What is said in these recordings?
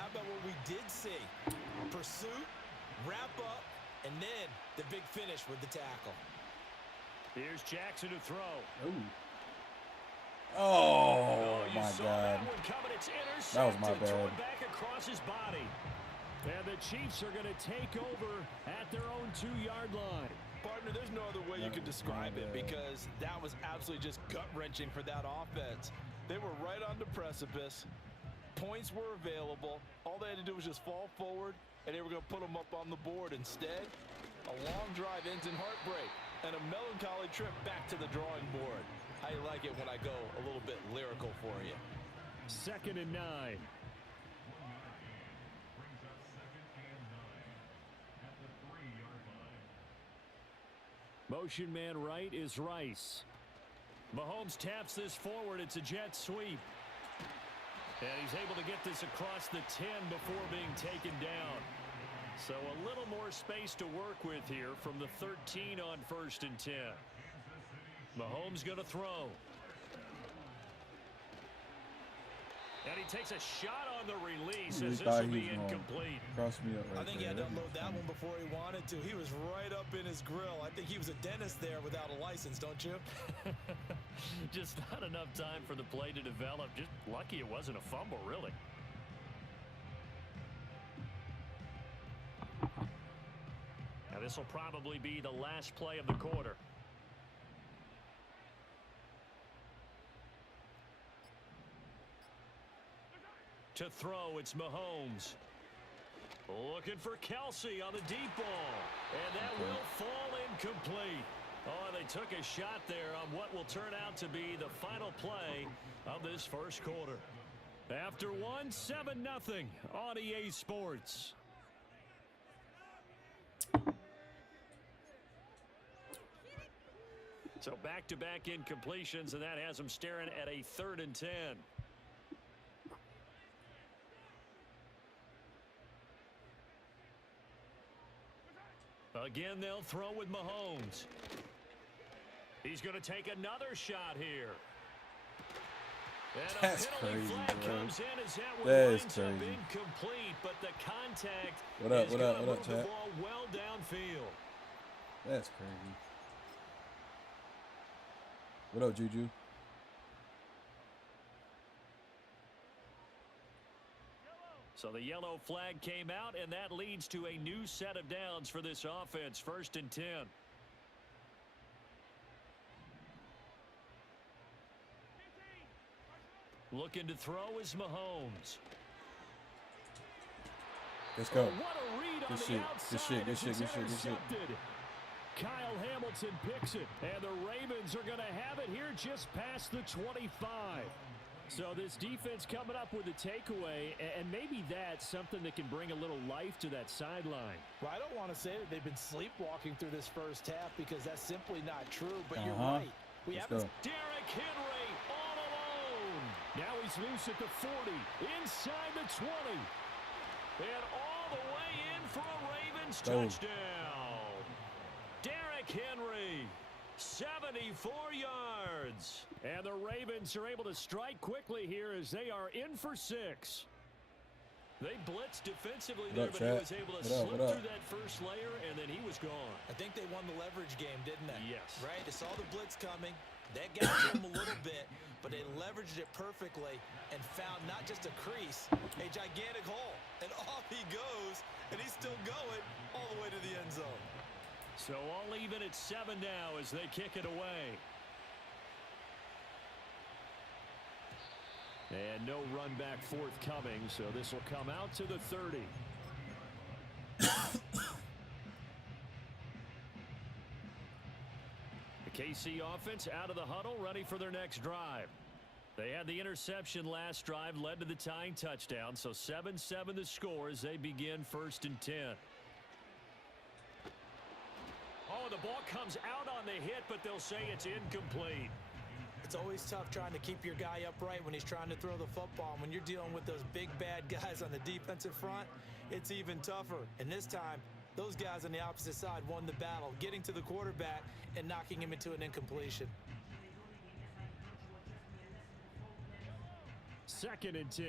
how about what we did see? Pursuit, wrap up, and then the big finish with the tackle. Here's Jackson to throw. Ooh. Oh, my God. That was my bad. Back across his body. And the Chiefs are going to take over at their own 2-yard line. Partner, there's no other way you could describe it because that was absolutely just gut-wrenching for that offense. They were right on the precipice. Points were available. All they had to do was just fall forward, and they were going to put them up on the board. Instead, a long drive ends in heartbreak and a melancholy trip back to the drawing board. How you like it when I go a little bit lyrical for you? 2nd and 9. Motion man right is Rice. Mahomes taps this forward. It's a jet sweep. And he's able to get this across the 10 before being taken down. So a little more space to work with here from the 13 on 1st and 10. Mahomes going to throw. And he takes a shot on the release as this will be incomplete. Cross me up right I think he had to unload that one before he wanted to. He was right up in his grill. I think he was a dentist there without a license, don't you? Just not enough time for the play to develop. Just lucky it wasn't a fumble, really. Now this will probably be the last play of the quarter. To throw, it's Mahomes. Looking for Kelsey on the deep ball. And that will fall incomplete. Oh, they took a shot there on what will turn out to be the final play of this first quarter. After one, 7-0 on EA Sports. So back-to-back incompletions, and that has them staring at a 3rd and 10. Again, they'll throw with Mahomes. He's going to take another shot here. And that's a penalty crazy, flag bro. comes in as that one That is winds crazy. up incomplete, but the contact What up, is what up, going to what up, move the chat? ball well downfield. That's crazy. What up, Juju? So the yellow flag came out, and that leads to a new set of downs for this offense. 1st and 10. Looking to throw is Mahomes. Let's go. Oh, what a read on the outside. Good shit. Kyle Hamilton picks it, and the Ravens are going to have it here just past the 25. So this defense coming up with a takeaway, and maybe that's something that can bring a little life to that sideline. Well, I don't want to say that they've been sleepwalking through this first half because that's simply not true, but you're right. We have Derrick Henry all alone. Now he's loose at the 40, inside the 20. And all the way in for a Ravens touchdown. Derrick Henry, 74 yards. And the Ravens are able to strike quickly here as they are in for 6. They blitzed defensively there, but he was able to slip through that first layer, and then he was gone. I think they won the leverage game, didn't they? Yes. Right? They saw the blitz coming. That got to him a little bit, but they leveraged it perfectly and found not just a crease, a gigantic hole. And off he goes, and he's still going all the way to the end zone. So all even at 7 now as they kick it away. And no run back forthcoming, so this will come out to the 30. The KC offense out of the huddle, ready for their next drive. They had the interception last drive, led to the tying touchdown, so 7-7 the score as they begin 1st and 10. Oh, the ball comes out on the hit, but they'll say it's incomplete. It's always tough trying to keep your guy upright when he's trying to throw the football. And when you're dealing with those big, bad guys on the defensive front, it's even tougher. And this time, those guys on the opposite side won the battle, getting to the quarterback and knocking him into an incompletion. 2nd and 10.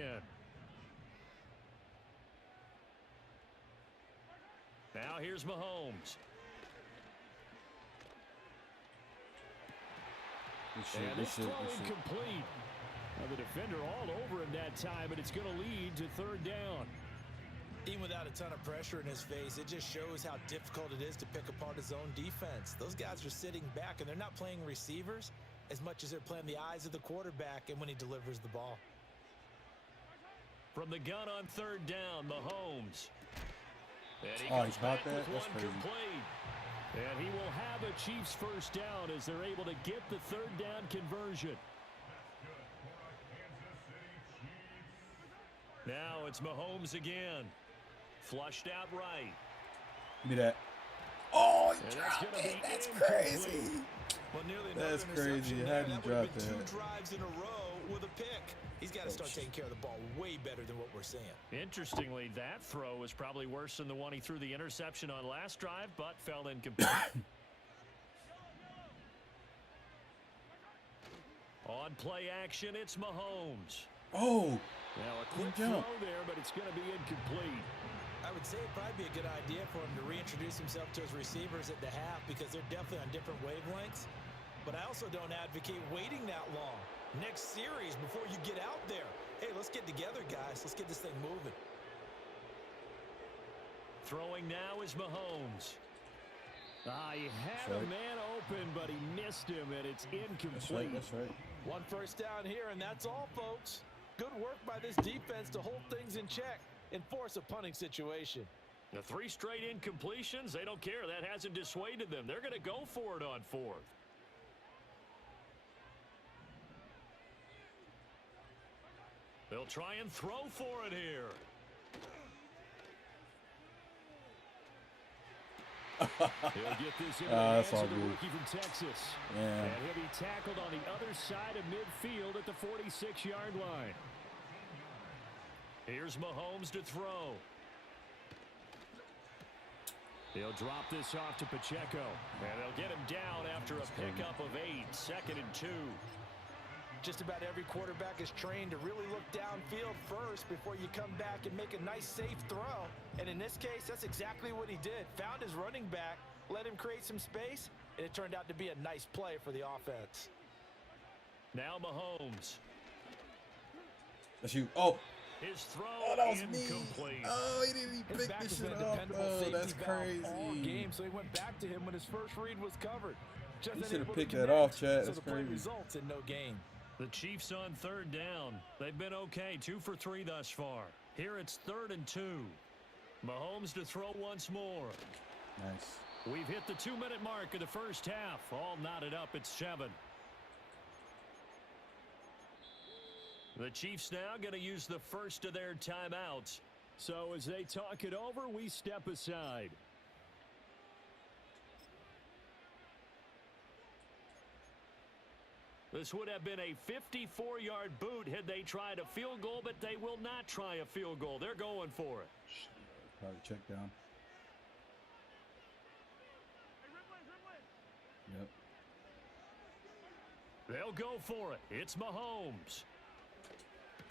Now here's Mahomes. And this throw incomplete. Now the defender all over him that time, and it's going to lead to third down. Even without a ton of pressure in his face, it just shows how difficult it is to pick apart his own defense. Those guys are sitting back, and they're not playing receivers as much as they're playing the eyes of the quarterback and when he delivers the ball. From the gun on third down, Mahomes. And he he caught that? That's crazy. Complete. And he will have a Chiefs first down as they're able to get the third down conversion. Now it's Mahomes again. Flushed out right. Give me that. Oh, he dropped it. That's crazy. Well, that's crazy. How did he drop that? 2 drives in a row with a pick. He's got to start taking care of the ball way better than what we're seeing. Interestingly, that throw was probably worse than the one he threw the interception on last drive, but fell incomplete. On play action, it's Mahomes. Oh. Now a quick throw there, but it's going to be incomplete. I would say it'd probably be a good idea for him to reintroduce himself to his receivers at the half because they're definitely on different wavelengths. But I also don't advocate waiting that long. Next series before you get out there. Hey, let's get together, guys. Let's get this thing moving. Throwing now is Mahomes. He had a man open, but he missed him, and it's incomplete. That's right. 1 first down here, and that's all, folks. Good work by this defense to hold things in check and force a punting situation. The 3 straight incompletions, they don't care. That hasn't dissuaded them. They're going to go for it on 4th. They'll try and throw for it here. He'll get this in that's all the good. rookie from Texas. Yeah. And he'll be tackled on the other side of midfield at the 46-yard line. Here's Mahomes to throw. He'll drop this off to Pacheco. And they'll get him down after a pickup of 8, 2nd and 2. Just about every quarterback is trained to really look downfield first before you come back and make a nice, safe throw. And in this case, that's exactly what he did. Found his running back, let him create some space, and it turned out to be a nice play for the offense. Now Mahomes. That's you. Oh. His throw that was incomplete. Me. Oh, he didn't even pick this shit up. Oh, that's crazy. All game, so he went back to him when his first read was covered. Just he should have picked that off, Chad. That's so the play crazy. Results in no gain. The Chiefs on third down. They've been okay, 2 for 3 thus far. Here it's 3rd and 2. Mahomes to throw once more. Nice. We've hit the 2-minute mark of the first half. All knotted up at 7. The Chiefs now going to use the first of their timeouts. So as they talk it over, we step aside. This would have been a 54-yard boot had they tried a field goal, but they will not try a field goal. They're going for it. Probably check down. Yep. They'll go for it. It's Mahomes.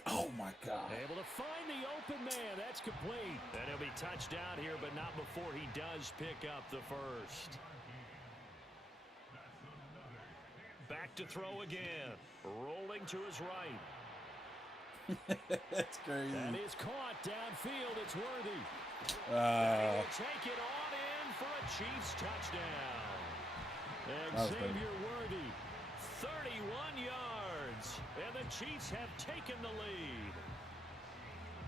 Oh, my God. Able to find the open man. That's complete. And he'll be touched down here, but not before he does pick up the first. Back to throw again. Rolling to his right. That's crazy. That is caught downfield. It's Worthy. Wow. He'll take it on in for a Chiefs touchdown. And Xavier Worthy, 31 yards. And the Chiefs have taken the lead.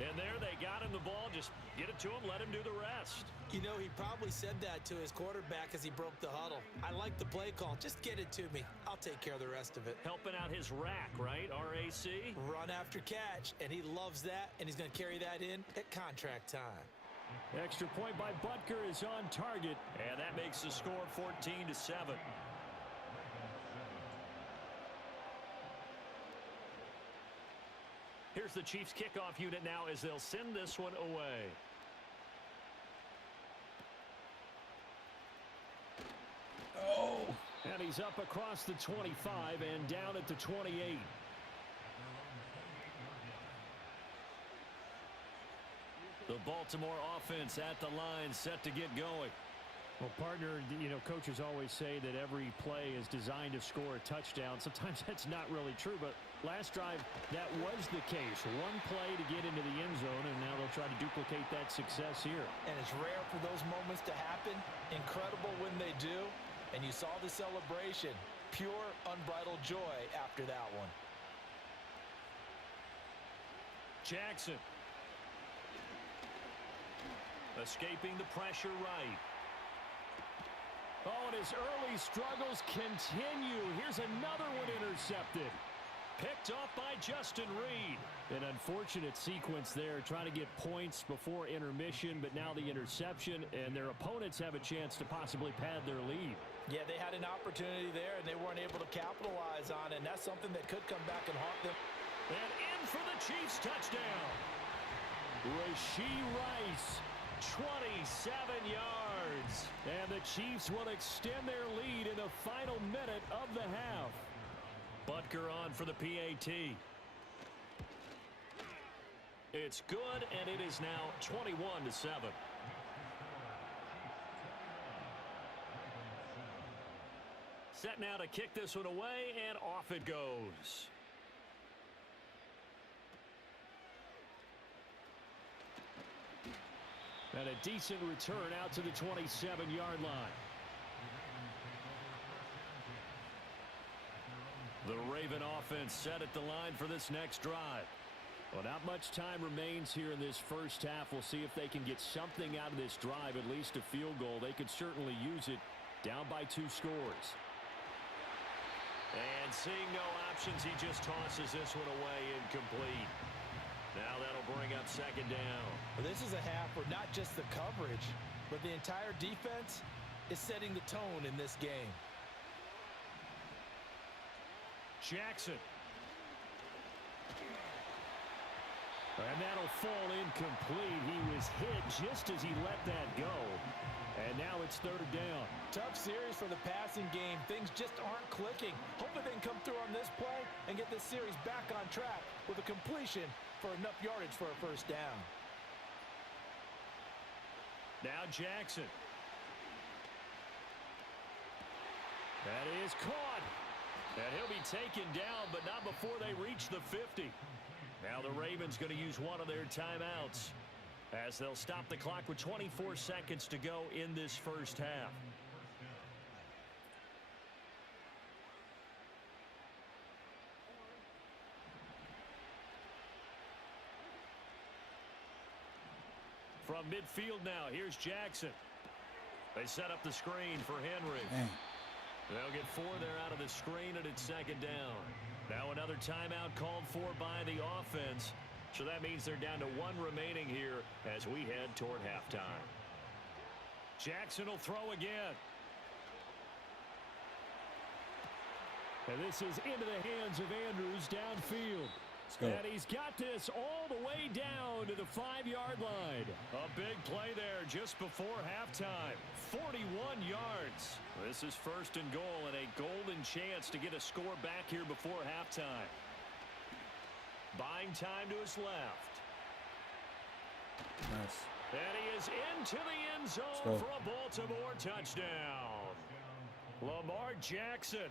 And there they got him the ball. Just get it to him, let him do the rest. You know, he probably said that to his quarterback as he broke the huddle. I like the play call. Just get it to me. I'll take care of the rest of it. Helping out his rack, right? RAC? Run after catch, and he loves that, and he's going to carry that in at contract time. Extra point by Butker is on target, and that makes the score 14-7. Here's the Chiefs kickoff unit now as they'll send this one away. Oh. And he's up across the 25 and down at the 28. The Baltimore offense at the line, set to get going. Well, partner, you know, coaches always say that every play is designed to score a touchdown. Sometimes that's not really true, but last drive, that was the case. One play to get into the end zone, and now they'll try to duplicate that success here. And it's rare for those moments to happen. Incredible when they do. And you saw the celebration. Pure, unbridled joy after that one. Jackson. Escaping the pressure right. Oh, and his early struggles continue. Here's another one intercepted. Picked off by Justin Reed. An unfortunate sequence there, trying to get points before intermission, but now the interception, and their opponents have a chance to possibly pad their lead. Yeah, they had an opportunity there, and they weren't able to capitalize on it, and that's something that could come back and haunt them. And in for the Chiefs touchdown. Rashee Rice, 27 yards. And the Chiefs will extend their lead in the final minute of the half. Butker on for the PAT. It's good, and it is now 21-7. Set now to kick this one away, and off it goes. And a decent return out to the 27-yard line. The Raven offense set at the line for this next drive. Well, not much time remains here in this first half. We'll see if they can get something out of this drive, at least a field goal. They could certainly use it, down by 2 scores. And seeing no options, he just tosses this one away incomplete. Now that'll bring up second down. Well, this is a half where not just the coverage, but the entire defense is setting the tone in this game. Jackson. And that'll fall incomplete. He was hit just as he let that go. And now it's third down. Tough series for the passing game. Things just aren't clicking. Hopefully they can come through on this play and get this series back on track with a completion for enough yardage for a first down. Now Jackson. That is caught. And he'll be taken down, but not before they reach the 50. Now the Ravens going to use one of their timeouts as they'll stop the clock with 24 seconds to go in this first half. From midfield now, here's Jackson. They set up the screen for Henry. Dang. They'll get 4 there out of the screen, and it's second down. Now another timeout called for by the offense. So that means they're down to 1 remaining here as we head toward halftime. Jackson will throw again. And this is into the hands of Andrews downfield. Let's go. And he's got this all the way down to the 5-yard line. A big play there just before halftime. 41 yards. This is first and goal and a golden chance to get a score back here before halftime. Buying time to his left. Nice. And he is into the end zone for a Baltimore touchdown. Lamar Jackson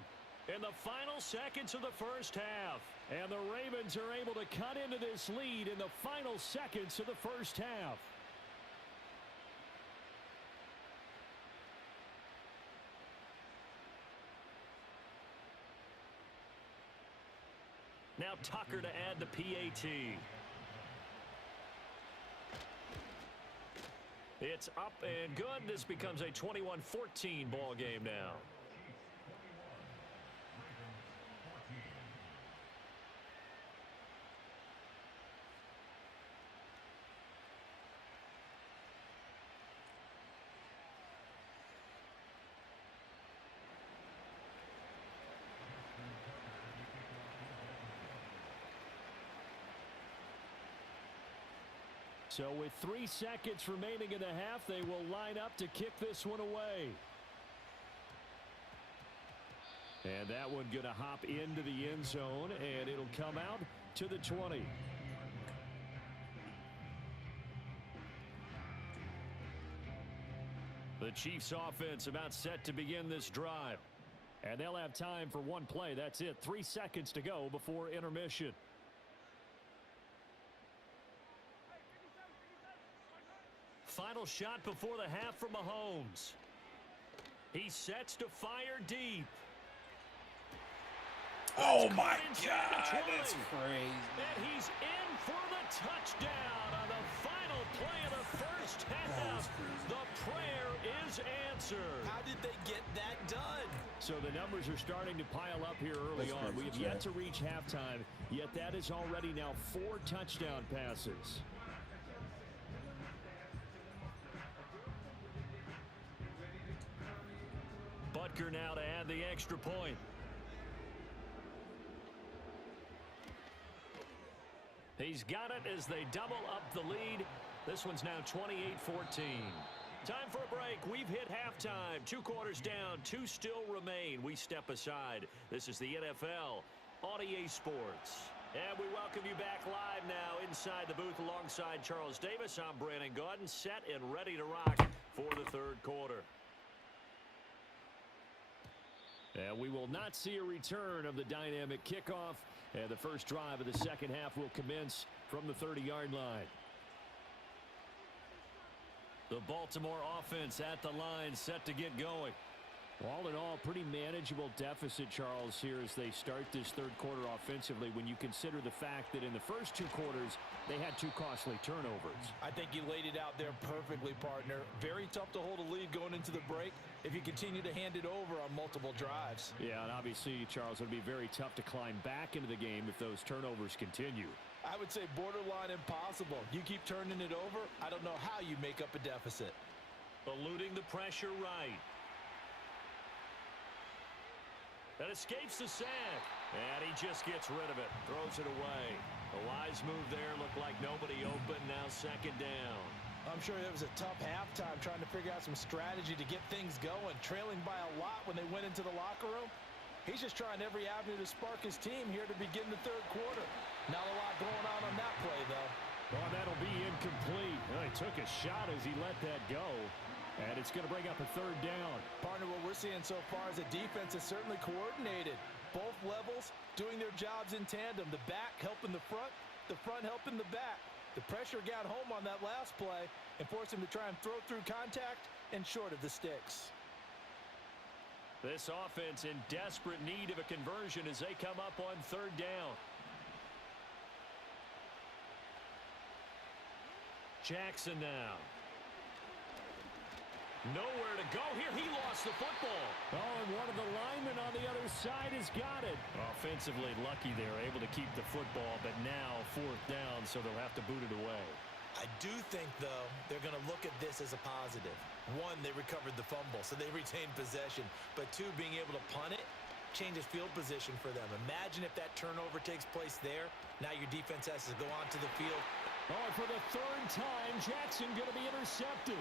in the final seconds of the first half. And the Ravens are able to cut into this lead in the final seconds of the first half. Now Tucker to add the PAT. It's up and good. This becomes a 21-14 ball game now. So with 3 seconds remaining in the half, they will line up to kick this one away. And that one going to hop into the end zone, and it'll come out to the 20. The Chiefs offense about set to begin this drive. And they'll have time for one play. That's it. 3 seconds to go before intermission. Final shot before the half from Mahomes. He sets to fire deep. Oh my God, that's crazy. And he's in for the touchdown on the final play of the first half. The prayer is answered. How did they get that done? So the numbers are starting to pile up here early on. We have yet to reach halftime, yet that is already now 4 touchdown passes. Butker now to add the extra point. He's got it as they double up the lead. This one's now 28-14. Time for a break. We've hit halftime. 2 quarters down. 2 still remain. We step aside. This is the NFL on EA Sports. And we welcome you back live now inside the booth alongside Charles Davis. I'm Brandon Gaudin, set and ready to rock for the third quarter. And we will not see a return of the dynamic kickoff. And the first drive of the second half will commence from the 30-yard line. The Baltimore offense at the line, set to get going. All in all, pretty manageable deficit, Charles, here as they start this third quarter offensively when you consider the fact that in the first 2 quarters, they had 2 costly turnovers. I think you laid it out there perfectly, partner. Very tough to hold a lead going into the break if you continue to hand it over on multiple drives. Yeah, and obviously, Charles, it would be very tough to climb back into the game if those turnovers continue. I would say borderline impossible. You keep turning it over, I don't know how you make up a deficit. Eluding the pressure right. That escapes the sack. And he just gets rid of it. Throws it away. A wise move there. Looked like nobody open. Now second down. I'm sure it was a tough halftime trying to figure out some strategy to get things going. Trailing by a lot when they went into the locker room. He's just trying every avenue to spark his team here to begin the third quarter. Not a lot going on that play, though. Oh, that'll be incomplete. Well, he took a shot as he let that go. And it's going to bring up a third down. Partner, what we're seeing so far is a defense is certainly coordinated. Both levels doing their jobs in tandem. The back helping the front helping the back. The pressure got home on that last play and forced him to try and throw through contact and short of the sticks. This offense in desperate need of a conversion as they come up on third down. Jackson now. Nowhere to go here. He lost the football. Oh, and one of the linemen on the other side has got it. Offensively lucky they're able to keep the football, but now fourth down, so they'll have to boot it away. I do think, though, they're going to look at this as a positive. 1, they recovered the fumble, so they retained possession. But 2, being able to punt it changes field position for them. Imagine if that turnover takes place there. Now your defense has to go onto the field. Oh, and for the 3rd time, Jackson going to be intercepted.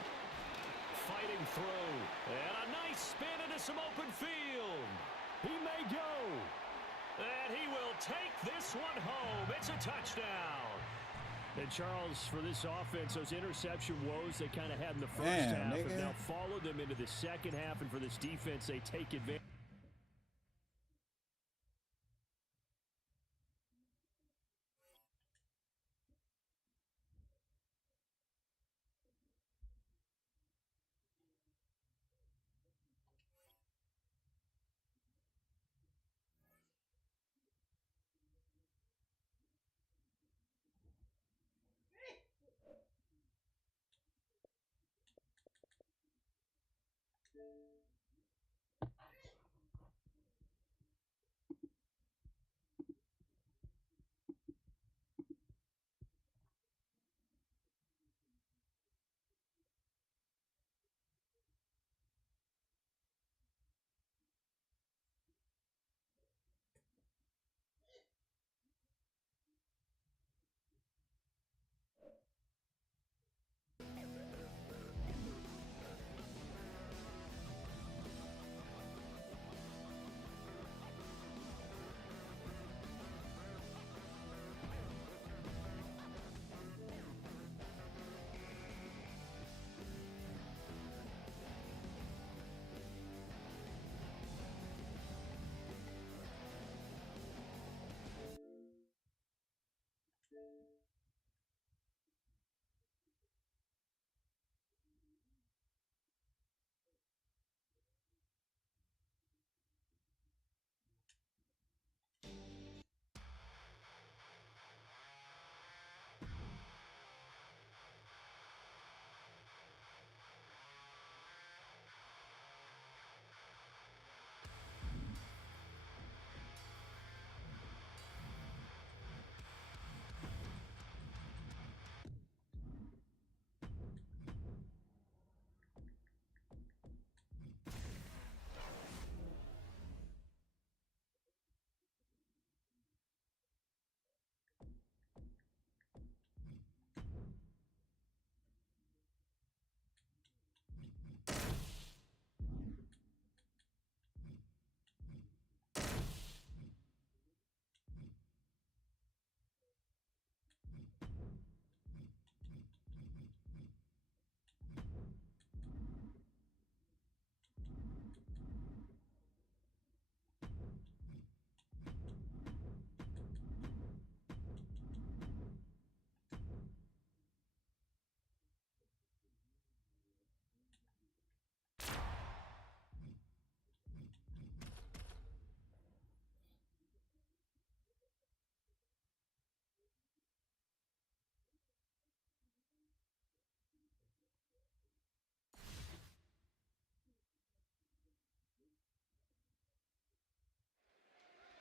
Fighting through. And a nice spin into some open field. He may go. And he will take this one home. It's a touchdown. And Charles, for this offense, those interception woes they kind of had in the first half have now followed them into the second half. And for this defense, they take advantage.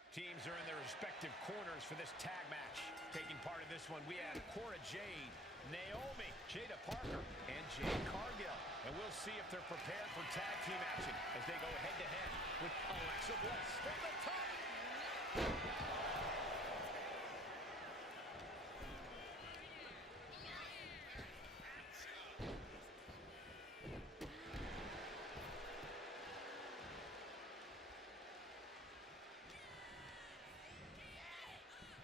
Teams are in their respective corners for this tag match. Taking part in this one, we have Cora Jade, Naomi, Jada Parker, and Jade Cargill. And we'll see if they're prepared for tag team action as they go head-to-head with Alexa Bliss from the top.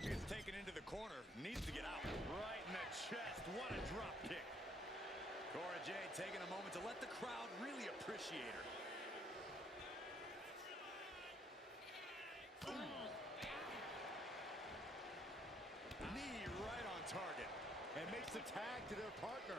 Gets taken into the corner, needs to get out. Right in the chest, what a drop kick. Cora Jade taking a moment to let the crowd really appreciate her. Knee right on target, and makes the tag to their partner.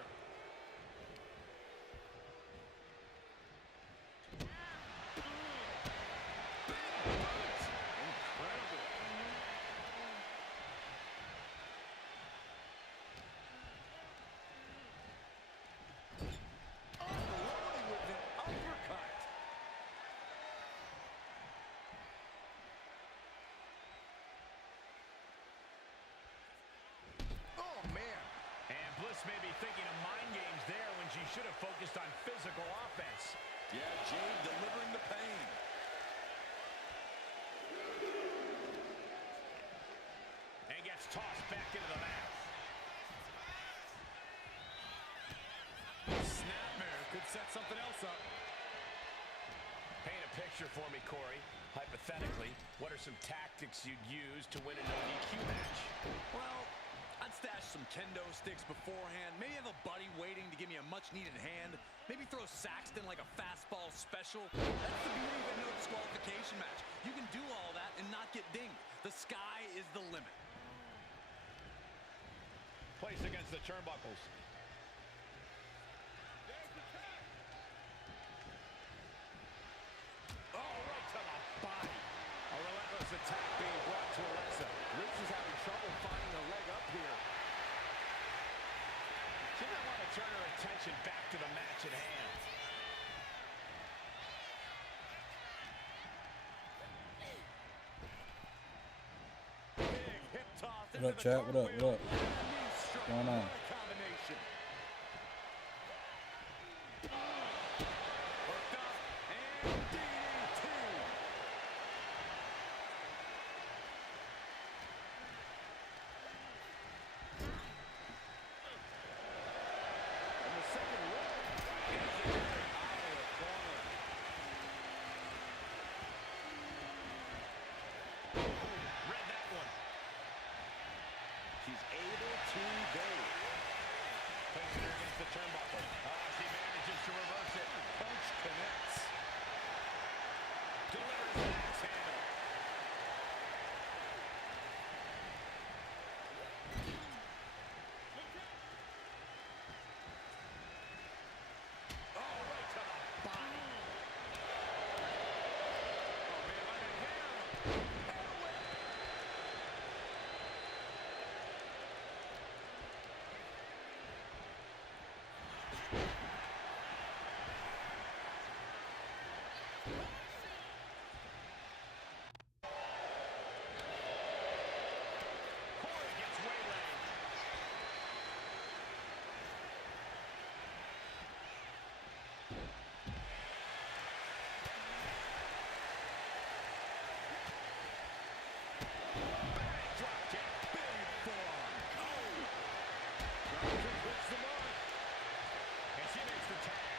May be thinking of mind games there when she should have focused on physical offense. Yeah, Jade delivering the pain. And gets tossed back into the mat. Snapmare could set something else up. Paint a picture for me, Corey. Hypothetically, what are some tactics you'd use to win a no DQ match? Well, I'd stash some kendo sticks beforehand. Maybe have a buddy waiting to give me a much-needed hand. Maybe throw Saxton like a fastball special. That's the beauty of a no disqualification match. You can do all that and not get dinged. The sky is the limit. Placed against the turnbuckles. Oh, right to the body. A relentless attack being brought to Alexa. Liz is having trouble finding a leg up here. She might want to turn her attention back to the match at hand. Big hip toss. What up, chat? What up? What up? What's going on? Combination. Hooked up and DDT. And the second rope is out of the corner. Read that one. She's able to bait. Placing her against the turnbuckle. She manages to reverse it. Punch connects. Delivers the axe handle. Oh, right to the body. Oh, man, like a hammer. Corey gets waylaid. Back drop kick. Big forearm. Drop kick hits the mark. And she makes the tag.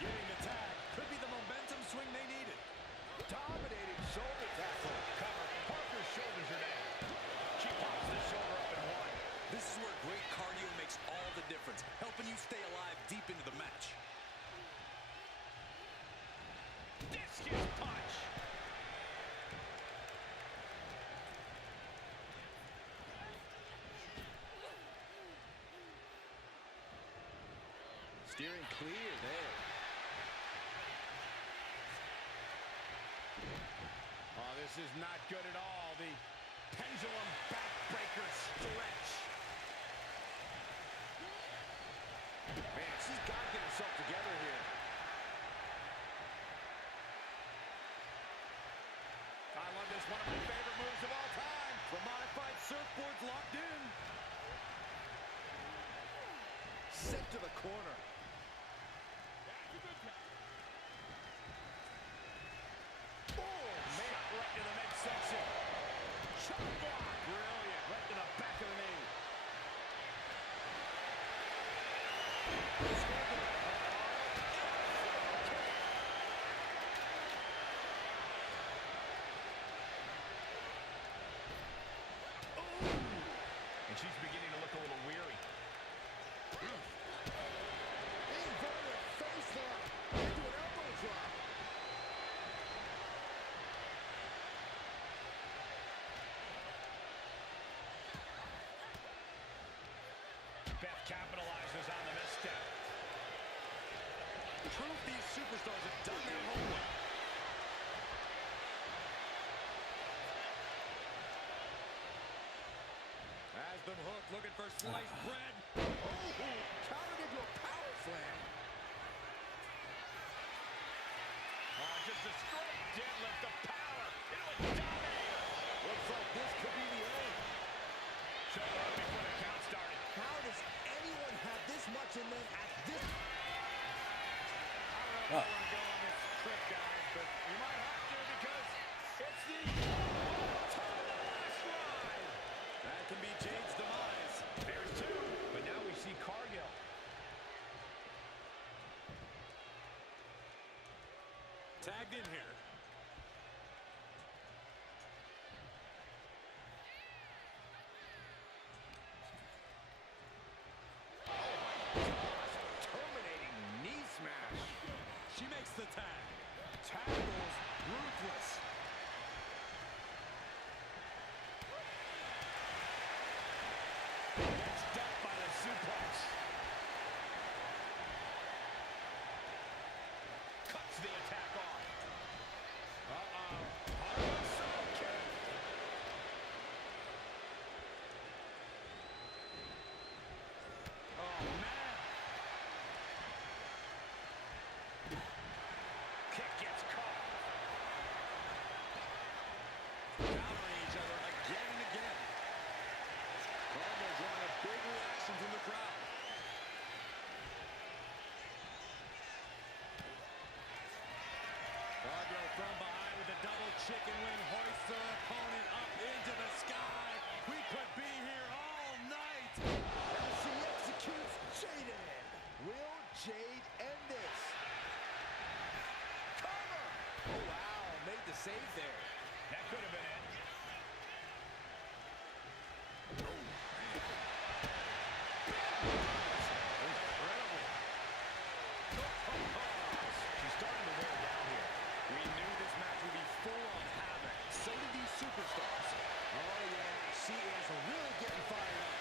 Getting the tag could be the momentum swing they needed. Dominating shoulder tackle. Cover. Parker's shoulders are down. She pops the shoulder up and one. This is where great cardio makes all the difference, helping you stay alive deep into the match. Discus punch. Steering clear there. Oh, this is not good at all. The pendulum backbreaker stretch. Man, she's got to get herself together here. sent to the corner. Oh, man. Shot right to the midsection. Shot block. Brilliant. Right to the back of the knee. And she's beginning to look a little weary. Inverted face lock into an elbow drop. Beth capitalizes on the misstep. Proof these superstars have done their homework. Has them hooked, looking for sliced bread. Oh, countered into a power slam. Oh, just a straight deadlift, the power. It was dominating. Looks like this could be the end. Showed up before the count started. How does anyone have this much in them at this? I don't know if I want to go on this trip, guys, but you might have to because it's the top of the last ride. That can be Jade's demise. There's two, but now we see Cargill. Tagged in here. Terminating knee smash. She makes the tag. Tackles ruthless. Gets ducked by the suplex. Cuts the attack off. Hard sidekick. Oh, man. Kick gets caught. Countering each other again and again. Cargill drawing a big reaction from the crowd. Cargill from behind with a double chicken wing, hoists her opponent up into the sky. We could be here all night. As she executes Jaden. Will Jade end this? Cover! Oh, wow, made the save there. That could have been it. She's starting to wear down here. We knew this match would be full on havoc. So did these superstars. Oh, yeah, she is really getting fired up.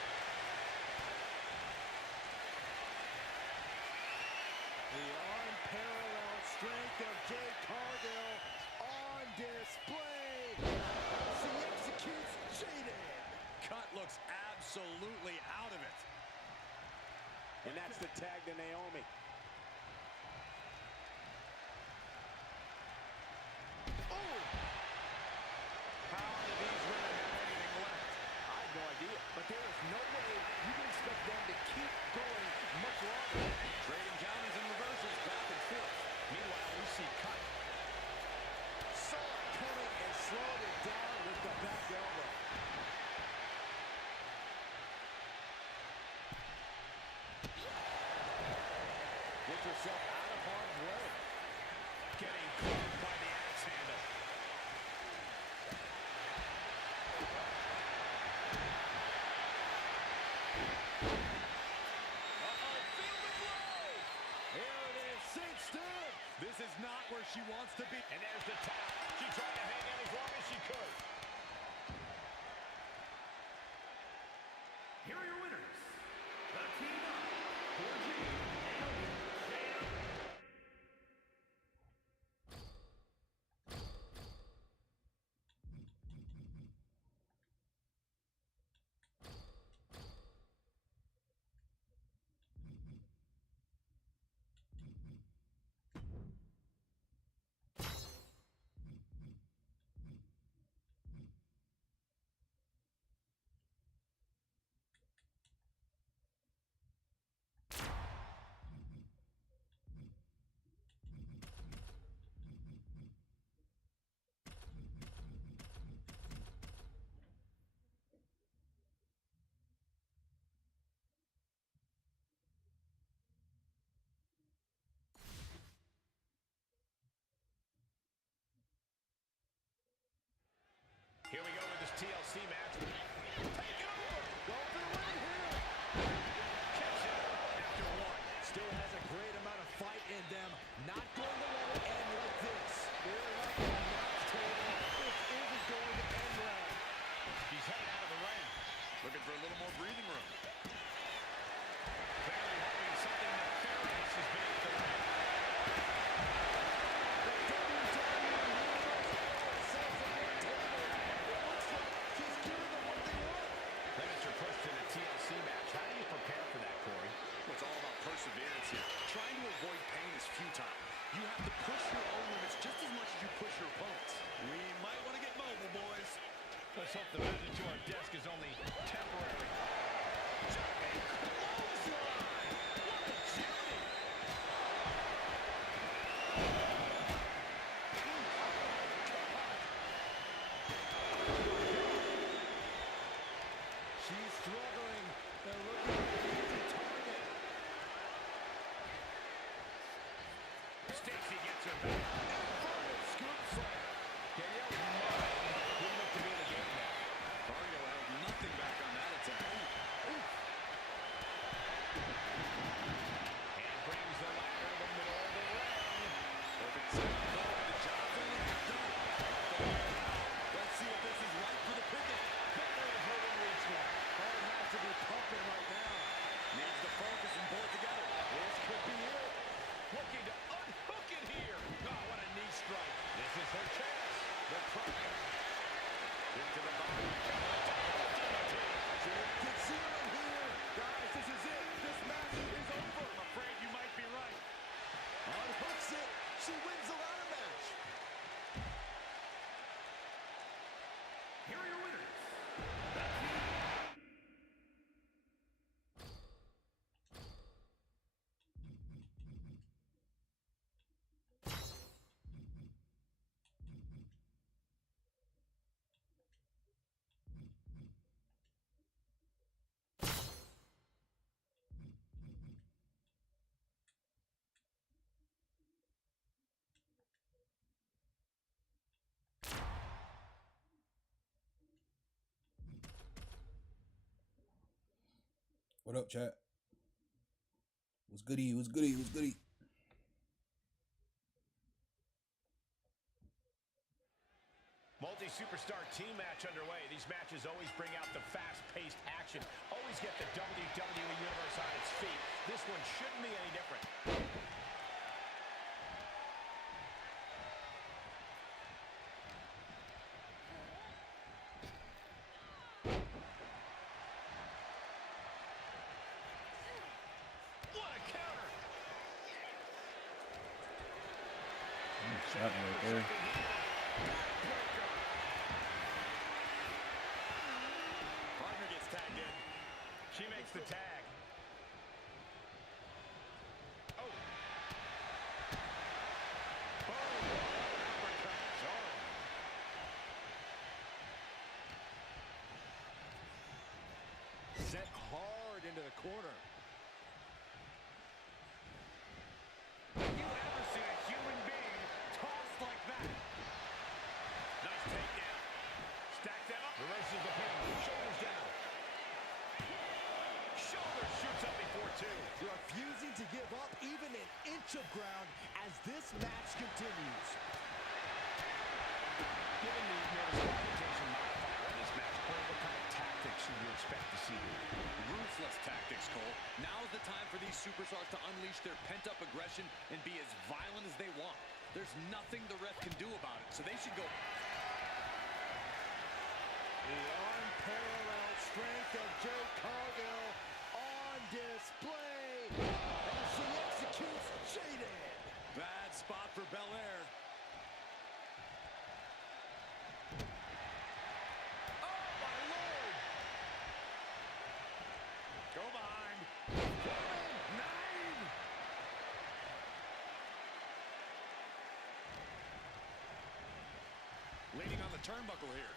The unparalleled strength of Jade Cargill on display. She executes Jaden. Cut looks absolutely out of it. And that's the tag to Naomi. Oh! How do these women have anything left? I have no idea. But there is no way you can expect them to keep going much longer. Trading counters and reversals back and forth. Meanwhile, we see Cut. Saw it coming and slowed it down with the back elbow. Gets herself out of harm's way. Getting caught by the axe handle. Feel the blow! Here it is, cinched in. This is not where she wants to be. And there's the tap. She tried to hang on as long as she could. Here are your winners. The team up, Corgi, Naomi, Shayna. avoid pain is futile. You have to push your own limits just as much as you push your opponents. We might want to get mobile, boys. Let's hope the visit to our desk is only temporary. Jumping clothesline! What a journey! She's struggling. They're looking for an easy target. Stacy gets her back. Inverted scoop slam. Danielle's mind didn't look to be in the game there. Mario held nothing back on that attack. And brings the ladder to the middle of the ring. Perfect setup, though. The job's only half done. Let's see if this is right for the picking. Barely holding reach one. Heart has to be pumping right now. Needs to focus and pull it together. This could be it. Looking to unhook it here. Oh, what a knee strike. This is her chance. The pride. Into the body. Can see it here. Guys, this is it. This match is over. I'm afraid you might be right. Unhooks it. She wins the ladder match. Here are your winners. What up, chat? What's goody? What's goody? What's goody? Multi-superstar team match underway. These matches always bring out the fast-paced action. Always get the WWE Universe on its feet. This one shouldn't be any different. What a counter! Shot me right there. Partner gets tagged in. She makes the tag. Oh. Boom. Uppercut. Set hard into the corner. Have you ever seen a human being tossed like that? Nice takedown. Stack that up. Reverses the pin. Shoulders down. Shoulder shoots up before two. Refusing to give up even an inch of ground as this match continues. Given the disqualification modifier in this match, Cole, what kind of tactics should we expect to see here? Ruthless tactics, Cole. Now's the time for these superstars to unleash their pent-up aggression and be as violent as they want. There's nothing the ref can do about it, so they should go. The unparalleled strength of Jade Cargill on display as she executes Jaden. Bad spot for Belair. Oh, my Lord. Go behind. 9. Leaning on the turnbuckle here.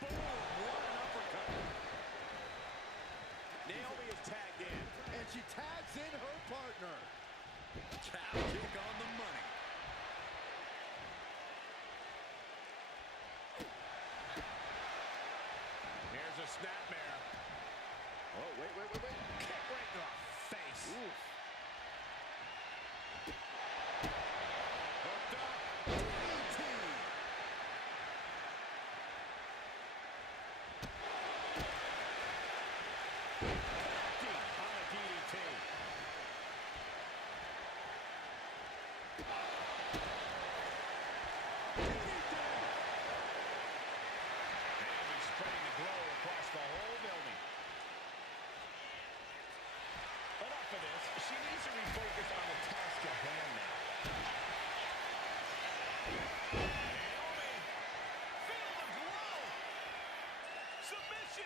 Boom. What an uppercut. Naomi is tagged in, and she tags in her partner. Cow kick on the money. Here's a snapmare. Oh, wait. Kick right to the face. Oof. Hooked up. DDT. Deep on the DDT.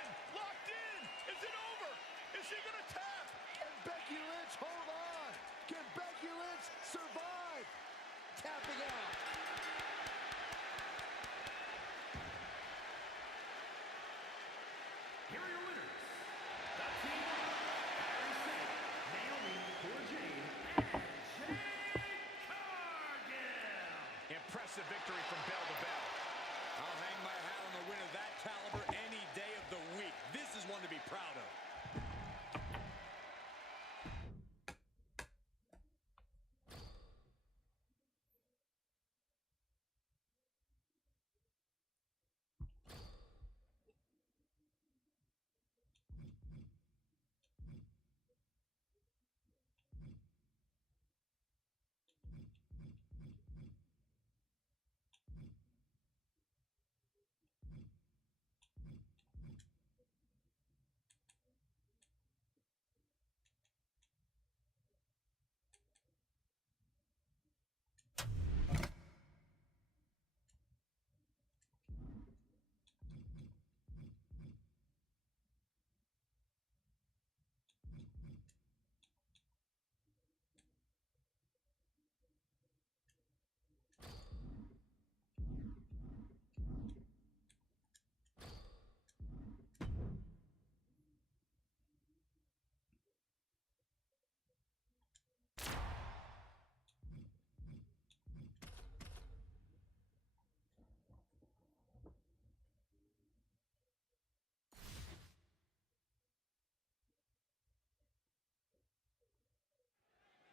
position. Locked in. Is it over? Is she going to tap? And Becky Lynch, hold on. Can Becky Lynch survive? Tapping out. Here are your winners. The team of Harry Singh, Naomi, Cora Jade, and Jade Cargill. Impressive victory from bell to bell. I'll hang my hat on the win of that caliber any day of the week. This is one to be proud of.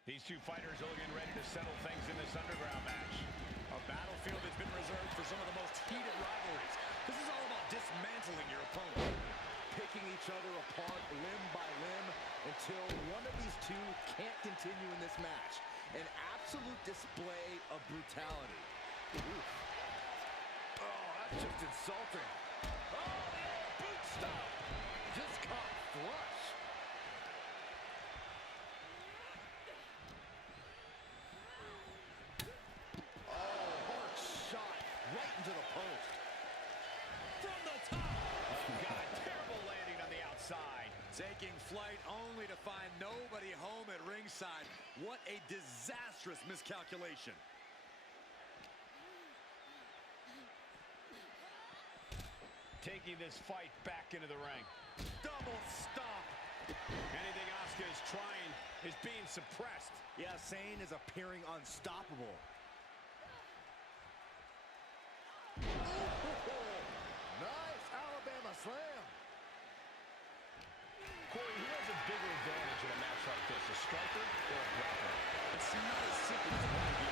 These two fighters are looking ready to settle things in this underground match. A battlefield that's been reserved for some of the most heated rivalries. This is all about dismantling your opponent. Picking each other apart limb by limb until one of these two can't continue in this match. An absolute display of brutality. Oof. Oh, that's just insulting. Oh, the old boot stop. Just caught flush. Oh, hard shot right into the post. From the top. Oh, God, terrible landing on the outside. Taking flight only to find nobody home at ringside. What a disastrous miscalculation. Taking this fight back into the ring. Double stomp. Anything Asuka is trying is being suppressed. Yeah, Sane is appearing unstoppable. Nice Alabama slam. Corey, who has a bigger advantage in a match like this, a striker or a grappler? It's not as simple as one or the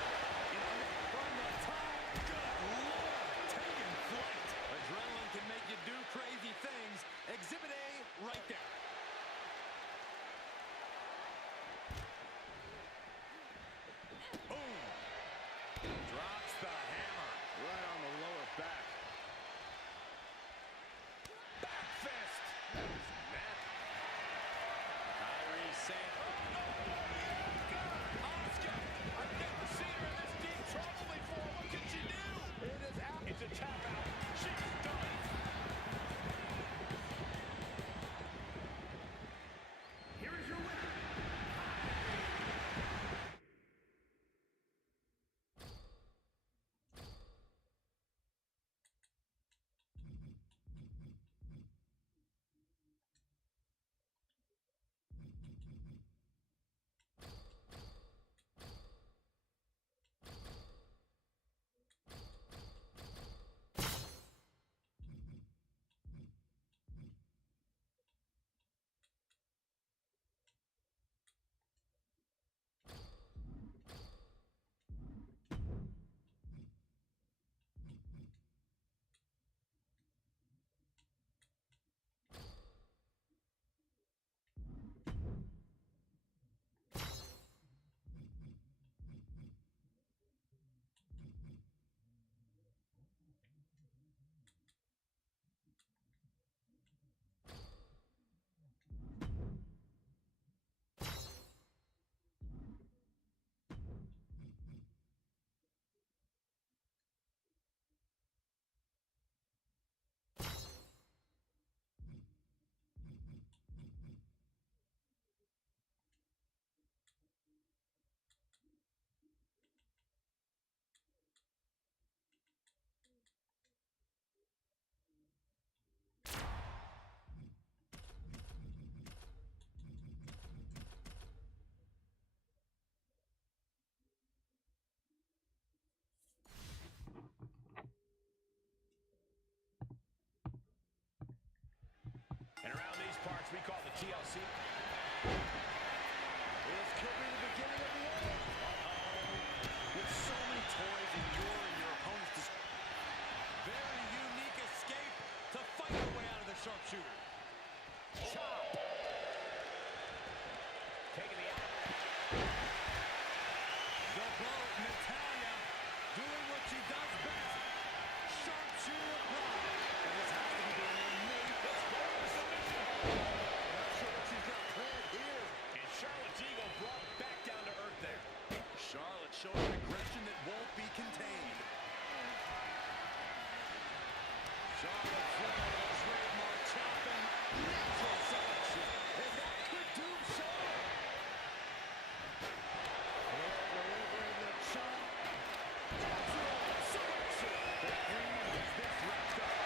other. From the top. Good Lord. Taking flight. Adrenaline can make you do crazy things. Exhibit A right there. Boom. Drops the hammer. Right on the lower back. Back fist. That was nasty. Kyrie saying, Asuka, I've never seen her in this deep trouble before. What can she do? It is out. It's a tap out. She's done. match we call the TLC. This could be the beginning of the end. With so many toys in your opponent's very unique escape to fight her way out of the sharpshooter. Chop. Taking the out. The boat, Natalya, doing what she does best. Sharpshooter applied. And this has to be doing an amazing. Let's go for submission. Not sure what she's got planned here. And Charlotte's ego brought back down to earth there. Charlotte showing aggression that won't be contained. Charlotte Flair with a trademark chopping natural selection. And that could doom Charlotte. Flair delivering the chop. Natural selection. The Queen has this wrapped up.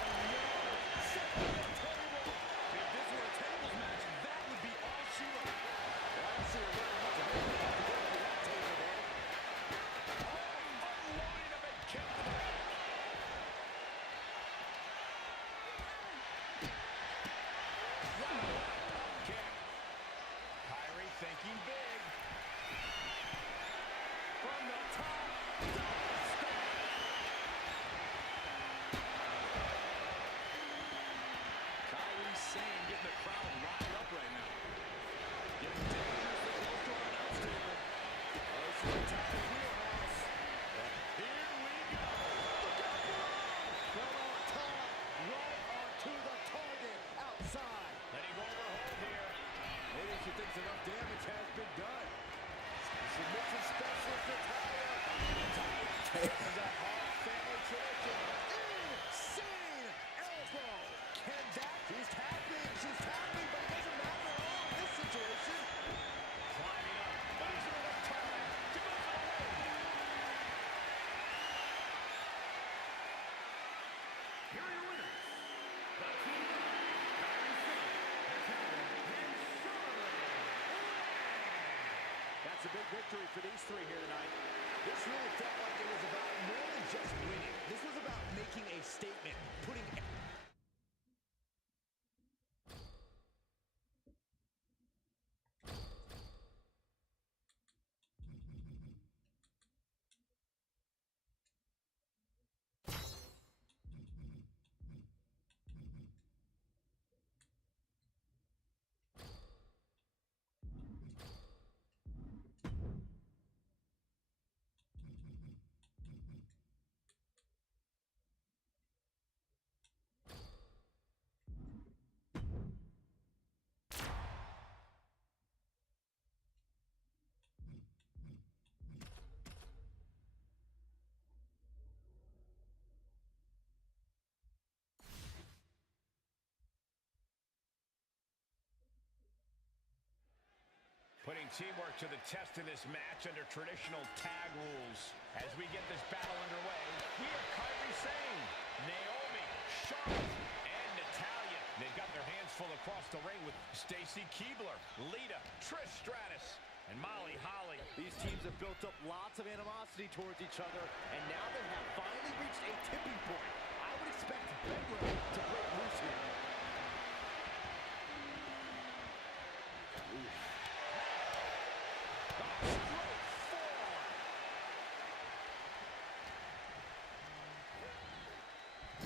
Oh no! Set on the table. If this were a tables match, that would be all she wrote. I don't see her very much of anything to go to that table, man. Unloading of a kick to the back. Kick. Kyrie thinking big. From the top, double stomp. Kyrie Sane getting the crowd riled up right now. Getting dangerously close to our announce table. This is the top of the wheelhouse. Here we go. Look out below. From on top, right onto the target outside. Letting go over hold here. Maybe she thinks enough damage has been done. Submission specialist Natalya. And that Hart family tradition. Insane elbow. Can that? She's tapping, but it doesn't matter at all in this situation. Climbing up. But isn't enough time to go for the win. Here are your winners. The team of Kyrie Sane, Natalya, and Charlotte. That's a big victory for these three here tonight. This really felt like it was about more than just winning. This was about making a statement, putting Putting teamwork to the test in this match under traditional tag rules. As we get this battle underway, we have Kyrie Sane, Naomi, Charlotte, and Natalya. They've got their hands full across the ring with Stacy Keibler, Lita, Trish Stratus, and Molly Holly. These teams have built up lots of animosity towards each other, and now they have finally reached a tipping point. I would expect Bedlam to break loose here.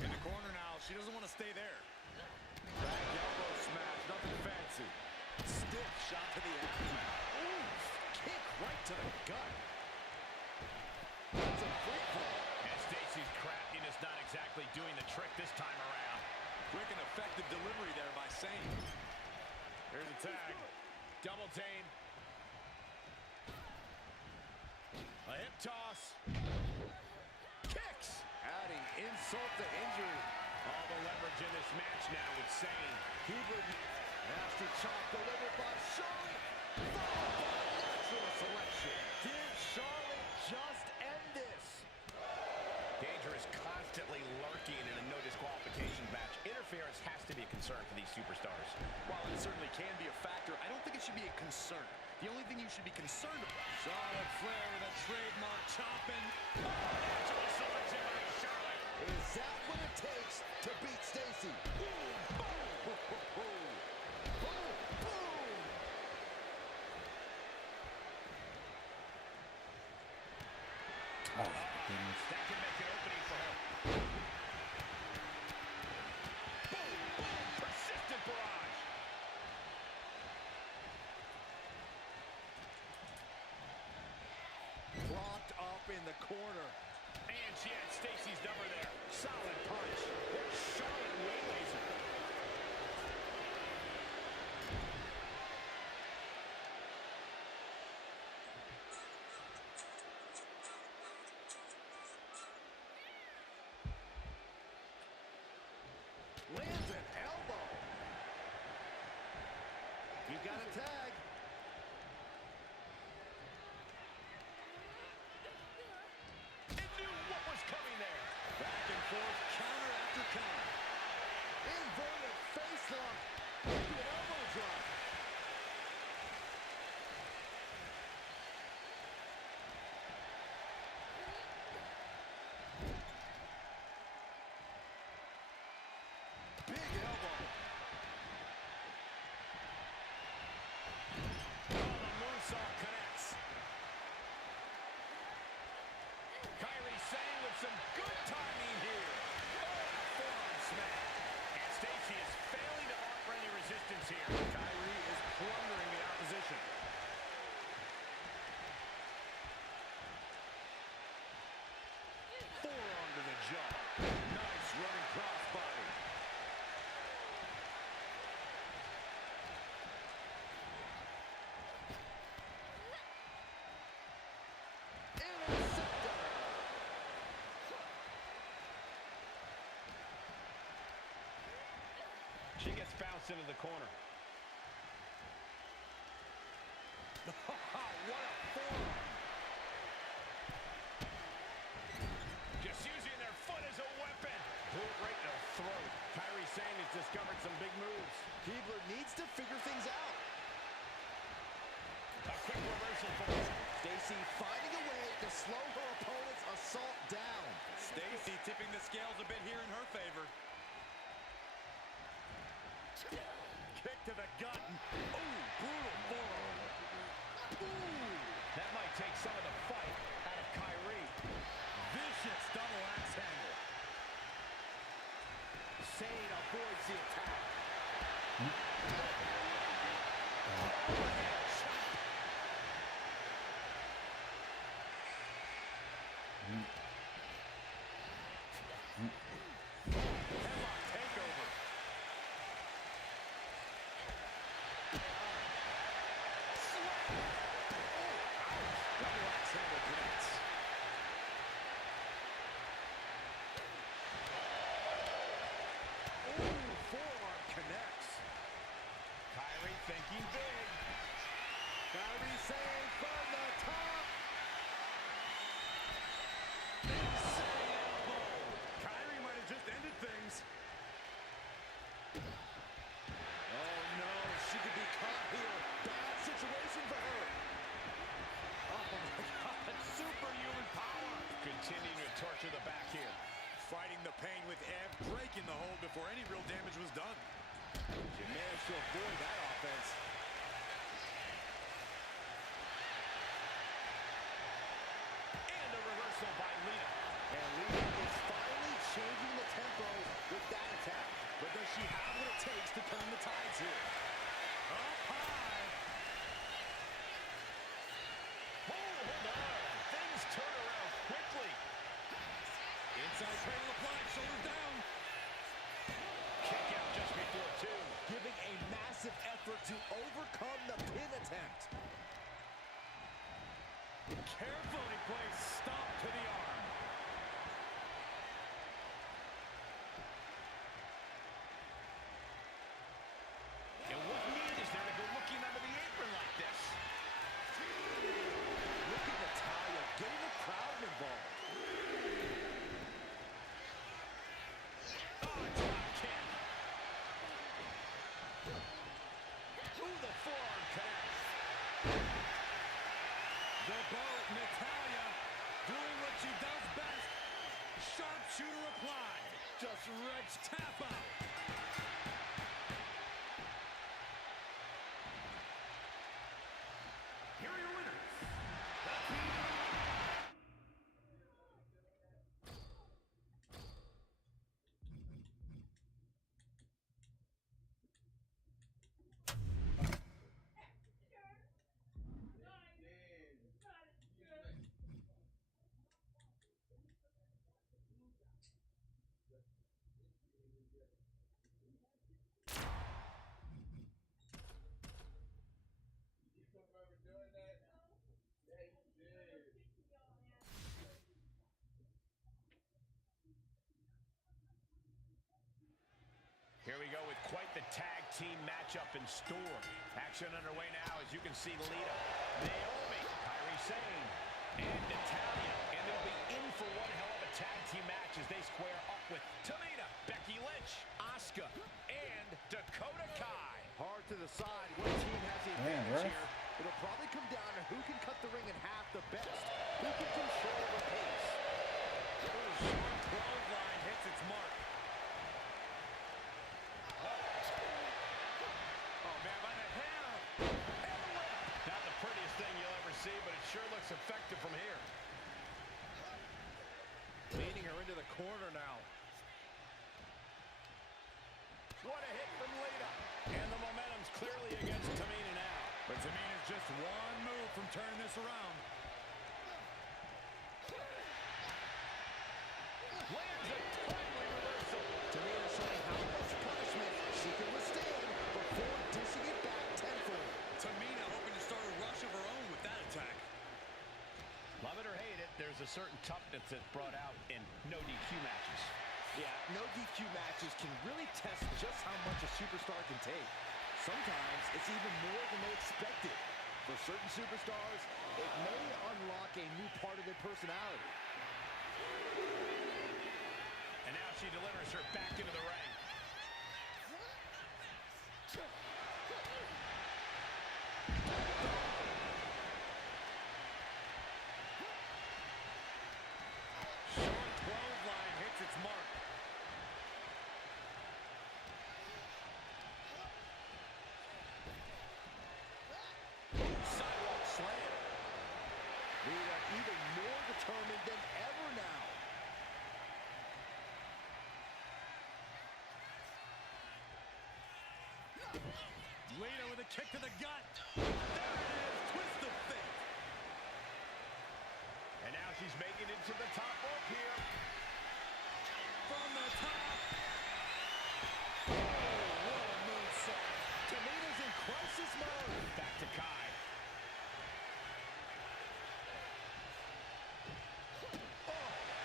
In the corner now, she doesn't want to stay there. Back elbow smash, nothing fancy. Stiff shot to the abdomen. Ooh, kick right to the gut. That's a great throw. And Stacy's craftiness not exactly doing the trick this time around. Quick and effective delivery there by Sane. Here's a tag. Double team. A hip toss. Kicks. Adding insult to injury. All the leverage in this match now with Sane. Keibler, nasty chop delivered by Charlotte. Followed by natural selection. Did Charlotte just end this? Danger is constantly lurking in a no disqualification match. Interference has to be a concern for these superstars. While it certainly can be a factor, I don't think it should be a concern. The only thing you should be concerned about. Charlotte Flair with a trademark chopping. Natural selection by Charlotte. Is that what it takes to beat Stacy? corner. And she had Stacy's number there. Solid punch. Charlotte waylays her. Lands an elbow. You got a tag. And knew what was coming there. Back and forth, counter after counter. Inverted face lock. Into an elbow drop. Big elbow. Oh, the moonsault connects. Kyrie Sane with some good timing here. Oh, a forearm smash. And Stacy is failing to offer any resistance here. Kyrie is plundering the opposition. Forearm to the jaw. Nice running crossbody. Interceptor. She gets bounced into the corner. What a forearm. Just using their foot as a weapon. Blew it right in the throat. Kyrie Sane has discovered some big moves. Keebler needs to figure things out. A quick reversal for her. Stacy finding a way to slow her opponent's assault down. Stacy tipping the scales a bit here in her favor. Kick to the gut. Ooh, brutal forearm. Ooh, that might take some of the fight out of Kyrie. Vicious double axe handle. Sane avoids the attack. Headlock takeover. Slap. Double axe handle connects. Ooh, forearm connects. Kyrie thinking big. Kyrie Sane from the top. Insane elbow. Kyrie might have just ended things. Oh no, she could be caught here. Bad situation for her. Oh my God, superhuman power. Continuing to torture the back here. Fighting the pain with Ev, breaking the hold before any real damage was done. She managed to avoid that offense. And a reversal by Lita. And Lita is finally changing the tempo with that attack. But does she have what it takes to turn the tides here? Up high. Hold on. Things turn around quickly. Inside cradle applied, shoulders down. Kick out just before two. Giving a massive effort to overcome the pin attempt. Carefully placed stop to the arm. And what need is there to go looking under the apron like this? Look at Natalya getting the crowd involved. Oh, drop kick. Ooh, the forearm connects. The boat, Natalya, doing what she does best. Sharpshooter applied. Just wrenched. Tap out. Here are your winners. The team. team matchup in store. Action underway now, as you can see, Lita, Naomi, Kairi Sane, and Natalya. And they'll be in for one hell of a tag team match as they square up with Tamina, Becky Lynch, Asuka, and Dakota Kai. Hard to decide what team has the advantage here. It'll probably come down to who can cut the ring in half the best, who can control the pace. Short clothesline hits its mark. Oh, man, by the hair. And the whip. Not the prettiest thing you'll ever see, but it sure looks effective from here. Leading her into the corner now. What a hit from Lita. And the momentum's clearly against Tamina now. But Tamina's just one move from turning this around. Lands a timely reversal. Tamina showing how much punishment she can withstand before dishing it back tenfold. Tamina hoping to start a rush of her own with that attack. Love it or hate it, there's a certain toughness that's brought out in no DQ matches. Yeah, no DQ matches can really test just how much a superstar can take. Sometimes it's even more than they expected. For certain superstars, it may unlock a new part of their personality. And now she delivers her back into the ring. Short clothesline hits its mark. Sidewalk slam. Lita even more determined than ever now. Lita with a kick to the gut. There it is, twist of fate. And now she's making it to the top rope here. From the top. Oh, what a moonsault. Tamina's in crisis mode. Back to Kai.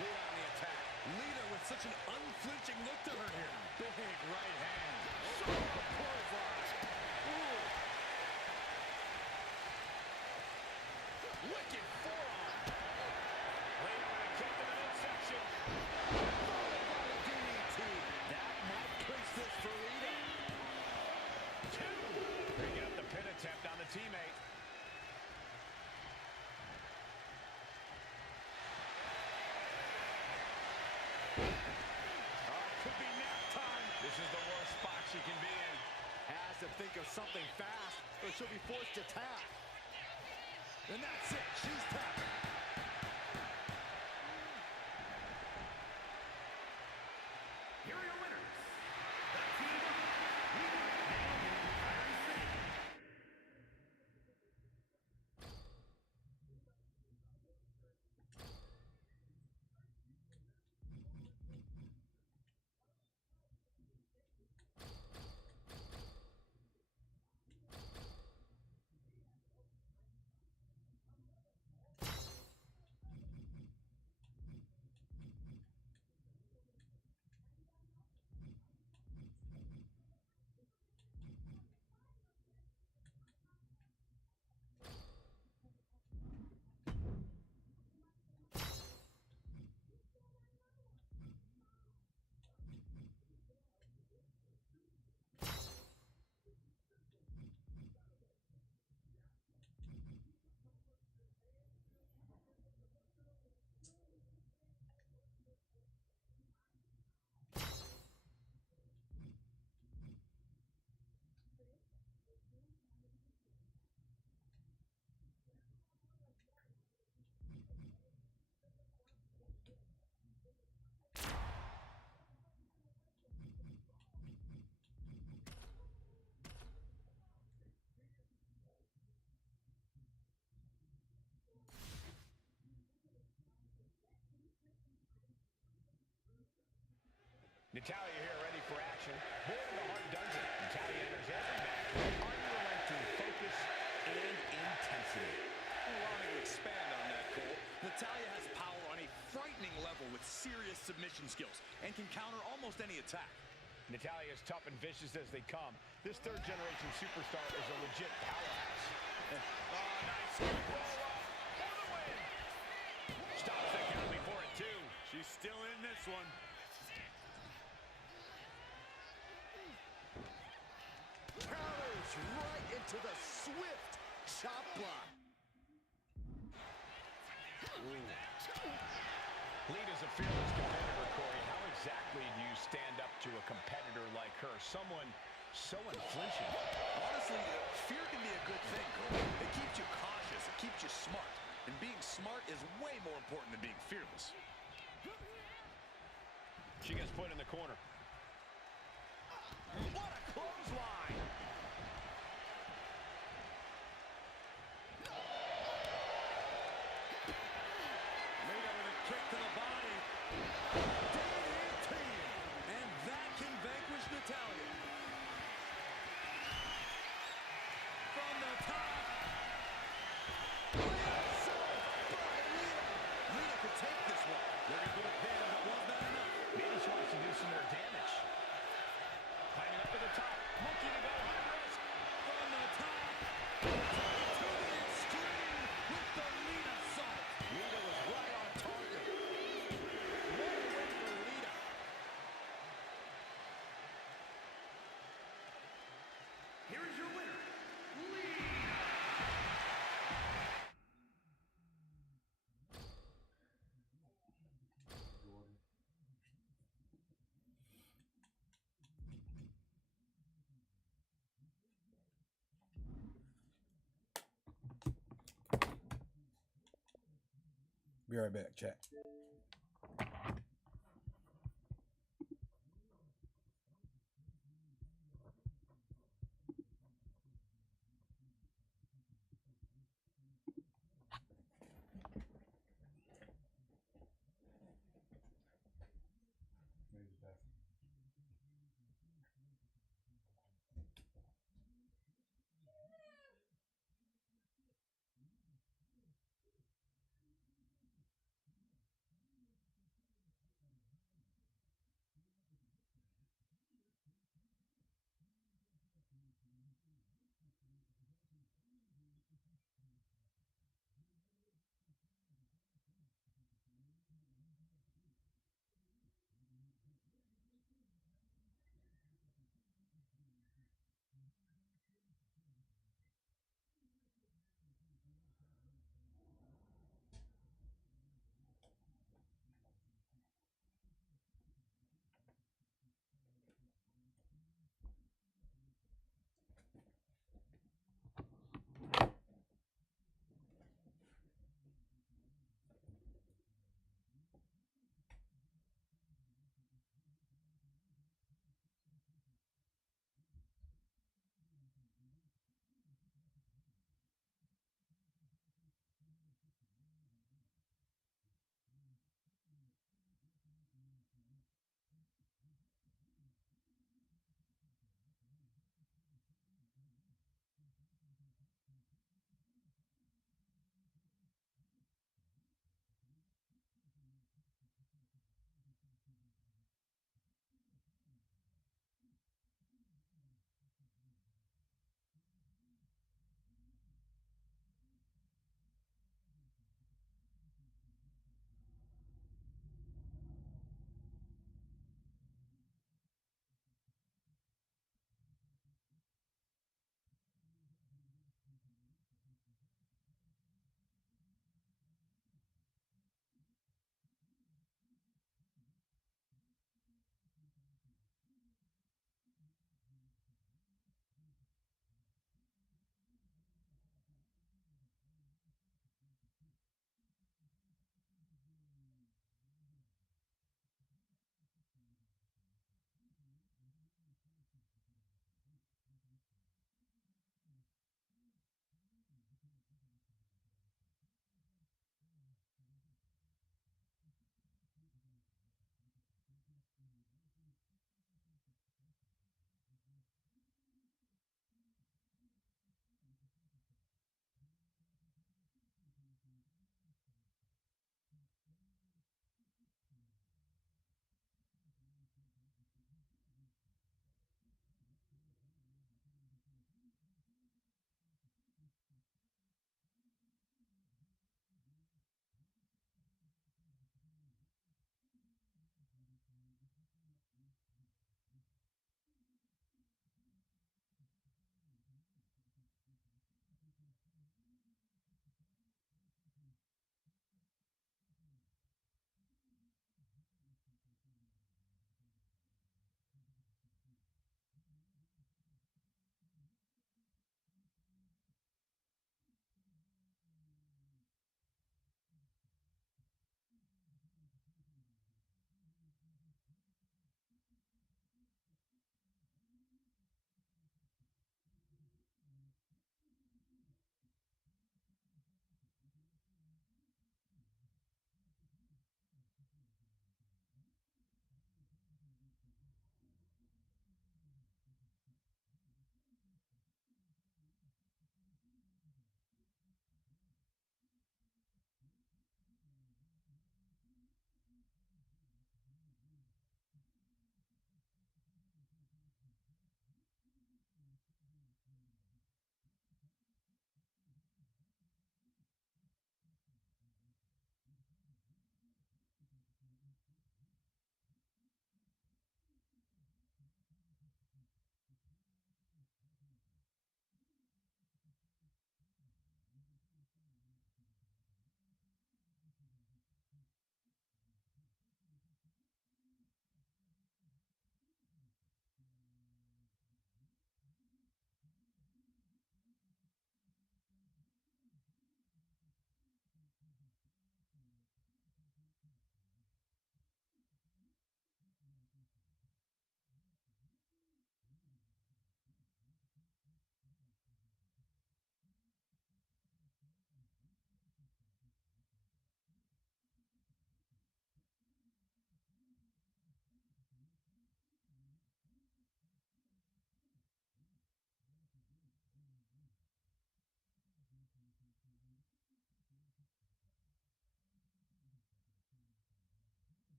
Lita on the attack. Lita with such an unflinching look to her here. Big right hand. Sharp clothesline. Ooh. Wicked forearm. Lita with a kick to the midsection. Followed by the DDT. That might clinch this for Lita. Two. Bringing up the pin attempt on the teammate. Could be nap time. This is the worst spot she can be in. Has to think of something fast, or she'll be forced to tap. And that's it. She's tapping. Here are your winners. The team of Lita, Naomi, Kairi Sane. Natalya here, ready for action. Born in the Heart Dungeon, Natalya enters every match with unrelenting focus and intensity. Allowing to expand on that, Cole. Natalya has power on a frightening level with serious submission skills and can counter almost any attack. Natalya is tough and vicious as they come. This third-generation superstar is a legit powerhouse. Nice roll up for the win. Stops the count before it, too. She's still in this one. Powers right into the swift chop block. Lita's a fearless competitor, Corey. How exactly do you stand up to a competitor like her? Someone so unflinching. Honestly, fear can be a good thing, Cole. It keeps you cautious. It keeps you smart. And being smart is way more important than being fearless. She gets put in the corner. What a clothesline! Lita with a kick to the body. DDT! And that can vanquish Natalya. From the top. Lita could take this one. Looking for the pin, but was not enough. Maybe she wants to do some more damage. Climbing up to the top. Looking to go high risk. From the top. To the extreme with the Lita salt. Lita was right on target. What a win for Lita. Here is your winner, Lita. Be right back, chat.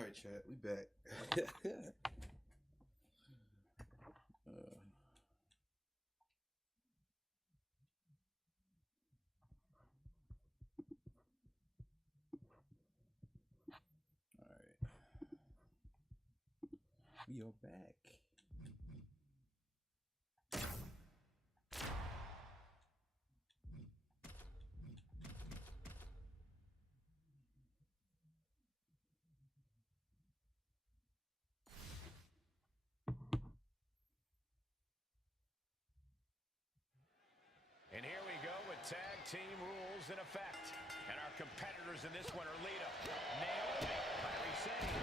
All right, chat. We back. All right. We are back. And here we go with tag team rules in effect. And our competitors in this one are Lita, Naomi, Kairi Sane,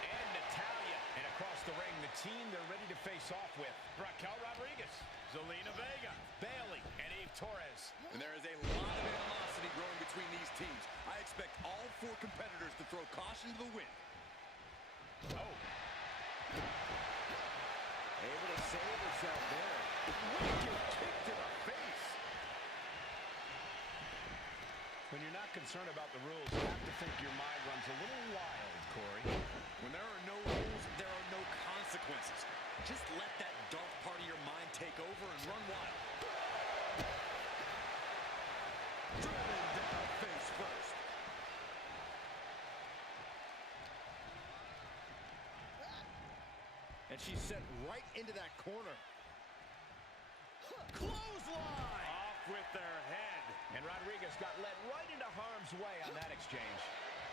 and Natalya. And across the ring, the team they're ready to face off with: Raquel Rodriguez, Zelina Vega, Bayley, and Eve Torres. And there is a lot of animosity growing between these teams. I expect all four competitors to throw caution to the wind. Oh. Able to save herself there. Wicked kick to the face. When you're not concerned about the rules, you have to think your mind runs a little wild, Corey. When there are no rules, there are no consequences. Just let that dark part of your mind take over and run wild. Driven down face first. And she's sent right into that corner. Clothesline! Off with their head. And Rodriguez got led right into harm's way on that exchange.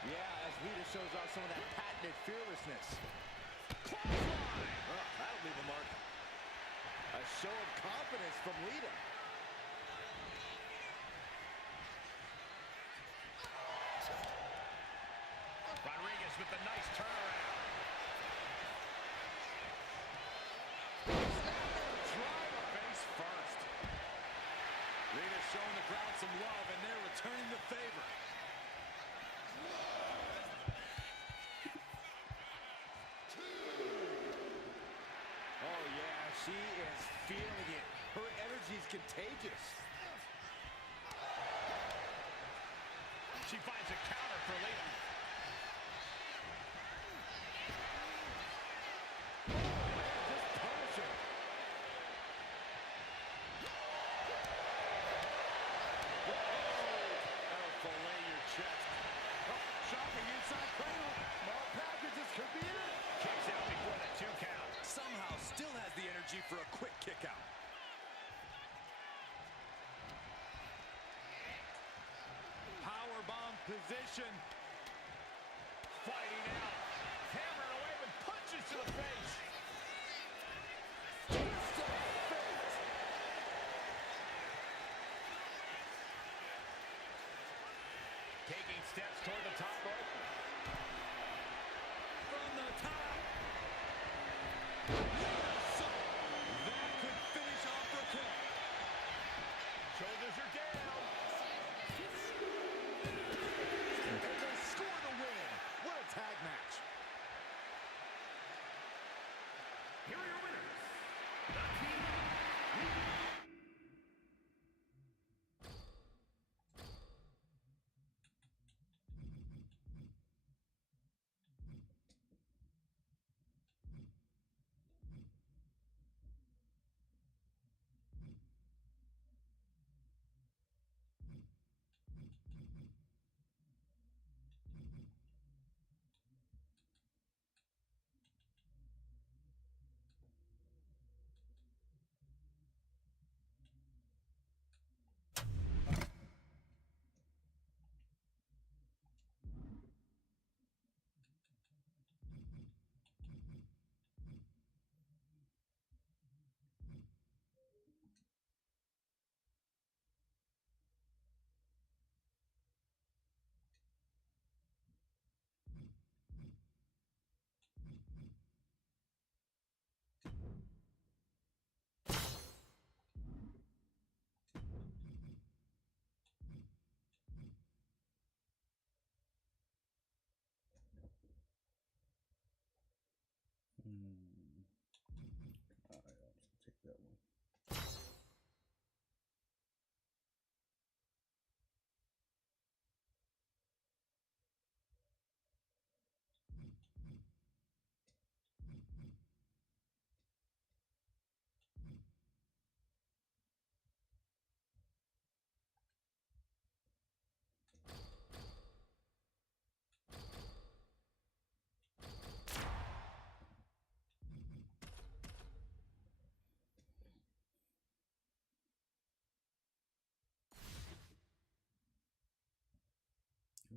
Yeah, as Lita shows off some of that patented fearlessness. Clothesline! Oh, that'll leave a mark. A show of confidence from Lita. Rodriguez with the nice turnaround. Driver face first. Lita's showing the crowd some love, and they're returning the favor. Oh, yeah, she is feeling it. Her energy is contagious. She finds a counter for Lita. Just punish her. That'll fillet your chest. Oh, shocking inside cradle. More packages could be it. Kicks out before the 2 count. Somehow still has the energy for a quick kick out. Powerbomb position. Fighting out. Hammering away with punches to the face. Twist of fate. Taking steps toward the top rope. From the top. That could finish off the kick. Shoulders are down. And they score the win. What a tag match. Here are your winners. The team.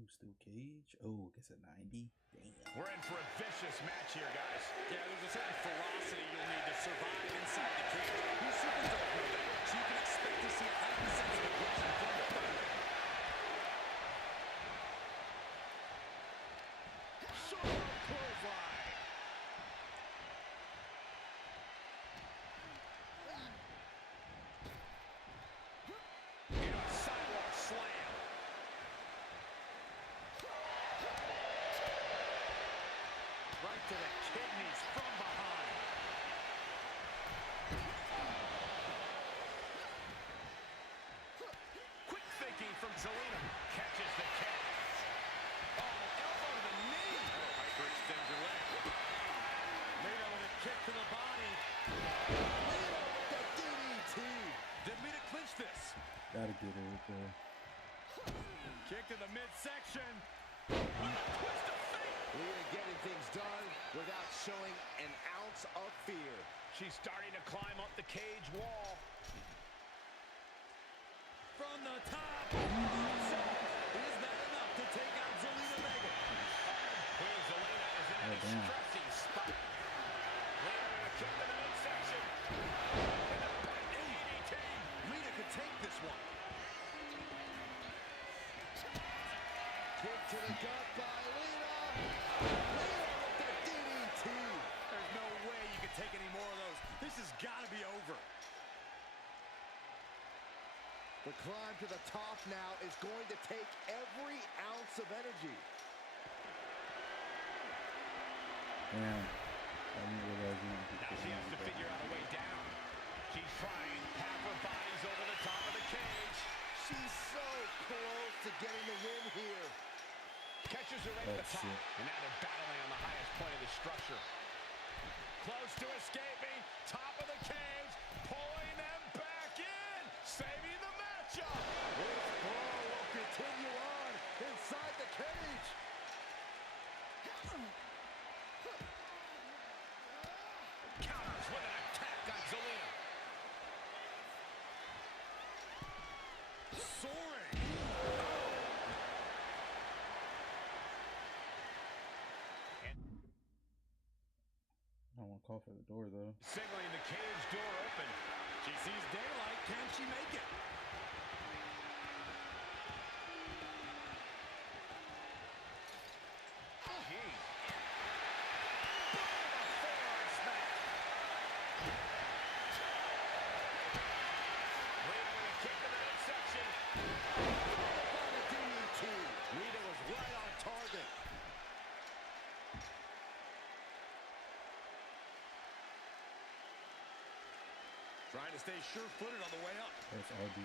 Steel cage. Oh, gets a 90. Damn. We're in for a vicious match here, guys. Yeah, there's a certain ferocity you'll need to survive inside the cage. These superstars know that, so you can expect to see a heightened sense of aggression from the fighter. Short clothesline. And a sidewalk slam. Right to the kidneys from behind. Quick thinking from Zelina. Catches the catch. Oh, elbow to the knee. Hyperextends her leg. Lita with a kick to the body. Lita with the DDT. Did Lita clinch this? Gotta get it right there. Kick to the midsection. Twist of fate. Lita getting things done without showing an ounce of fear. She's starting to climb up the cage wall. From the top. Is that enough to take out Zelina Vega? Queen Zelina is in a damn. distressing spot. Lita with a kick to the midsection. And a back DDT. Lita could take this one. Kick to the gut by Lita. Lita with the DDT. There's no way you can take any more of those. This has got to be over. The climb to the top now is going to take every ounce of energy. Damn. I didn't realize you didn't Now she has to figure out a way down. She's trying. Half her body's over the top of the cage. She's so close to getting the win here. Catches her right at the That's top. it. And now they're battling on the highest point of the structure. Close to escaping. Top of the cage. Pulling them back in. Saving the matchup. This brawl will continue on inside the cage. Counters with an attack on Zelina. Soaring. I don't want to call for the door, though. Signaling the cage door open. She sees daylight. Can she make it? Jeez. Forearm smash. Lita with a kick to the midsection. By the DDT. Lita was right on target. Trying to stay sure-footed on the way up. That's RB.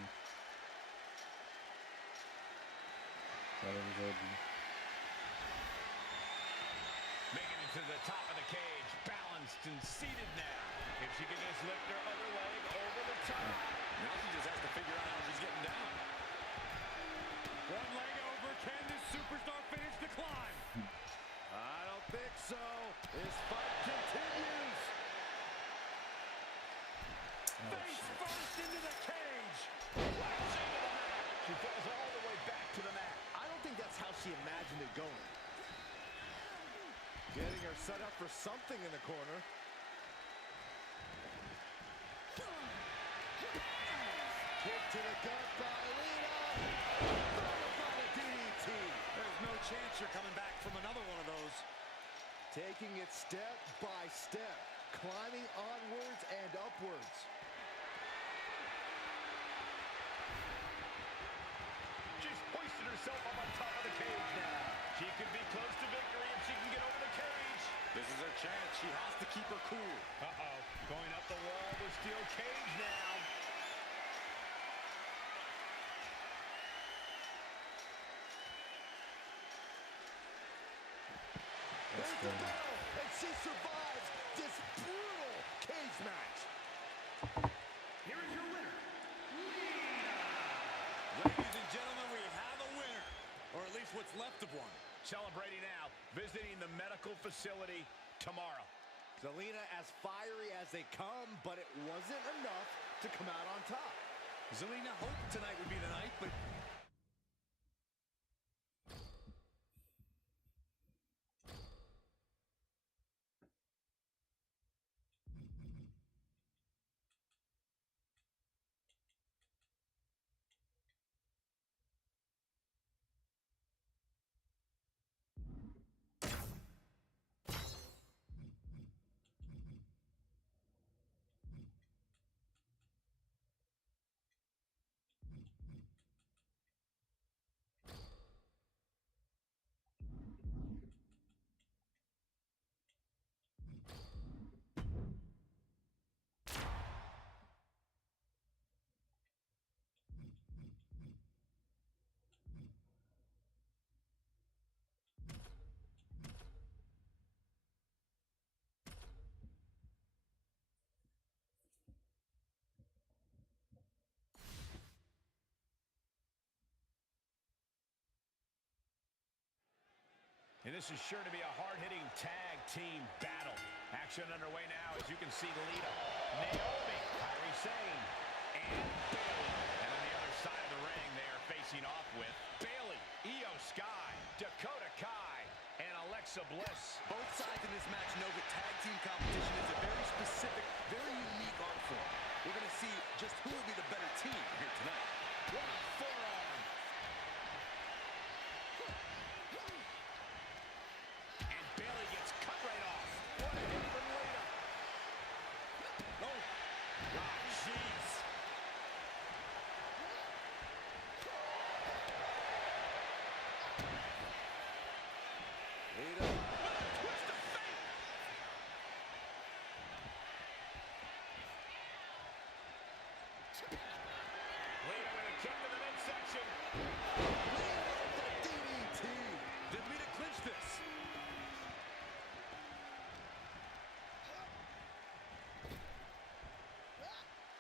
Thought it was RB. Making it to the top of the cage. Balanced and seated now. If she can just lift her other leg over the top. Now she just has to figure out how she's getting down. One leg over. Can this superstar finish the climb? I don't think so. This fight continues. Face first into the cage. Flashing to the mat. She falls all the way back to the mat. I don't think that's how she imagined it going. Getting her set up for something in the corner. Kick to the gut by Lita. Followed by the DDT. There's no chance you're coming back from another one of those. Taking it step by step. Climbing onwards and upwards. She's hoisted herself up on top of the cage now. She could be close to victory if she can get over the cage. This is her chance. She has to keep her cool. Uh-oh. Going up the wall of the steel cage now. There's the bell, and she survives this brutal cage match. Here is your winner, Ladies and gentlemen, we have a winner. Or at least what's left of one. Celebrating now, visiting the medical facility tomorrow. Zelina as fiery as they come, but it wasn't enough to come out on top. Zelina hoped tonight would be the night, but And this is sure to be a hard-hitting tag team battle. Action underway now, as you can see, Lita, Naomi, Kairi Sane, and Bayley. And on the other side of the ring, they are facing off with Bayley, Io Sky, Dakota Kai, and Alexa Bliss. Both sides in this match know that tag team competition is a very specific, very unique art form. We're going to see just who will be the better team here tonight. What a forearm. And Bayley gets cut right off. What a hit from Lita. Oh, jeez. Lita. Twist of fate. Lita with a kick to the midsection. DDT. Did Lita clinch this?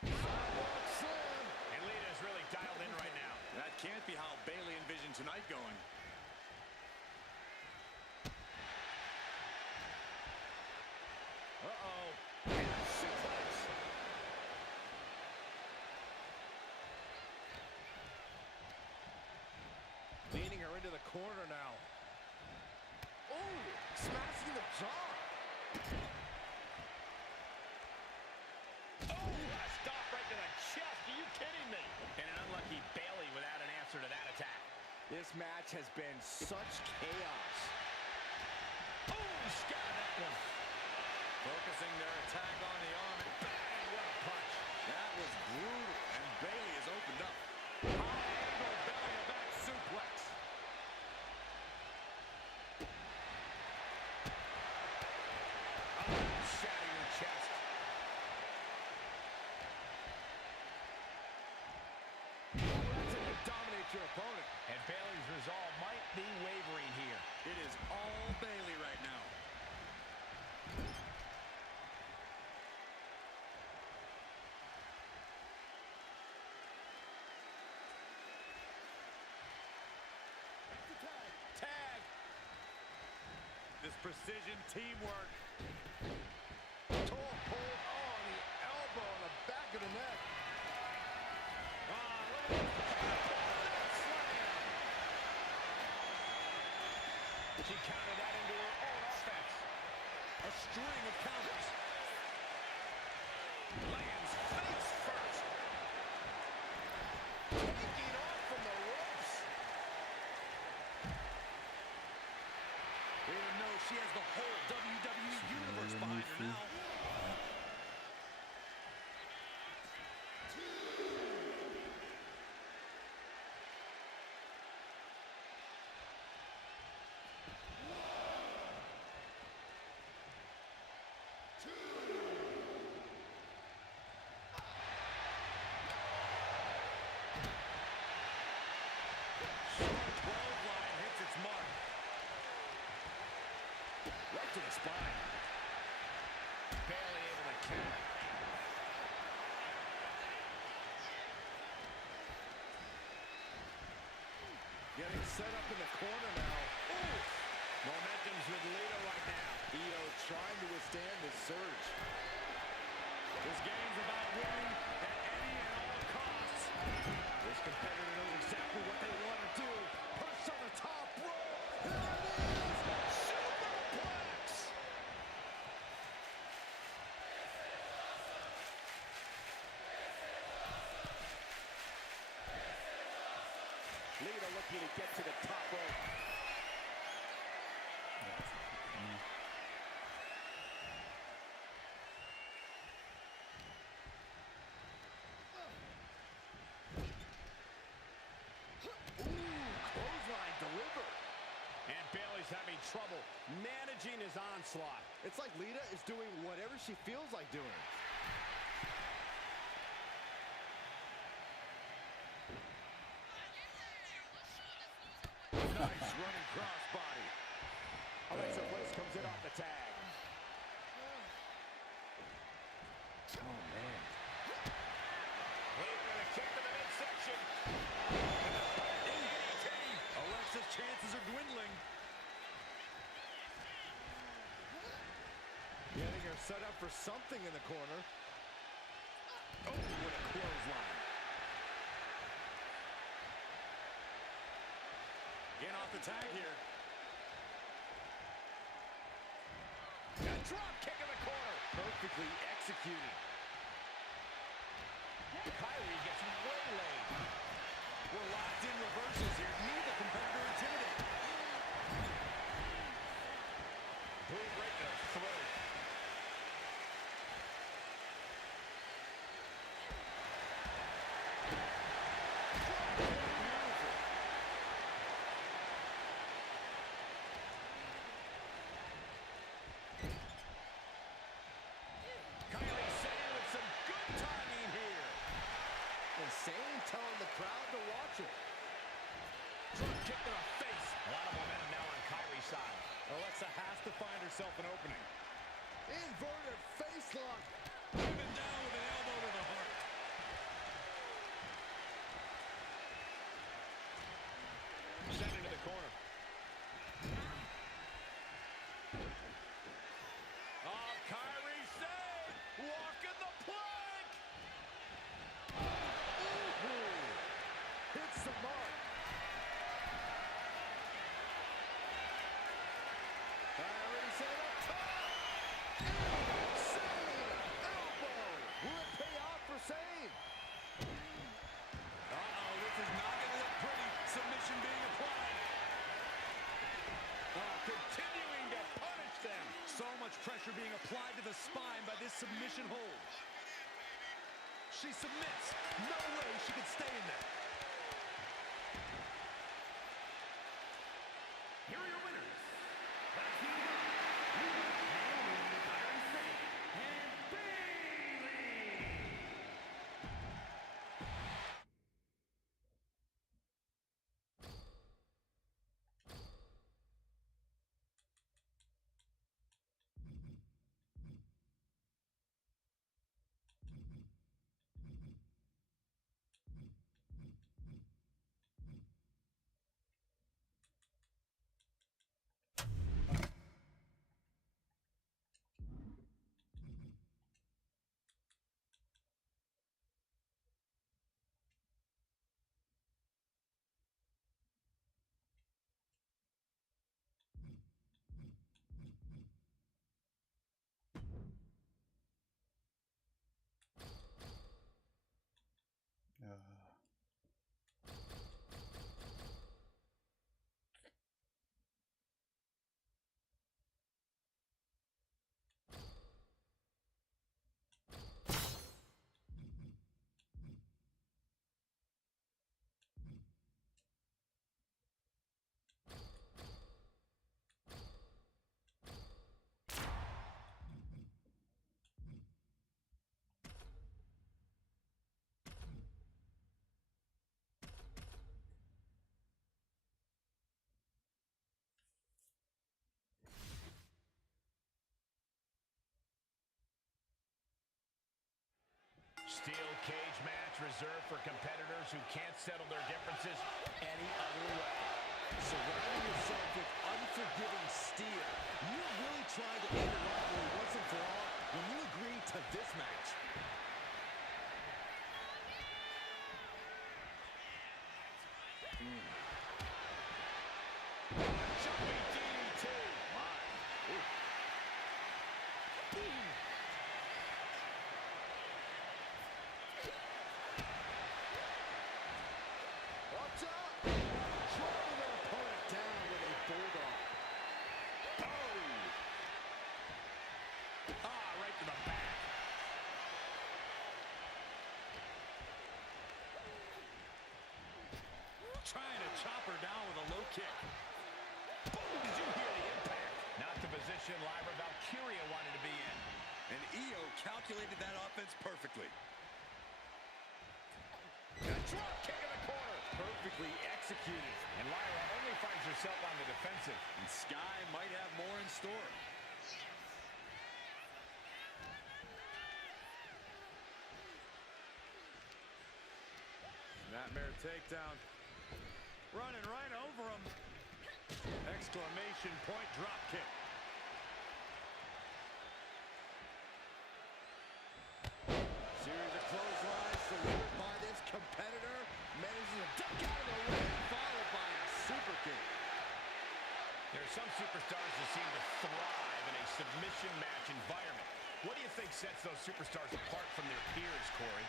And Lita is really dialed in right now. That can't be how Bayley envisioned tonight going. Uh-oh. And a suplex. Leaning her into the corner now. Oh, smashing the jaw. Oh, a stop right to the chest. Are you kidding me? And an unlucky Bayley without an answer to that attack. This match has been such chaos. Oh, scattered that one. Focusing their attack on the arm. And Bang, what a punch. that was brutal. And Bayley has opened up. High angle belly to back suplex. Oh, shattering the chest. That's it to dominate your opponent. And Bayley's resolve might be wavering here. It is all Bayley right now. Tag. This precision teamwork. Toe hold on the elbow on the back of the neck. She countered that into her own offense. A string of counters. Lands face first. Taking off from the ropes. Lita knows she has the whole WWE Universe behind her now. Right to the spine. Barely able to counter. Getting set up in the corner now. Ooh. Momentum's with Lita right now. Io trying to withstand this surge. This game's about winning at any and all costs. This competitor knows exactly what they want to do. Push on the top rope. Here it is. Superplex! Lita looking to get to the top rope. Clothesline delivered. And Bayley's having trouble managing his onslaught. It's like Lita is doing whatever she feels like doing. Nice running crossbody. Alexa Bliss comes in off the tag. Oh, man. Lita with a kick to the midsection. Alexa's chances are dwindling. something in the corner. Oh, what a clothesline. Getting off the tag here. A drop kick in the corner. Perfectly executed. Kyrie gets waylaid. We're locked in reversals here. Neither competitor intimidated. Boom right to the throat. Kyrie Sane with some good timing here. And Sane telling the crowd to watch it. Drop kick to the face. A lot of momentum now on Kyrie's side. Alexa has to find herself an opening. Inverted face lock. Driven down with an elbow to the heart. Sent into the corner. Oh, Kyrie Sane walking the plank. Ooh. Hits the mark. Kyrie Sane up top. Sane elbow. Will it pay off for Sane? Uh-oh, this is not going to look pretty. Submission being applied. Oh, continuing to punish them. So much pressure being applied to the spine by this submission hold. She submits. No way she can stay in there. Here are your winners. The team of Naomi, Kyrie Sane, and Bayley. Steel cage match reserved for competitors who can't settle their differences any other way. Surrounding yourself with unforgiving steel. You're really trying to end the rivalry once and for all when you agree to this match. Jumping DDT. My. Ooh. Watch out! Driving their opponent down with a bulldog. Oh! Ah, right to the back. Trying to chop her down with a low kick. Boom! Did you hear the impact? Not the position Lyra Valkyria wanted to be in. And Io calculated that offense perfectly. A drop kick in the corner. Perfectly executed. And Lyra only finds herself on the defensive. And Sky might have more in store. Nightmare takedown. Running right over him. Exclamation point drop kick. competitor manages to duck out of the way, followed by a super kick. There are some superstars who seem to thrive in a submission match environment. What do you think sets those superstars apart from their peers, Corey?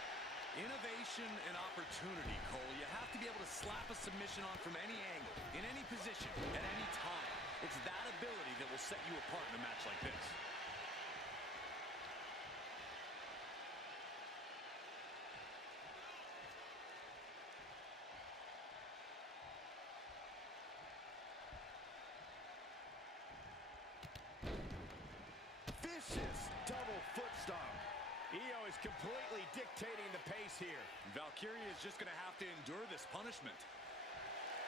Innovation and opportunity, Cole. You have to be able to slap a submission on from any angle, in any position, at any time. It's that ability that will set you apart in a match like this. Vicious double foot stomp. Io is completely dictating the pace here. Valkyria is just going to have to endure this punishment.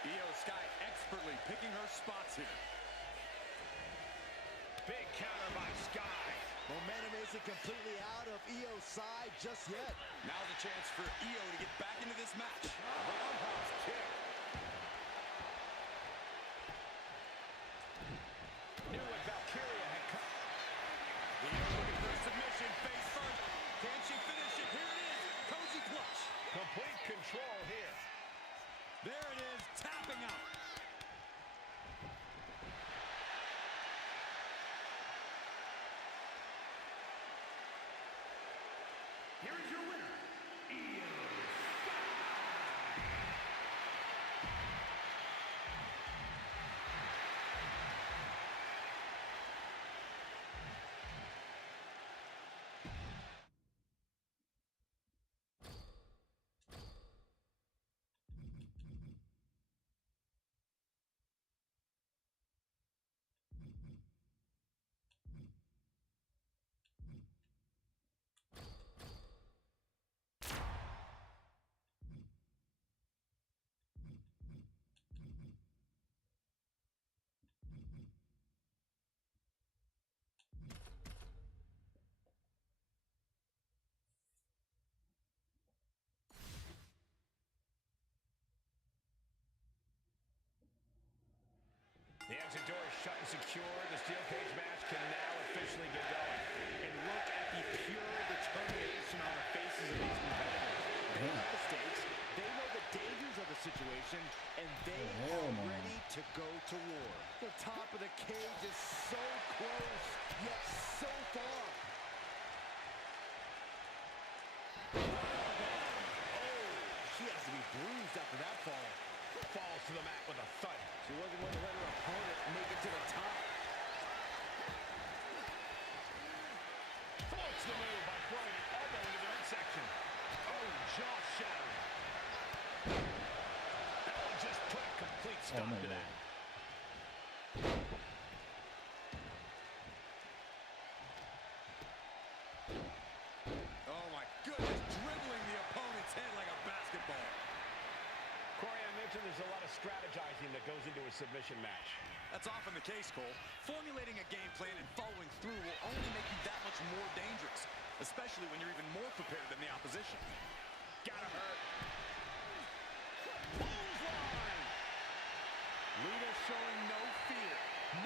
Io Sky expertly picking her spots here. Big counter by Sky. Momentum isn't completely out of Io's side just yet. Now's a chance for Io to get back into this match. Roundhouse kick. Knew what Valkyria had come. Io looking for a submission, face first. Can she finish it? Here it is. Cozy clutch. Complete control here. There it is, tapping out. Here is your winner, Io The exit door is shut and secure. The steel cage match can now officially get going. And look at the pure determination on the faces of these competitors. They know the stakes, they know the dangers of the situation, and they are ready to go to war. The top of the cage is so close, yet so far. Oh, she has to be bruised after that fall. Falls to the mat with a thud. She wasn't going to let her opponent make it to the top. Floats the move by throwing an elbow into the midsection. Oh, jaw shattering. That one just put a complete stop to that. Oh my goodness, dribbling the opponent's head like a basketball. Corey, I mentioned there's a lot of strategizing that goes into a submission match. That's often the case, Cole. Formulating a game plan and following through will only make you that much more dangerous, especially when you're even more prepared than the opposition. Gotta hurt. Clothesline! Lita showing no fear,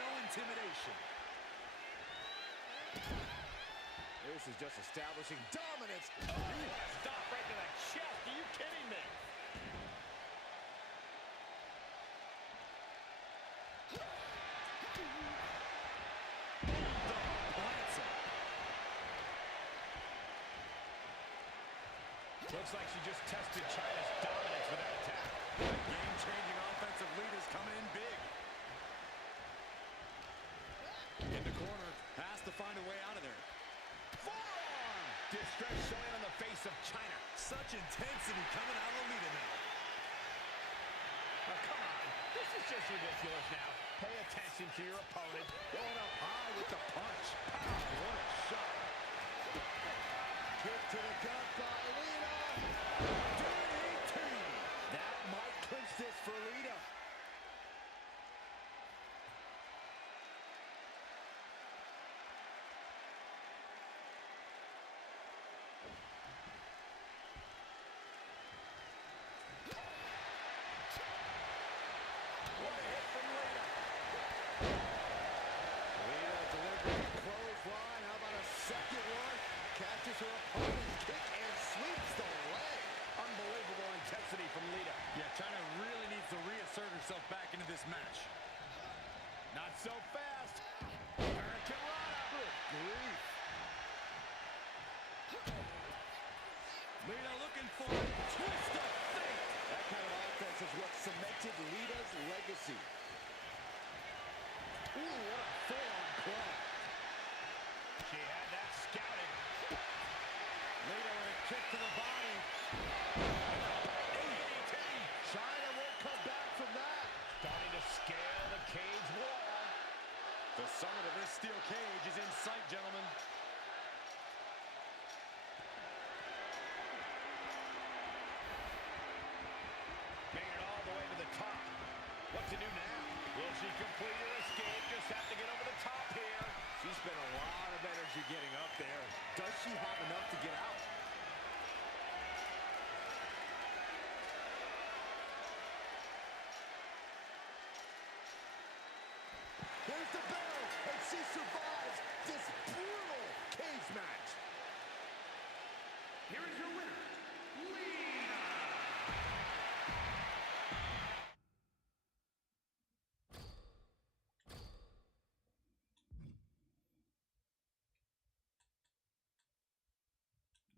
no intimidation. This is just establishing dominance. Stop right to the chest. Are you kidding me? Looks like she just tested China's dominance with that attack. Game-changing offensive lead is coming in big. In the corner, has to find a way out of there. Forearm! Distress showing on the face of China. Such intensity coming out of Lita now. Oh, come on. This is just ridiculous now. Pay attention to your opponent. Going up high with the punch. Pow, what a shot. Kick to the gut by Lita. DDT. That might clinch this for Lita. What a hit from Lita. Lita delivering a clothesline. How about a second one? Catches her opponent's kick and sweeps the leg. Unbelievable Lita looking for a twist of fate. That kind of offense is what cemented Lita's legacy. Ooh, what a full-on club. She had that scouted. Lita with a kick to the body. DDT. China won't come back from that. Starting to scale the cage wall. The summit of this steel cage is in sight, gentlemen. Made it all the way to the top. What to do now? Will she complete her escape? Just have to get over the top here. She spent a lot of energy getting up there. Does she have enough to get out? Here's the bell, and she survives this brutal cage match. Here is your winner, Lita.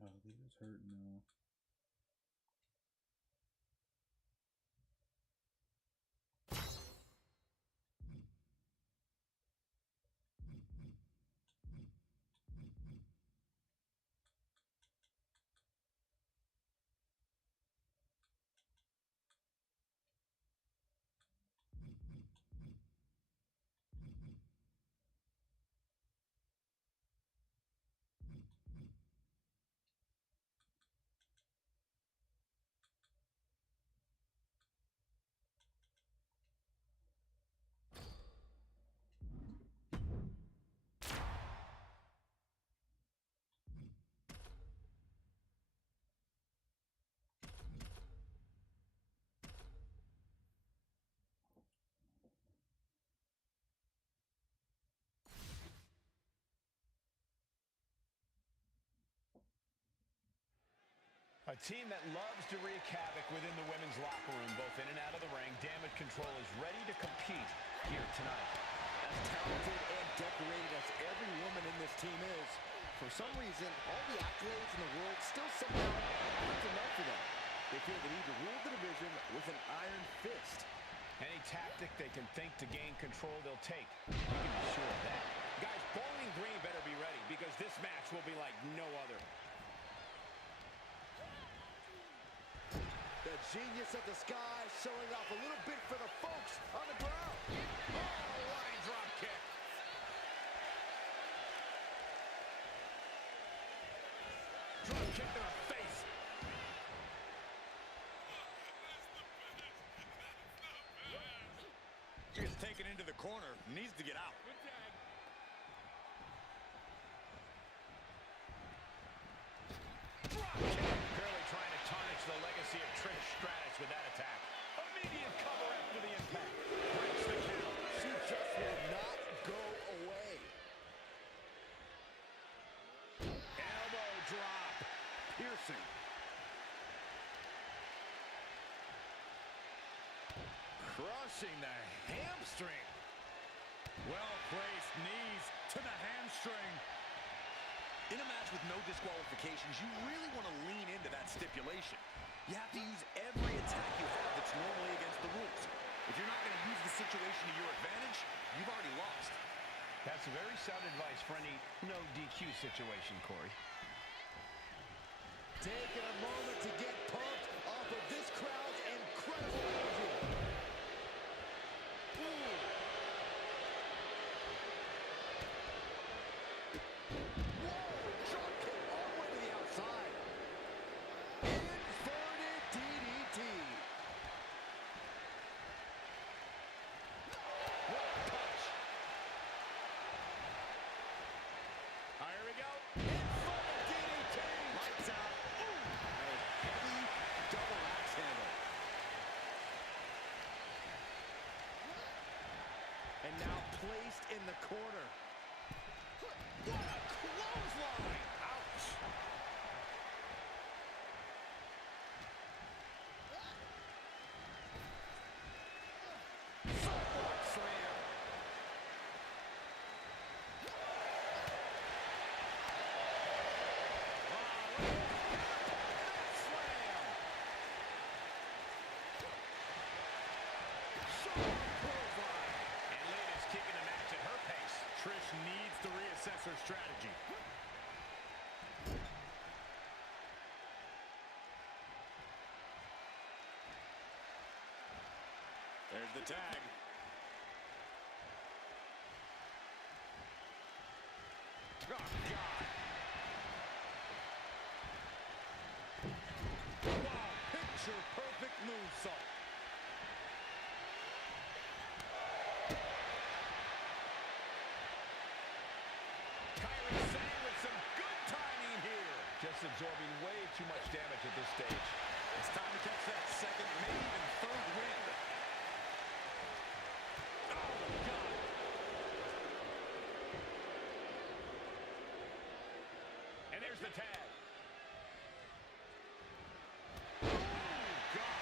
Oh, this is hurting now. A team that loves to wreak havoc within the women's locker room, both in and out of the ring. Damage Control is ready to compete here tonight. As talented and decorated as every woman in this team is, for some reason, all the accolades in the world still somehow aren't enough for them. They feel they need to rule the division with an iron fist. Any tactic they can think to gain control, they'll take. You can be sure of that. Guys, Bowling Green better be ready, because this match will be like no other. The genius of the sky showing off a little bit for the folks on the ground. Oh, line drop kick. Drop kick to her face. She gets taken into the corner. Needs to get out. Drop kick. Barely trying to tarnish the legacy of Trish Stratus with that attack. Immediate cover after the impact. Breaks the count. She just will not go away. Elbow drop. Piercing. Crushing the hamstring. Well-placed knees to the hamstring. In a match with no disqualifications, you really want to lean into that stipulation. You have to use every attack you have that's normally against the rules. If you're not going to use the situation to your advantage, you've already lost. That's very sound advice for any no DQ situation, Corey. Taking a moment to get pumped off of this crowd's incredible energy. And now placed in the corner. What a clothesline! Ouch! Sidewalk slam. strategy. There's the tag. Oh, God. Wow, picture perfect moonsault. Kyrie Sane with some good timing here. Just absorbing way too much damage at this stage. It's time to catch that second, maybe even third wind. Oh, God. And there's the tag. Oh, God.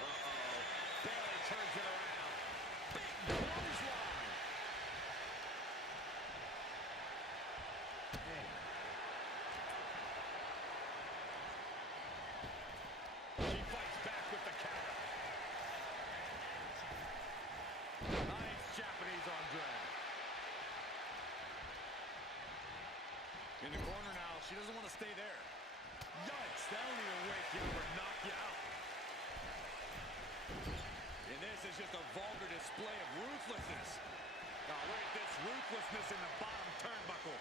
Uh-oh. Bailey turns it around. Big clothesline. She fights back with the counter. Nice Japanese arm drag. In the corner now. She doesn't want to stay there. Yikes. That'll either wake you up or knock you out. And this is just a vulgar display of ruthlessness. Oh, look at this ruthlessness in the bottom turnbuckle.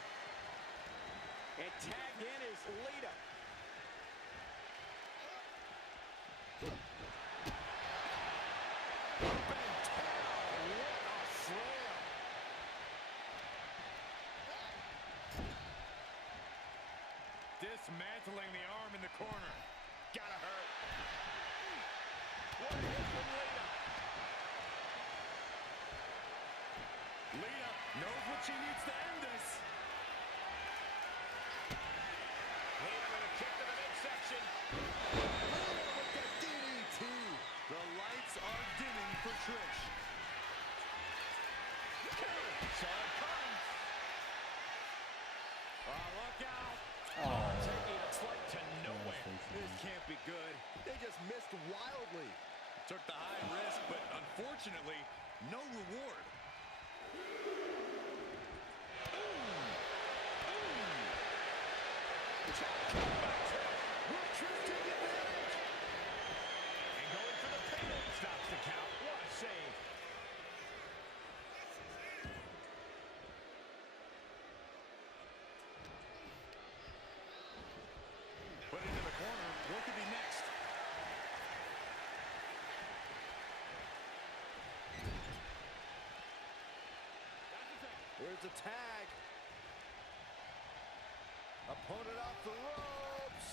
And tagged in is Lita. Up and down. What a slam. Dismantling the arm in the corner. Gotta hurt. What a hit from Lita. Lita knows what she needs to end this. Lita with a kick to the midsection. Lita with the DDT. The lights are dimming for Trish. Saw it coming. Oh, look out. Oh, Taking a flight to nowhere. This can't be good. They just missed wildly. Took the high risk, but unfortunately, no reward. Will Trish take advantage? And going for the pin. Stops the count. What a save. Put into the corner. What could be next? Here's a tag. Opponent off the ropes.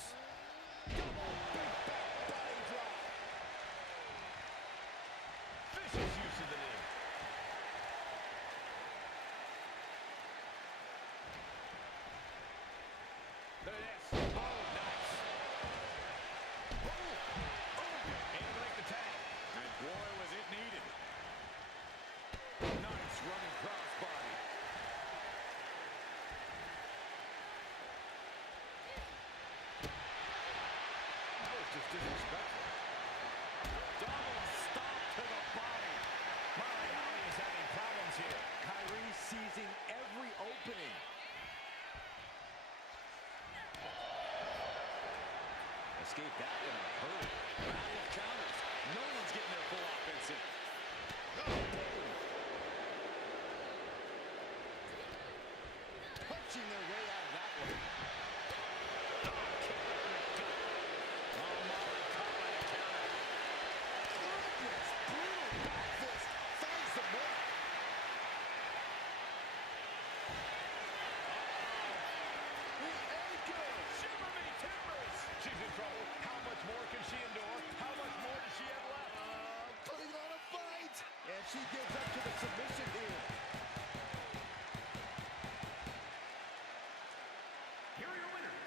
Double big back body drop. Vicious use of the knee. Look at this. Oh, nice. Able to make the tag. And boy, was it needed. Nice running crossbody. That was just disrespectful. Double stomp to the body. Molly Holly is having problems here. Kyrie seizing every opening. Escape that in a hurry. Battle of counters. No one's getting their full offense in. Punching their way out of that one. Goodness, brutal back fist. Finds the mark. The anchor. Shiver me timbers! She's in trouble. How much more can she endure? How much more does she have left? Putting on a fight. And she gives up to the submission here. Here are your winners.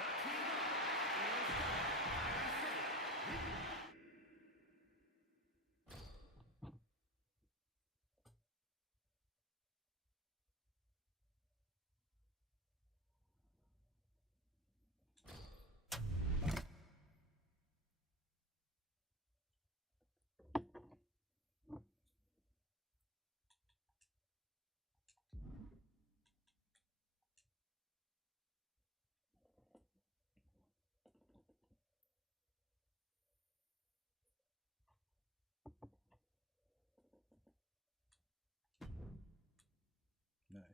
The Team of Io Sky, Iron City.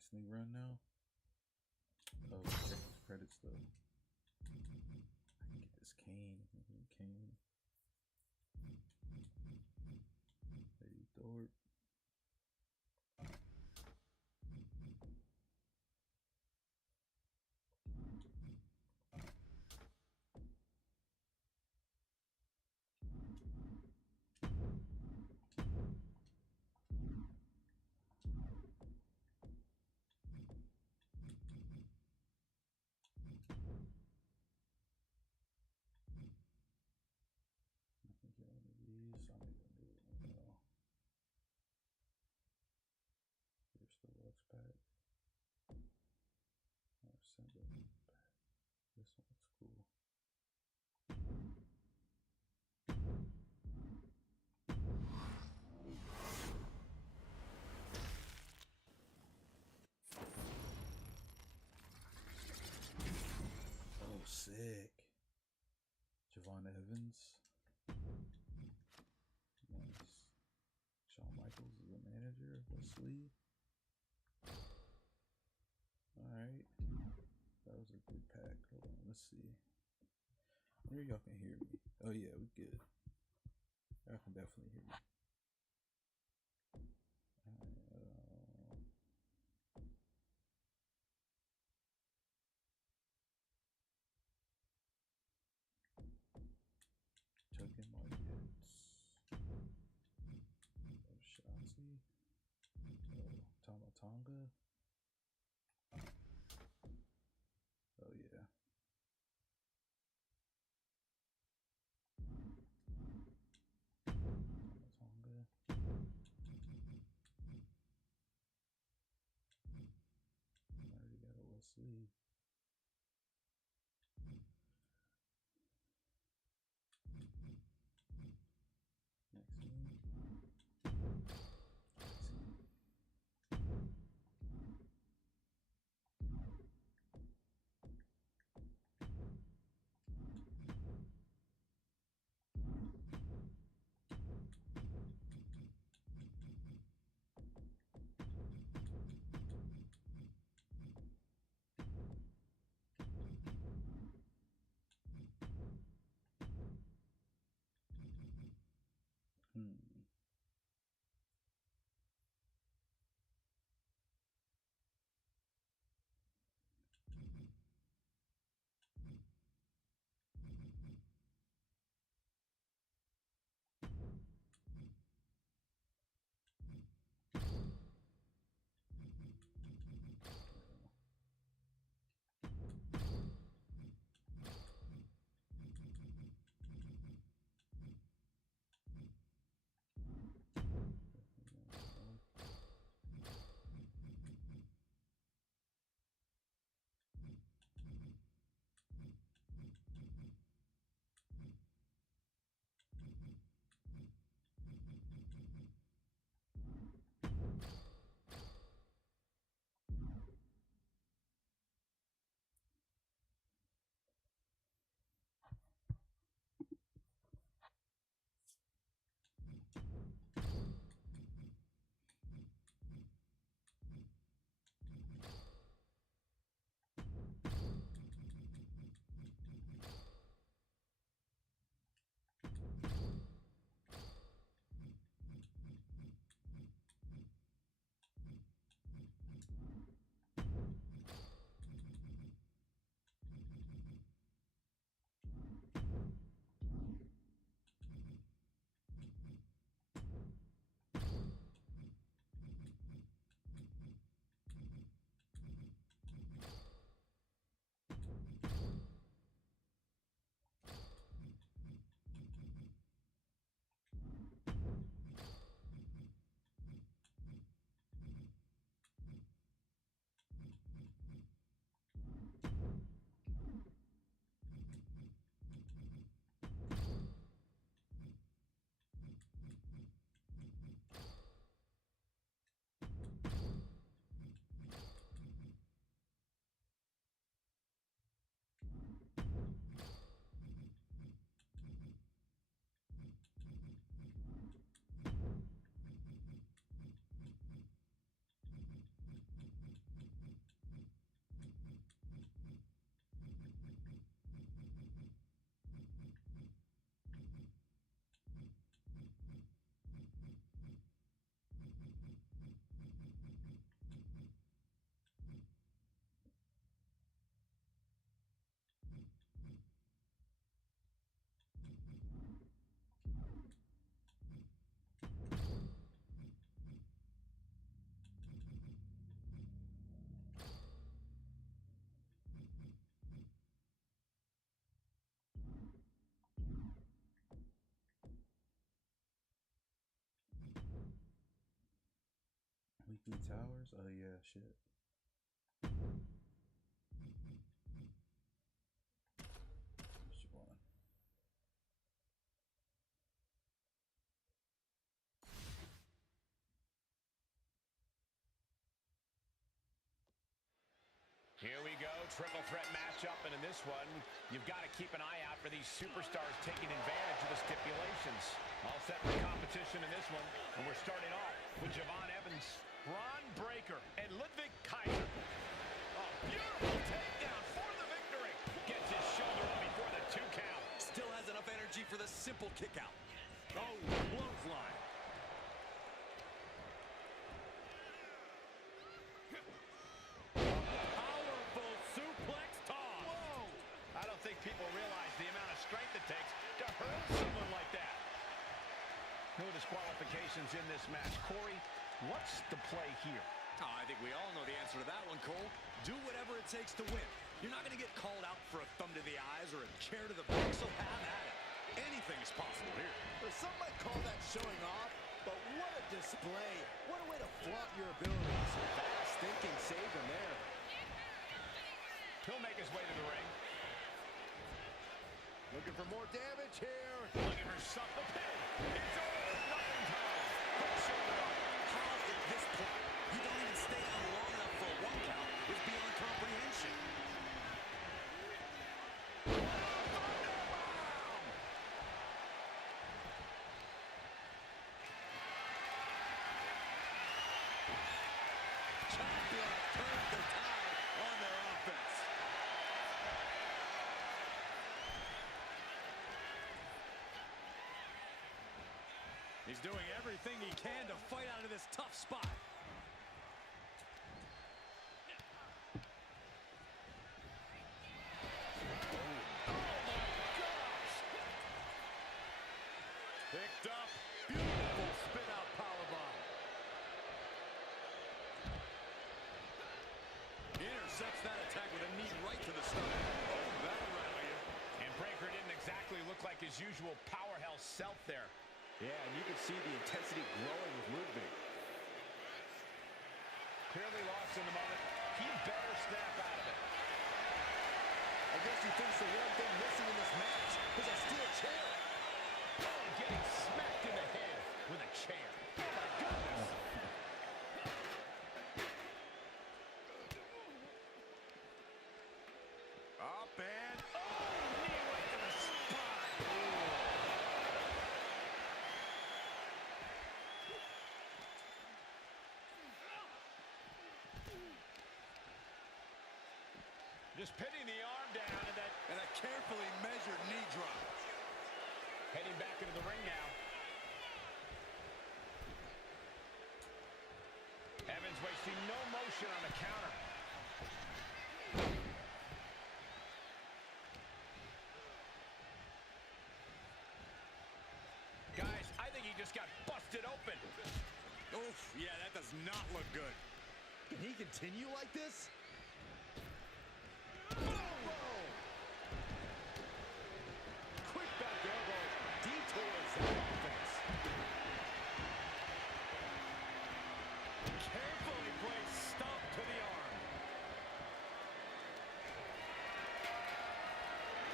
Next new run now. Oh, check his credits though. I can get this Kane. Kane. Eddie Thorpe. I can get one of these. I'm gonna do it now. Here's the Lux pack. Or send it back. This one looks cool. Oh, sick. Javon Evans. Nice. Shawn Michaels is the manager. Wesley. Alright. That was a good pack. Hold on, let's see. Maybe y'all can hear me. Oh yeah, we good. Y'all can definitely hear me. Token markets. Oh, Shotzi. Oh, Tamatonga. Oh yeah. Tamatonga. I already got a Wesley. Next one. powers? Oh yeah, shit. What you want? Here we go, triple threat matchup, and in this one, you've got to keep an eye out for these superstars taking advantage of the stipulations. All set for competition in this one, and we're starting off with Javon Evans, Braun Breaker, and Ludwig Kaiser. A beautiful takedown for the victory. Gets his shoulder up before the 2 count. Still has enough energy for the simple kick out. Oh, clothesline. People realize the amount of strength it takes to hurt someone like that. No disqualifications in this match. Corey, what's the play here? Oh, I think we all know the answer to that one, Cole. Do whatever it takes to win. You're not going to get called out for a thumb to the eyes or a chair to the back, so have at it. Anything is possible here. Well, some might call that showing off, but what a display. What a way to flaunt your abilities. Fast thinking saved him there. He'll make his way to the ring. Looking for more damage here. Looking for something. It's all or nothing time. Put the shoulder up. How at this point you don't even stay down long enough for a 1 count is beyond comprehension. Champion turned the tide on their offense. He's doing everything he can to fight out of this tough spot. Picked up. Beautiful spin out powerbomb. Intercepts that attack with a knee right to the stomach. Oh, that'll rattle you. And Breaker didn't exactly look like his usual powerhouse self there. Yeah, and you can see the intensity growing with Ludwig. Clearly lost in the moment. He better snap out of it. I guess he thinks the one thing missing in this match is a steel chair. Oh, getting smacked in the head with a chair. Oh, my goodness. Up and Knee right to the spine. Just pinning the arm down and a carefully measured knee drop. heading back into the ring now. Evans wasting no motion on the counter. Guys, I think he just got busted open. Oof, yeah, that does not look good. Can he continue like this? Quick back elbow detours that offense. Carefully placed stomp to the arm.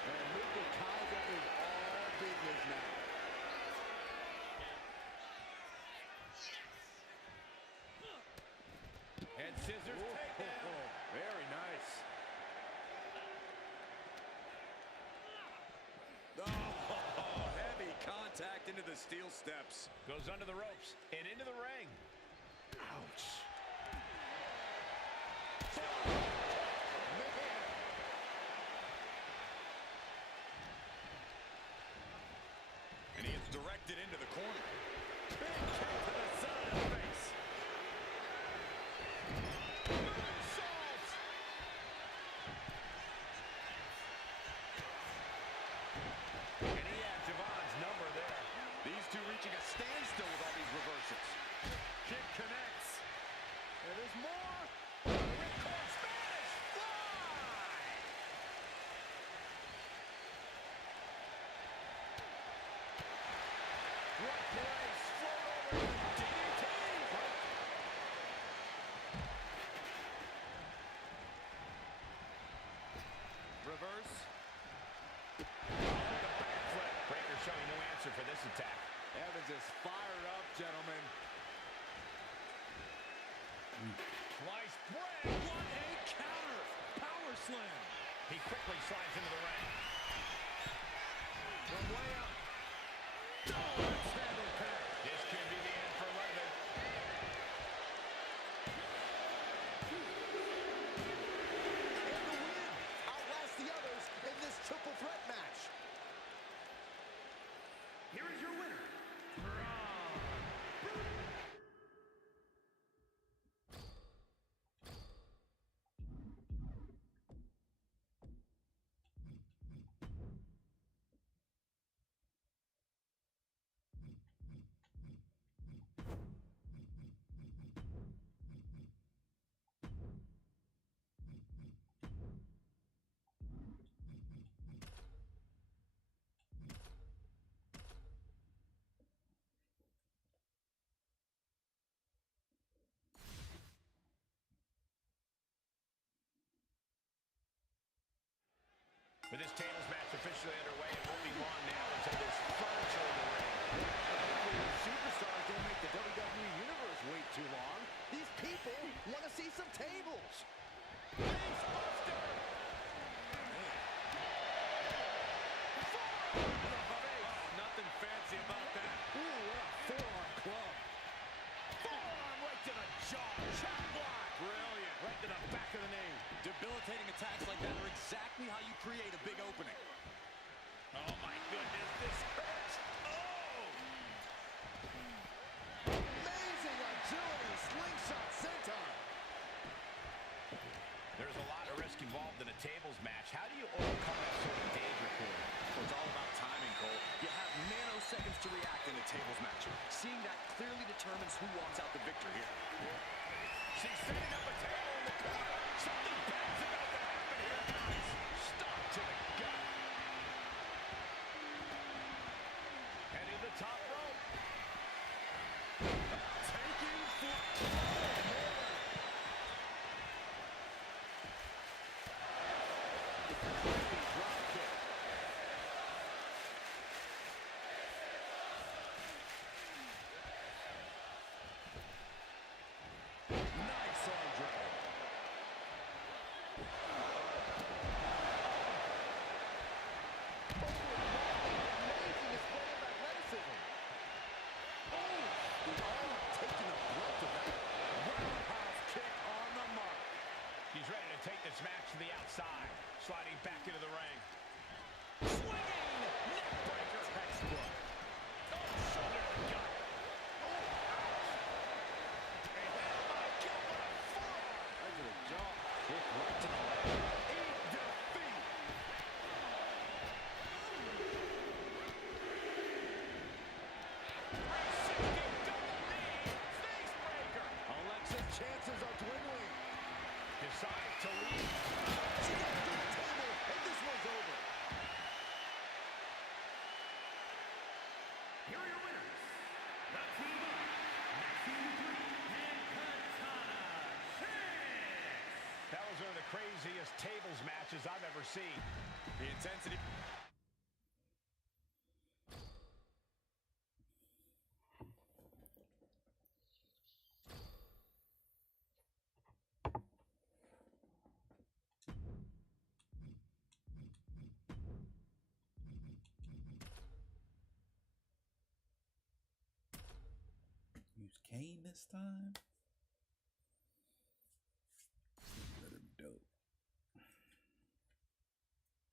And Ludwig Kaiser is all business now. Head scissors takedown. Very nice. Oh, heavy contact into the steel steps. Goes under the ropes and into the ring. Ouch. And he is directed into the corner. Big kick to the side of the face. Moonsault! And he had Javon's number there. These two reaching a standstill with all these reversals. Kick connects. And there's more. Ripcord smash! answer for this attack. Evans is fired up, gentlemen. Slice bread. What a counter. Power slam. He quickly slides into the ring. From way up. Oh, that's handle pass. This could be the end for London. And the win outlasts the others in this triple threat match. Here is your winner, With this tables match officially underway, it won't be long now until there's furniture in the ring. These superstars don't make the WWE Universe wait too long. These people want to see some tables. Facebuster. Oh, nothing fancy about that. Ooh, what a forearm club. Forearm right to the jaw. Chop block. Brilliant. Right to the back of the knee. Debilitating attacks like that are exactly how you create a big opening. Oh, my goodness, this hurts. Oh! Amazing agility, slingshot senton. There's a lot of risk involved in a tables match. How do you overcome that sort of danger, Corey? Well, it's all about timing, Cole. You have nanoseconds to react in a tables match. Seeing that clearly determines who walks out the victor here. She's setting up a table in the corner. Something bad's about to happen here, guys. Stop to the gut. Heading to the top rope. Taking flight. Nice arm drag. Amazing display of athleticism. Oh, the arm taking the brunt of that. Roundhouse kick on the mark. He's ready to take this match to the outside. Sliding back into the ring. Swinging neck breaker. Textbook. Oh, shoulder to the gut. Right to the jaw. Kick right to the leg. Eat defeat. Alexa's chances are dwindling. Decides to leave. She got through the table, and this one's over. here are your winners, the team of Maxine Dupree and Katana Chance. That was one of the craziest tables matches I've ever seen. The intensity. Use Kane this time. Better be dope.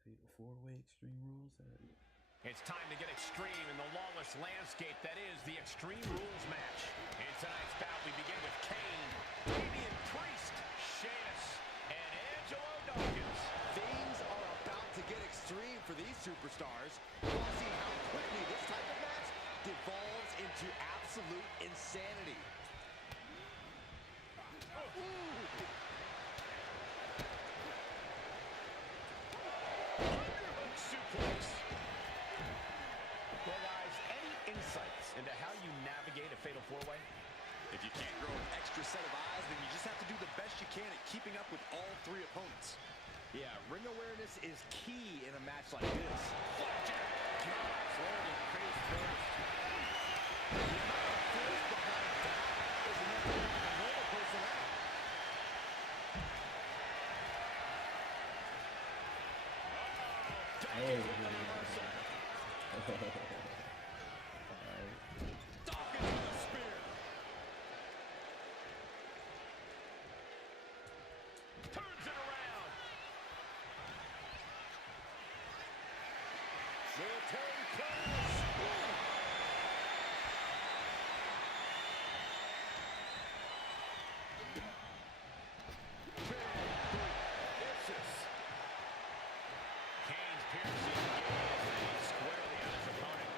Fatal 4-way Extreme Rules. It's time to get extreme in the lawless landscape that is the Extreme Rules match. In tonight's bout, we begin with Kane, Damian Priest, Sheamus, and Angelo Dawkins. Things are about to get extreme for these superstars. We'll see how quickly this type of match devolves into absolute insanity. Underhook suplex. Well, guys, any insights into how you navigate a fatal four-way? If you can't grow an extra set of eyes, then you just have to do the best you can at keeping up with all three opponents. Yeah, ring awareness is key in a match like this. Flapjack! Drops over face first. The amount of force behind that is enough to knock a normal person out. Dawkins with a spear. Turns it around. Military press. Vicious. Kane's piercing gaze aimed squarely at his opponent.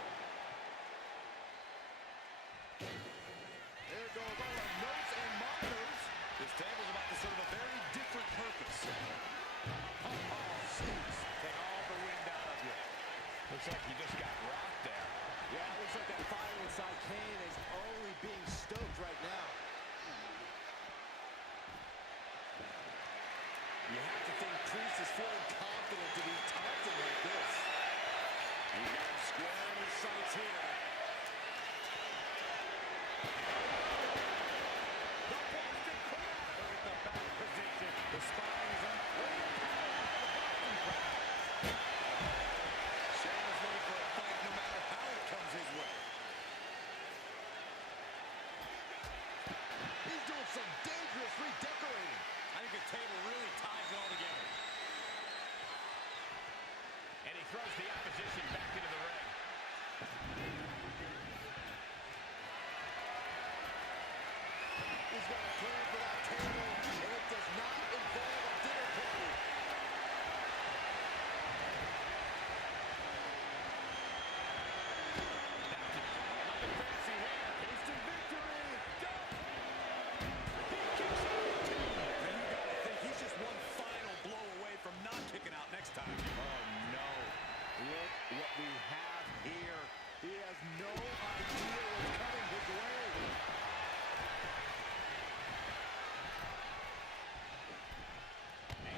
There goes all our notes and markers. This table's about to serve a very different purpose. Sneaks. Take all the wind out of you. Looks like you just got rocked there. Yeah, it looks like that fire inside Kane is only being stoked right now. You have to think Priest is feeling confident to be taunted like this. He got him square in his sights here. The Boston crowd. Look at the back position. The spine is up. Look at the power of the Boston crowd. Sheamus ready for a fight no matter how it comes his way. He's doing some dangerous redecorating. I think the table really ties it all together. And he throws the opposition back into the ring. He's got a plan for that table, and it does not involve a dinner party. Nothing fancy here. Instant victory. Go! He kicks out at 2. And you gotta think he's just one final blow away from not kicking out next time. Oh, no. Look what we have here. He has no idea what's coming his way.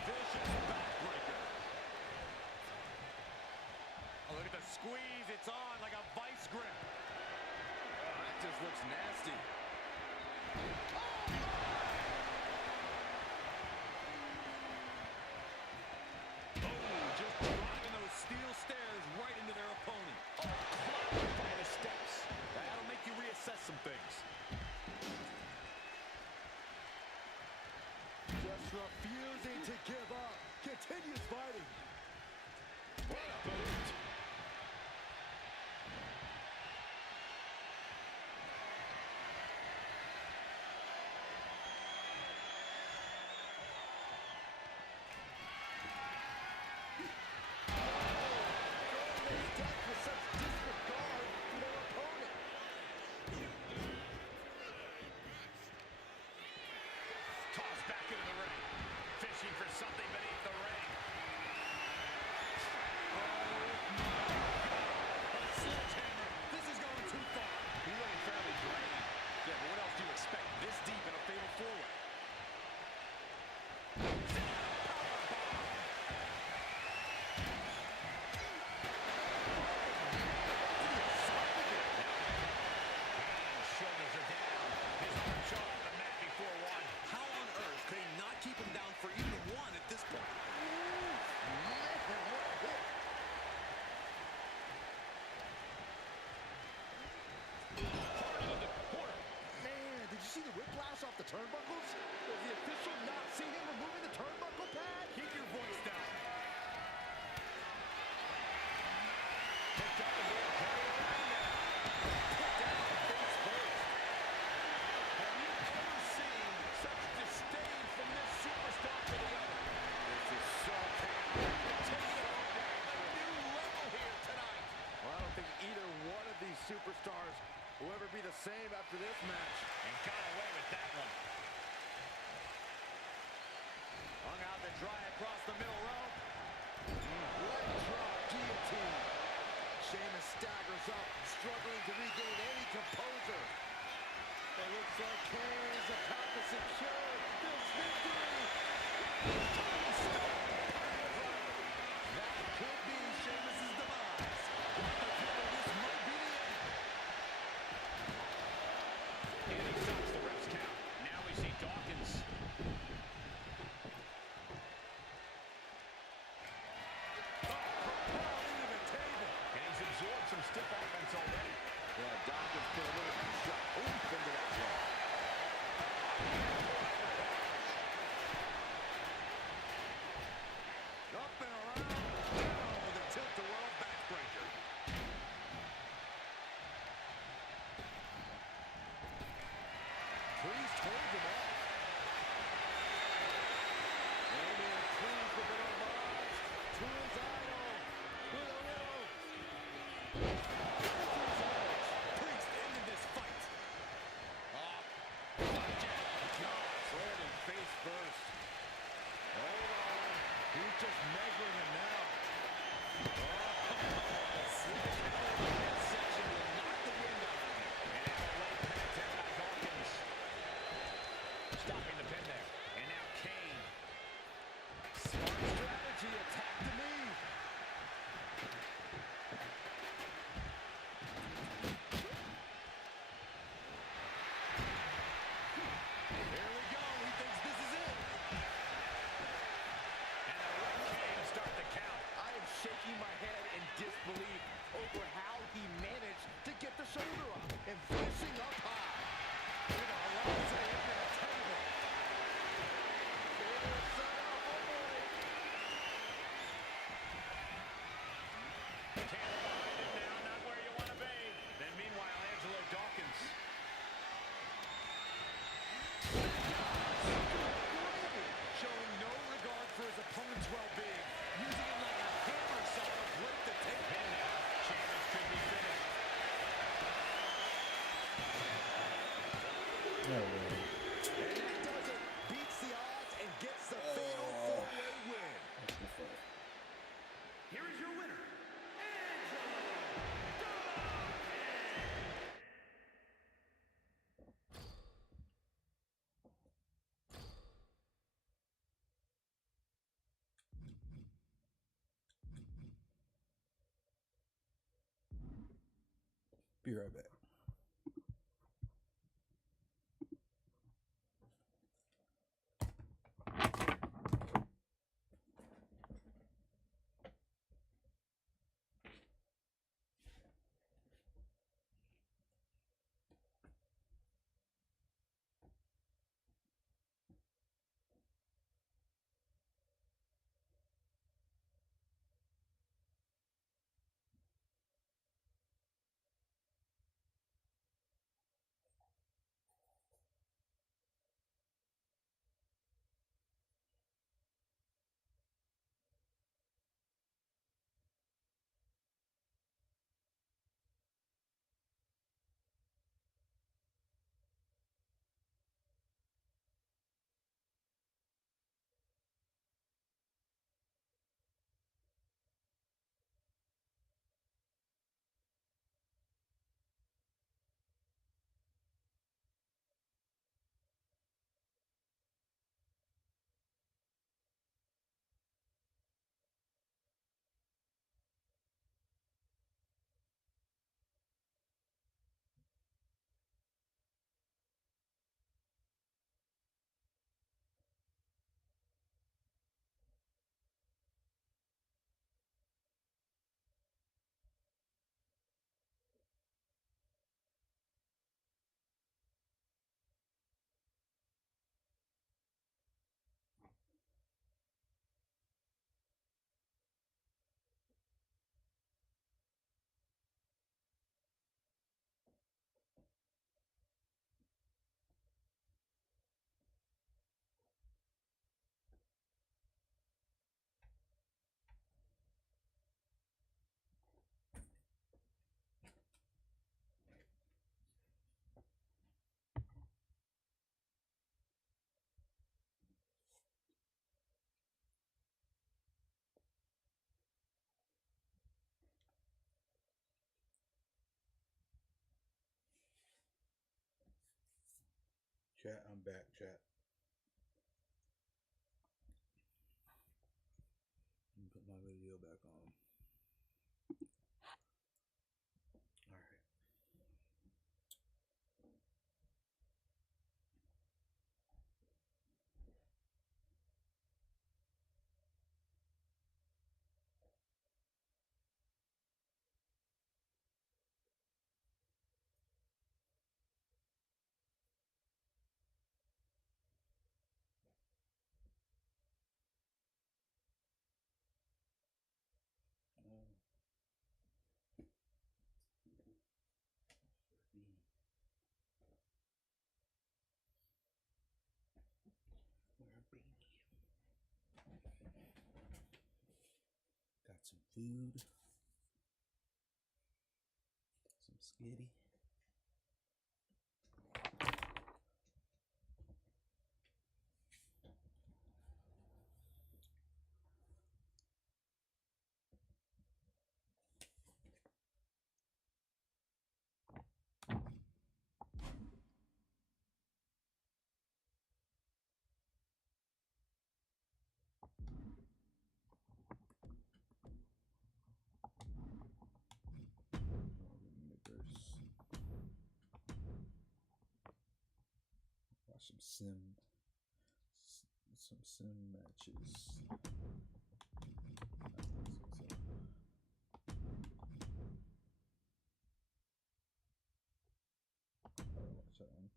Vicious backbreaker. Oh, look at the squeeze. It's on like a vice grip. Oh, that just looks nasty. Oh, just driving those steel stairs right into their opponent. Oh, clobbered by the steps. That'll make you reassess some things. Just refusing to give up. Continues fighting. What a boot. Tossed back into the ring. Fishing for something beneath the ring. Sledgehammer. This is going too far. He's looking fairly drained. Yeah, but what else do you expect this deep in a fatal four-way? Shoulders are down. His arm shot off the mat before one. How on earth could he not keep him down for even one at this point? Man, what a hit. Hard into the corner. Man, did you see the whiplash off the turnbuckles? Does the official not see him removing the turnbuckle pad? Keep your voice down. Picked up and going carry around now. Put down face first. Have you ever seen such disdain from this superstar to the other? This is so chaotic. Taking it all down a new level here tonight. Well, I don't think either one of these superstars will ever be the same after this match. And got away with that one. Hung out to dry across the middle rope. Leg drop guillotine. Sheamus staggers up, struggling to regain any composure. It looks like Kane is about to secure this victory. Tony Storm. absorbed some stiff offense already. Yeah, Dawkins put a little extra oomph into that one. Up and around, down with a tilt-a-whirl backbreaker. Priest holds him off. And then Priest with an homage to his idol. With a little. Priest ended this fight. Gosh, landing face first. Hold on. He's just measuring him now. Midsection will knock the wind out of him. And now a late pin attempt by Dawkins. Stopping the pin there. And now Kane. Smart strategy, attack the knee. Here we go, he thinks this is it. And the Red Kane start the count. I am shaking my head in disbelief over how he managed to get the shoulder up and finishing up high. With a lasso into the table. Table set up, oh boy. Can't behind it now, not where you want to be. Then meanwhile, Angelo Dawkins. Showing no regard for his opponent's well-being. Using him like a hammer saw to break the tape. Pin now. Chance could be finished. No way. And that does it. Beats the odds and gets the fatal four-way win. That's the fuck. Here is your winner, Angelo Be right back. Chat, I'm back, chat. Let me put my video back on. Alright. food. Some skitty. Watch some sim matches. Watch that one.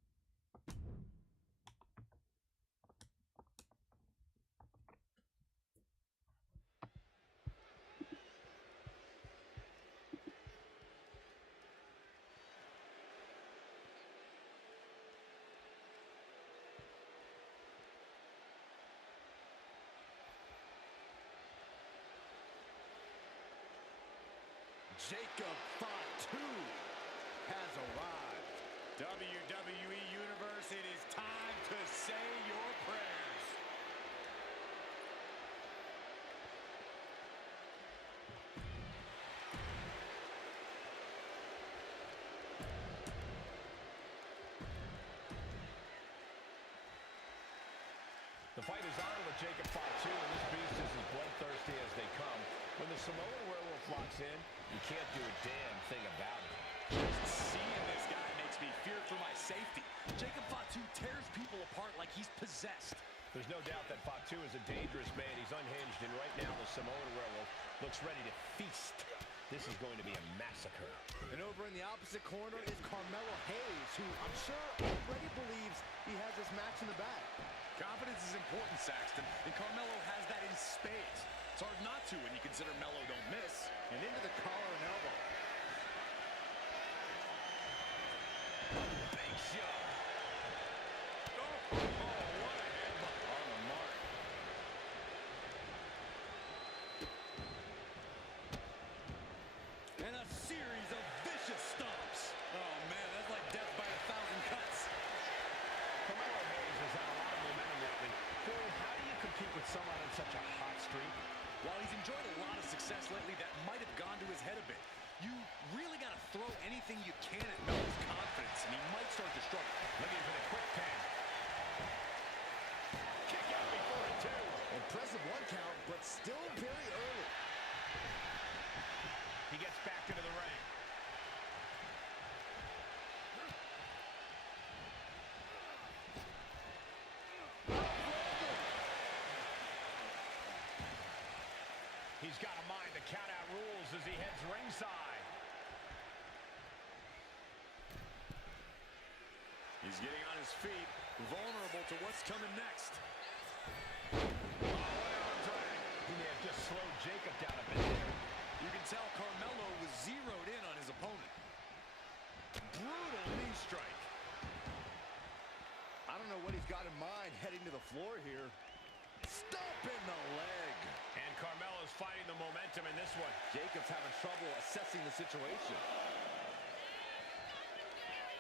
Jacob Fatu has arrived. WWE Universe, it is time to say your prayers. The fight is on with Jacob Fatu, and this beast is as bloodthirsty as they come. When the Samoan werewolf locks in, you can't do a damn thing about it. Just seeing this guy makes me fear for my safety. Jacob Fatu tears people apart like he's possessed. There's no doubt that Fatu is a dangerous man. He's unhinged, and right now the Samoan werewolf looks ready to feast. This is going to be a massacre. And over in the opposite corner is Carmelo Hayes, who I'm sure already believes he has this match in the bag. Confidence is important, Saxton, and Carmelo has that in spades. It's hard not to when you consider Melo don't miss. And into the collar and elbow. Big shot. Oh, what a headbutt on the mark. And a series of vicious stomps. Oh, man, that's like death by 1,000 cuts. Carmelo Hayes has had a lot of momentum lately. Corey, how do you compete with someone on such a hot streak? While he's enjoyed a lot of success lately, that might have gone to his head a bit. You really got to throw anything you can at Melo's confidence, and he might start to struggle. Looking for the quick pin. Kick out before a two. Impressive one count, but still very early. He gets back into the ring. He's got a mind to count out rules as he heads ringside. He's getting on his feet, vulnerable to what's coming next. Oh, what an arm drag. He may have just slowed Jacob down a bit there. You can tell Carmelo was zeroed in on his opponent. Brutal knee strike. I don't know what he's got in mind heading to the floor here. Stomp in the leg. And Carmelo's fighting the momentum in this one. Jacob's having trouble assessing the situation.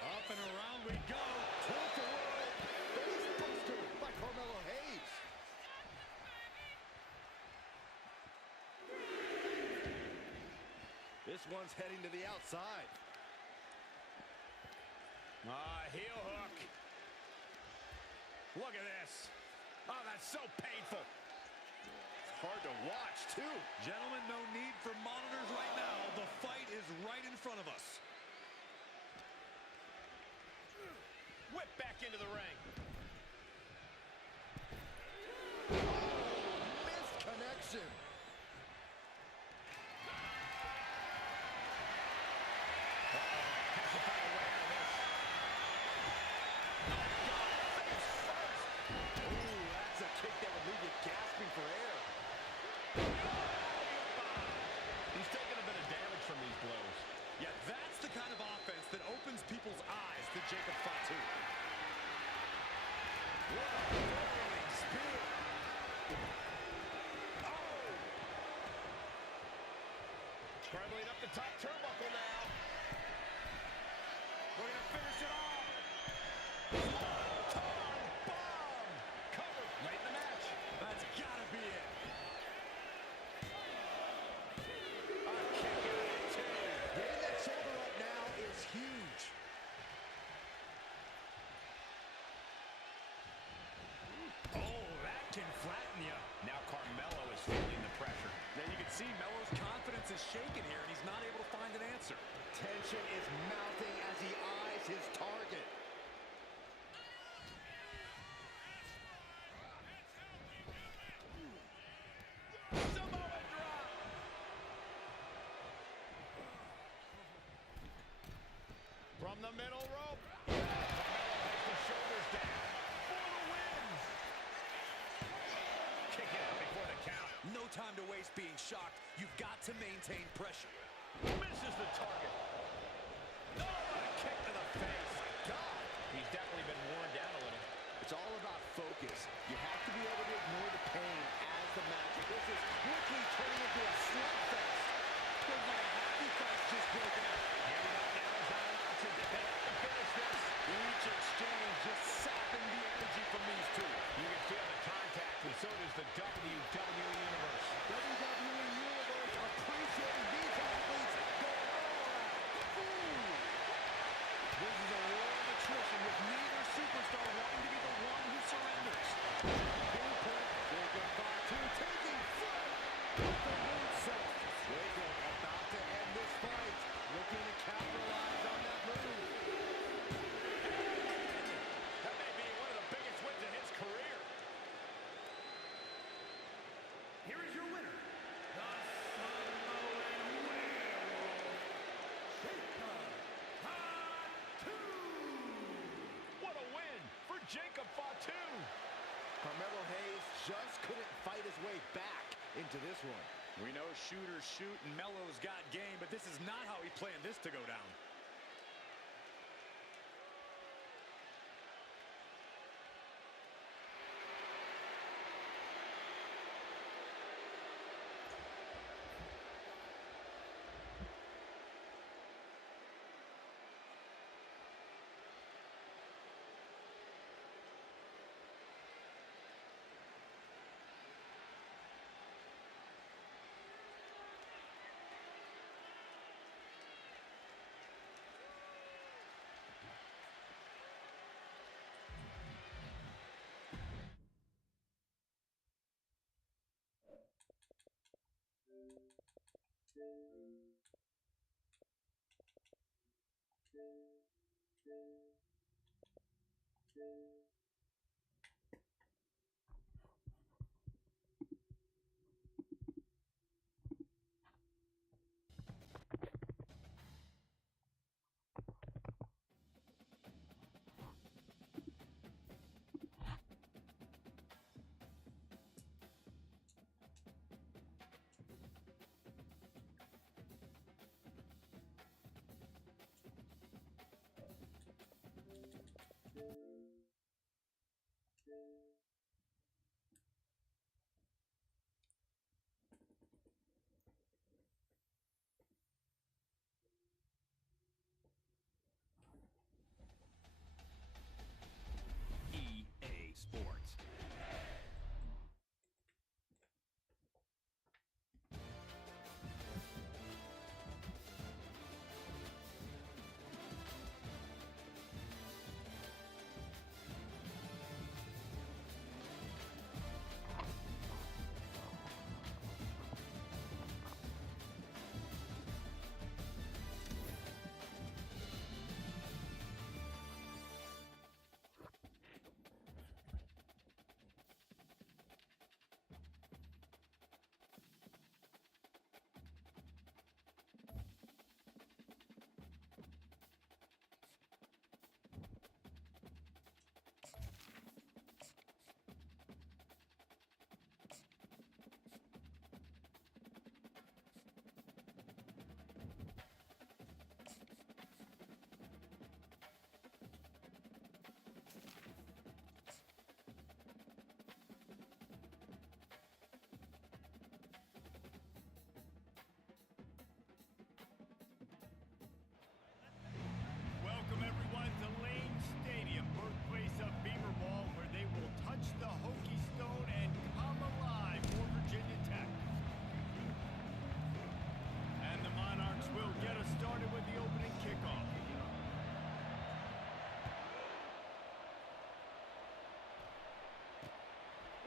Up and around we go. Tilt the world. Face buster by Carmelo Hayes. This one's heading to the outside. Heel hook. Look at this. Oh, that's so painful. It's hard to watch, too. Gentlemen, no need for monitors right now. The fight is right in front of us. Whip back into the ring. Missed connection. Has to find a way out of this. Ooh, that's a kick that would leave you gasping for air. He's taking a bit of damage from these blows. Yeah, that's the kind of offense that opens people's eyes to Jacob Fatu. Scrambling up the top turnbuckle now. We're going to finish it off. Swanton bomb. Cover late in the match. That's got to be it. A kick out at 2. Getting that shoulder up now is huge. Oh, that can flatten you. Now Carmelo is feeling the pressure. Now you can see Melo's confidence is shaken here, and he's not able to find an answer. Tension is mounting as he eyes his target. Samoa drop. From the middle rope. Carmelo has the shoulders down for the win. Kick it out before the count. No time to waste being shocked. You've got to maintain pressure. Misses the target. Oh, what a kick to the face. My God. He's definitely been worn down a little. It's all about focus. You have to be able to ignore the pain as the match. This is quickly turning into a slugfest. Feels like a hockey fest just broken out. Here we go now. Zion options. They have to finish this. Each exchange just sapping the energy from these two. You can feel the contact, and so does the WWE Universe. WWE Universe appreciating these athletes going all out. Ooh. This is a war of attrition with neither superstar wanting to be the one who surrenders. Pinpoint, Jacob Fatu taking flight with the moonsault. Jacob about to end this fight, looking to capitalize on that move. That may be one of the biggest wins in his career. Here is your winner, the Samoan Werewolf, Jacob Fatu. What a win for Jacob Fatu. Carmelo Hayes just couldn't fight his way back into this one. We know shooters shoot and Melo's got game, but this is not how he planned this to go down.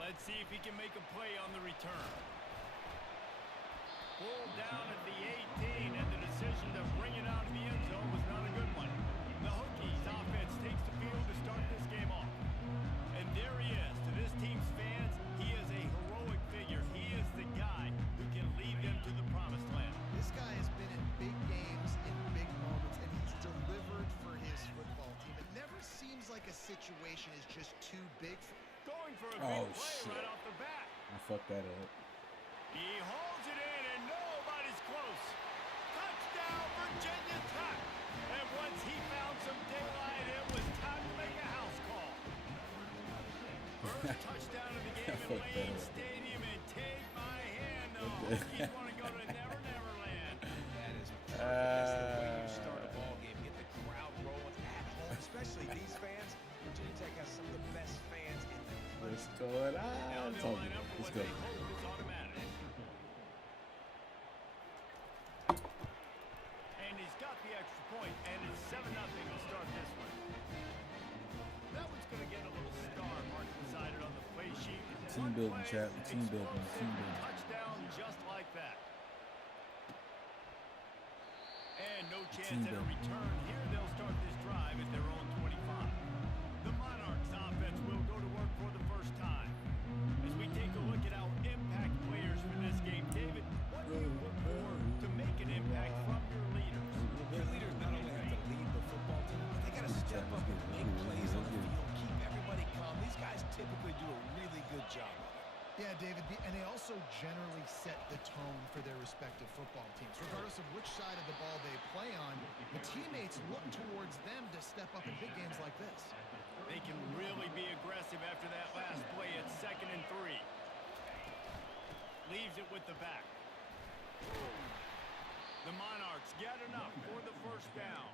Let's see if he can make a play on the return. Pulled down at the 18, and the decision to bring it out of the end zone was not a good one. The Hokies offense takes the field to start this game off. And there he is. To this team's fans, he is a heroic figure. He is the guy who can lead them to the promised land. This guy has been in big games, in big moments, and he's delivered for his football team. It never seems like a situation is just too big for him. Going for a big play right off the bat. I fucked that up. He holds it in, and nobody's close. Touchdown, Virginia Tech. And once he found some daylight, it was time to make a house call. First touchdown of the game in Lane Stadium, and take my hand, the Hokies want to go to Never Never Land. That is perfect. That's the way you start a ball game. Get the crowd rolling at home, especially these fans. Virginia Tech has some of the best fans in the country. What's going on? Now they'll line up for Let's what go. they hope is automatic. And he's got the extra point, and it's 7-0 to start this one. That one's going to get a little star mark decided on the play sheet. Team building, chat. Team building. Team building. Touchdown just like that. And no chance at a return. Here they'll start this drive at their own 25. The Monarchs offense will go to work for the first time. As we take a look at our impact players for this game, David, what do you look for to make an impact from your leaders? Your leaders not only have to lead the football team, but they got to step up and make plays on the field, keep everybody calm. These guys typically do a really good job of it. Yeah, David, and they also generally set the tone for their respective football teams. Regardless of which side of the ball they play on, the teammates look towards them to step up in big games like this. They can really be aggressive after that last play at 2nd and 3. Leaves it with the back. The Monarchs get enough for the first down.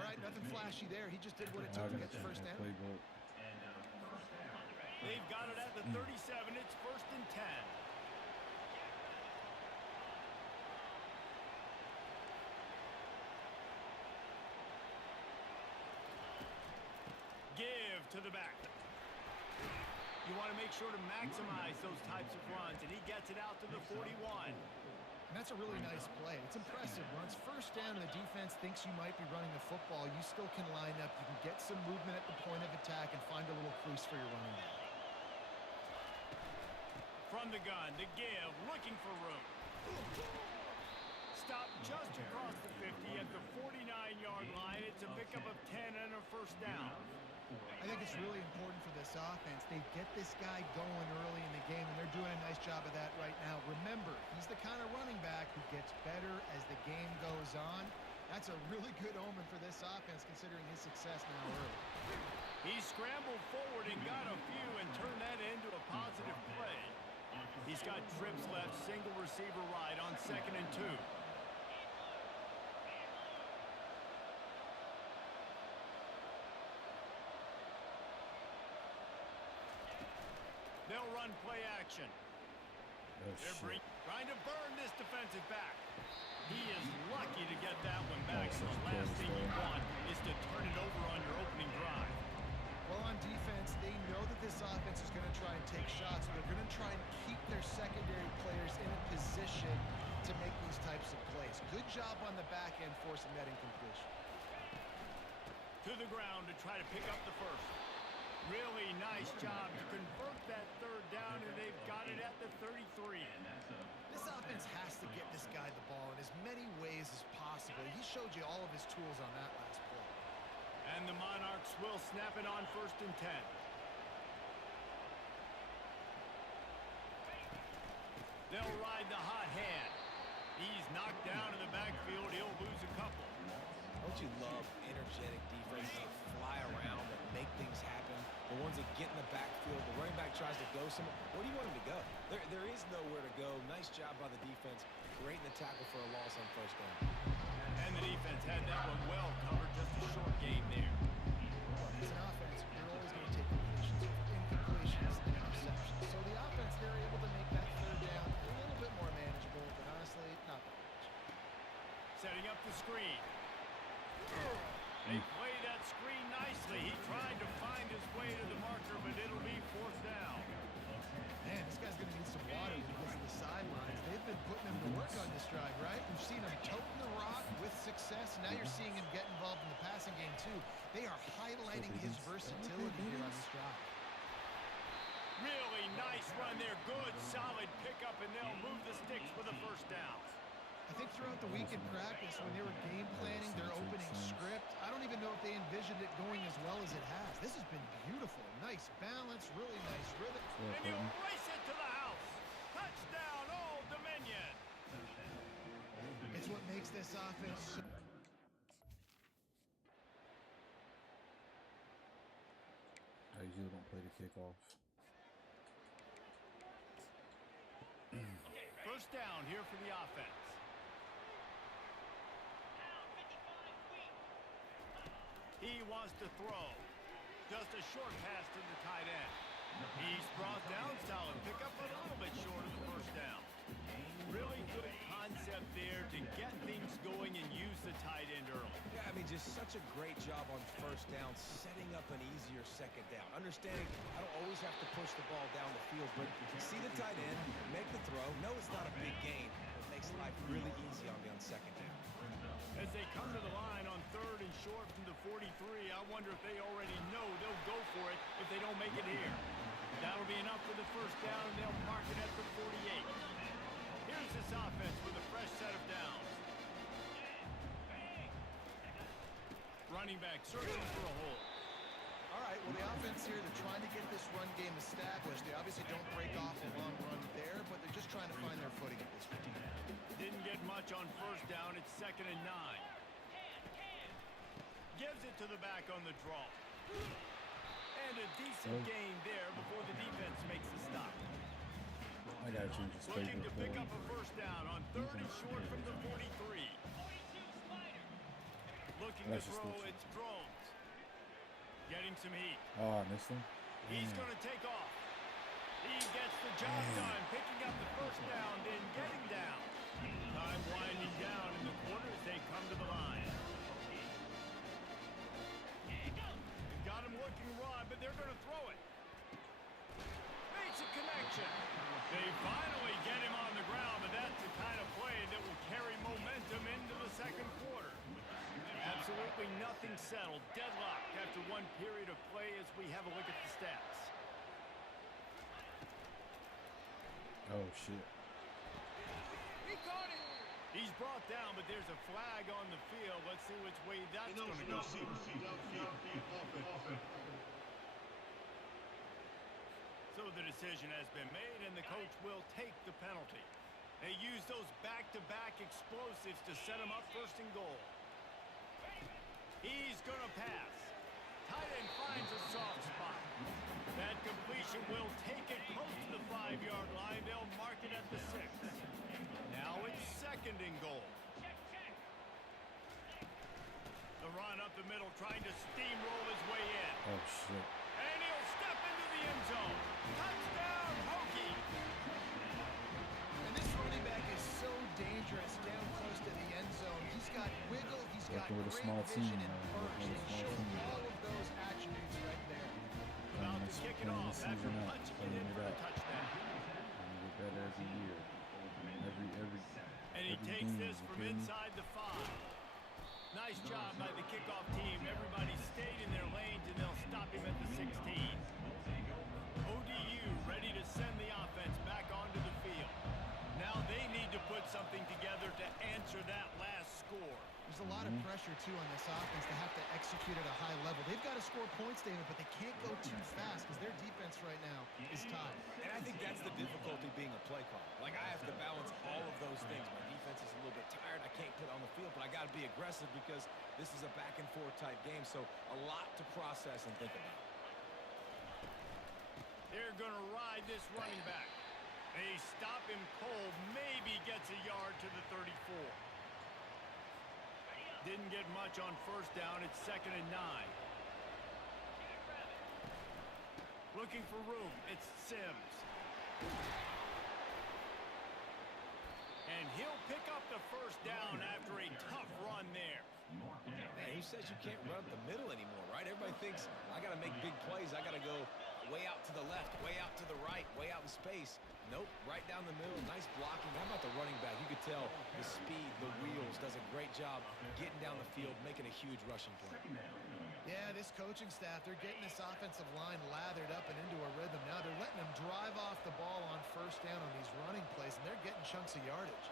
All right, nothing flashy there. He just did what it took to get the first down. They've got it at the 37. It's 1st and 10. Give to the back. You want to make sure to maximize those types of runs, and he gets it out to the 41. And that's a really nice play. It's impressive. When it's first down and the defense thinks you might be running the football, you still can line up. You can get some movement at the point of attack and find a little crease for your running back. From the gun, to give, looking for room. Stop just across the 50 at the 49-yard line. It's a pickup of 10 and a first down. I think it's really important for this offense. They get this guy going early in the game, and they're doing a nice job of that right now. Remember, he's the kind of running back who gets better as the game goes on. That's a really good omen for this offense, considering his success now early. He scrambled forward and got a few and turned that into a positive play. He's got trips left, single receiver right on 2nd and 2. They'll run play action. They're trying to burn this defensive back. He is lucky to get that one back. And the last thing you want is to turn it over on your opening drive. Well, on defense, they know that this offense is going to try and take shots. They're going to try and keep their secondary players in a position to make these types of plays. Good job on the back end forcing that incompletion. To the ground to try to pick up the first. Really nice job to convert that 3rd down, and they've got it at the 33. This offense has to get this guy the ball in as many ways as possible. He showed you all of his tools on that last play. And the Monarchs will snap it on 1st and 10. They'll ride the hot hand. He's knocked down in the backfield. He'll lose a couple. Don't you love energetic defenses that fly around and make things happen? The ones that get in the backfield, the running back tries to go somewhere. Where do you want him to go? There is nowhere to go. Nice job by the defense. Creating the tackle for a loss on 1st down. And the defense had that one well covered. Just a short game there. As an offense, you're always going to take incompletions and interceptions. So the offense, they're able to make that 3rd down a little bit more manageable, but honestly, not that much. Setting up the screen. They play that screen nicely. He tried to find his way to the marker, but it'll be 4th down. Man, this guy's going to need some water when he gets to the sidelines. They've been putting him to work on this drive, right? We've seen him toting the rock with success. Now you're seeing him get involved in the passing game, too. They are highlighting his versatility here on this drive. Really nice run there. Good, solid pickup, and they'll move the sticks for the first down. I think throughout the week in practice, when they were game planning their opening script, I don't even know if they envisioned it going as well as it has. This has been beautiful. Nice balance, really nice rhythm. And you race it to the house. Touchdown, Old Dominion. It's what makes this offense so... I usually don't play the kickoff. First down here for the offense. He wants to throw. Just a short pass to the tight end. He's brought down, solid pickup, but a little bit short of the first down. Really good concept there to get things going and use the tight end early. Yeah, I mean, just such a great job on first down, setting up an easier second down. Understanding I don't always have to push the ball down the field, but see the tight end, make the throw. No, it's not a big gain. It makes life really easy on me on second down. As they come to the line on third and short from the 43, I wonder if they already know they'll go for it if they don't make it here. That'll be enough for the first down, and they'll mark it at the 48. Here's this offense with a fresh set of downs. Running back searching for a hole. All right, well, the offense here, they're trying to get this run game established. They obviously don't break off a long run there, but they're just trying to find their footing at this point. Didn't get much on first down. It's 2nd and 9. Gives it to the back on the draw. And a decent gain there before the defense makes the stop. I gotta change this play. Looking to pick up a first down on third and short from the 43. Looking to throw, it's Drones. Getting some heat. Oh, I missed him. He's going to take off. He gets the job done, picking up the first down, then getting down. Time winding down in the corner as they come to the line. Got him looking raw, but they're going to throw it. Makes a connection. They finally get him on the ground, but that's the kind of play that will carry momentum into the second quarter. Absolutely nothing settled. Deadlocked after one period of play as we have a look at the stats. Oh, shit. He caught it. He's brought down, but there's a flag on the field. Let's see which way that's going to go. So the decision has been made, and the coach will take the penalty. They use those back-to-back explosives to set him up first and goal. He's going to pass. Tight end finds a soft spot. That completion will take it close to the 5-yard line. They'll mark it at the 6. Now it's 2nd and goal. The run up the middle, trying to steamroll his way in. Oh, shit. And he'll step into the end zone. Touchdown, Hokie. And this running back is so dangerous down close to the end zone. He's got wiggle, he's got Working with a great small vision team, and burst. And he showed all of those attributes right there. About to kick it off after season out, punching it playing in it for the out. touchdown. And you get better every year. And he takes game, this you from feel me? inside the 5. Nice job by the kickoff team. Everybody stayed in their lanes, and they'll stop him at the 16. ODU ready to send the offense back onto the field. Now they need to put something together to answer that last score. There's a lot of pressure, too, on this offense to have to execute at a high level. They've got to score points, David, but they can't go too fast because their defense right now is tied. And I think that's the difficulty being a play caller. Like, I have to balance all of those things. My defense is a little bit tired. I can't put on the field, but I got to be aggressive because this is a back-and-forth type game, so a lot to process and think about. They're going to ride this running back. They stop him cold, maybe gets a yard to the 34. Didn't get much on first down. It's 2nd and 9. Looking for room. It's Sims. And he'll pick up the first down after a tough run there. Man, who says you can't run up the middle anymore, right? Everybody thinks I got to make big plays. I got to go way out to the left, way out to the right, way out in space. Nope, right down the middle. Nice blocking. How about the running back? You could tell the speed, the wheels, does a great job getting down the field, making a huge rushing play. Yeah, this coaching staff, they're getting this offensive line lathered up and into a rhythm. Now they're letting them drive off the ball on first down on these running plays, and they're getting chunks of yardage.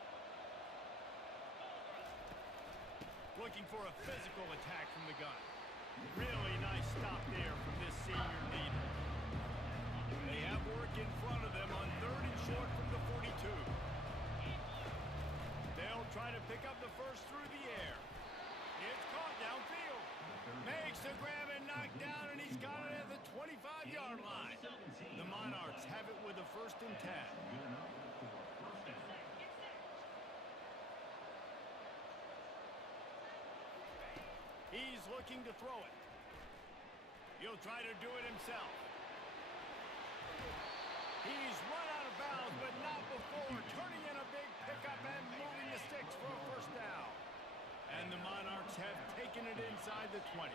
Looking for a physical attack from the gun. Really nice stop there from this senior leader. They have work in front of them on 3rd and short from the 42. They'll try to pick up the first through the air. It's caught downfield. Makes the grab and knocked down, and he's got it at the 25-yard line. The Monarchs have it with a 1st and 10. He's looking to throw it. He'll try to do it himself. He's run out of bounds, but not before turning in a big pickup and moving the sticks for a 1st down. And the Monarchs have taken it inside the 20.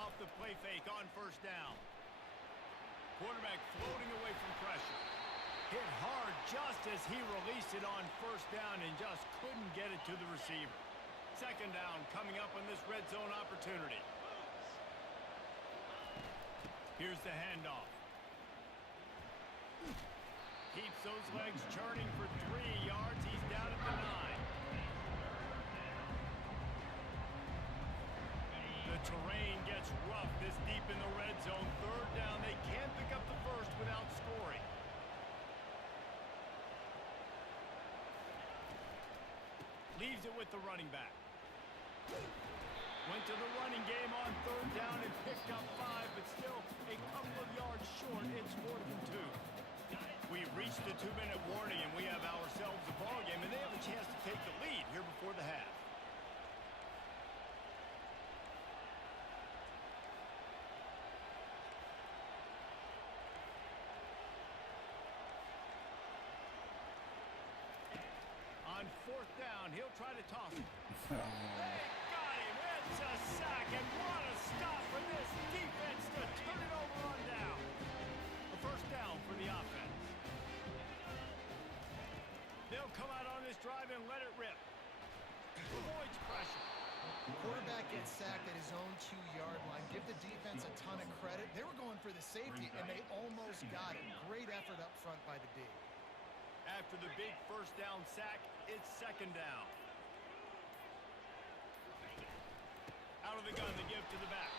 Off the play fake on 1st down. Quarterback floating away from pressure. Hit hard just as he released it on 1st down and just couldn't get it to the receiver. 2nd down coming up on this red zone opportunity. Here's the handoff. Keeps those legs churning for 3 yards. He's down at the 9. The terrain gets rough this deep in the red zone. 3rd down. They can't pick up the first without scoring. Leaves it with the running back. Went to the running game on 3rd down and picked up 5, but still a couple of yards short. It's 4th and 2. We've reached the 2-minute warning, and we have ourselves a ball game, and they have a chance to take the lead here before the half. On 4th down, he'll try to toss it. They got him. It's a sack, and what a stop for this defense to turn it over on down. A 1st down for the offense. They'll come out on this drive and let it rip. Avoids pressure. Quarterback gets sacked at his own 2-yard line. Give the defense a ton of credit. They were going for the safety, and they almost got it. Great effort up front by the D. After the big 1st down sack, it's 2nd down. Out of the gun, the give to the back.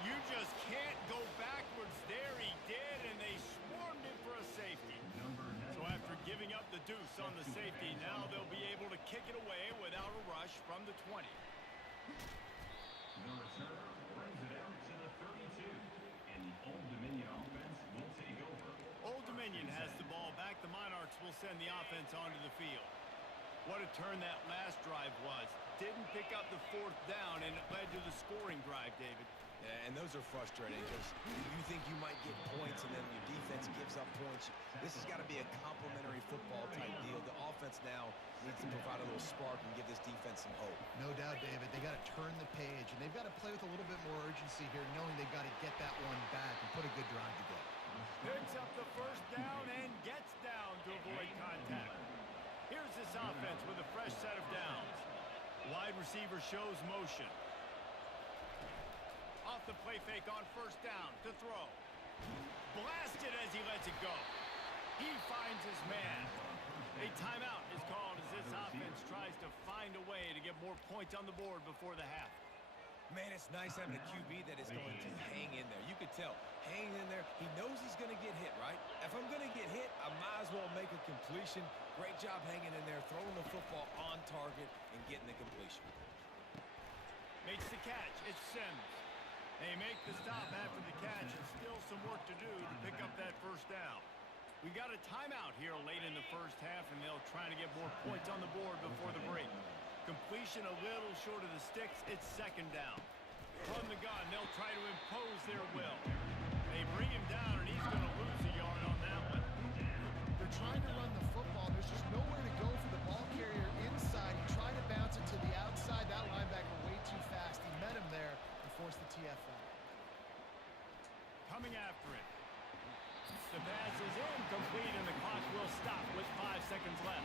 You just can't go backwards there. He did, and they swarmed him for a safety. So after giving up the deuce on the safety, now they'll be able to kick it away without a rush from the 20. The returner brings it out to the 32, and the Old Dominion offense will take over. Old Dominion has the ball back. The Monarchs will send the offense onto the field. What a turn that last drive was. Didn't pick up the 4th down, and it led to the scoring drive, David. Yeah, and those are frustrating because you think you might get points and then your defense gives up points. This has got to be a complementary football type deal. The offense now needs to provide a little spark and give this defense some hope. No doubt, David. They got to turn the page, and they've got to play with a little bit more urgency here, knowing they've got to get that one back and put a good drive together. Picks up the 1st down and gets down to avoid contact. Here's this offense with a fresh set of downs. Wide receiver shows motion. Off the play fake on 1st down to throw. Blasted as he lets it go. He finds his man. A timeout is called as this offense tries to find a way to get more points on the board before the half. Man, it's nice having a QB that is going to hang in there. You could tell, hanging in there, he knows he's going to get hit, right? If I'm going to get hit, I might as well make a completion. Great job hanging in there, throwing the football on target and getting the completion. Makes the catch. It's Sims. They make the stop after the catch, and still some work to do to pick up that 1st down. We got a timeout here late in the 1st half, and they'll try to get more points on the board before the break. Completion a little short of the sticks. It's 2nd down. From the gun, they'll try to impose their will. They bring him down, and he's going to lose a yard on that one. They're trying to run the football. There's just nowhere to go for the ball carrier inside coming after it. The pass is incomplete, and the clock will stop with 5 seconds left.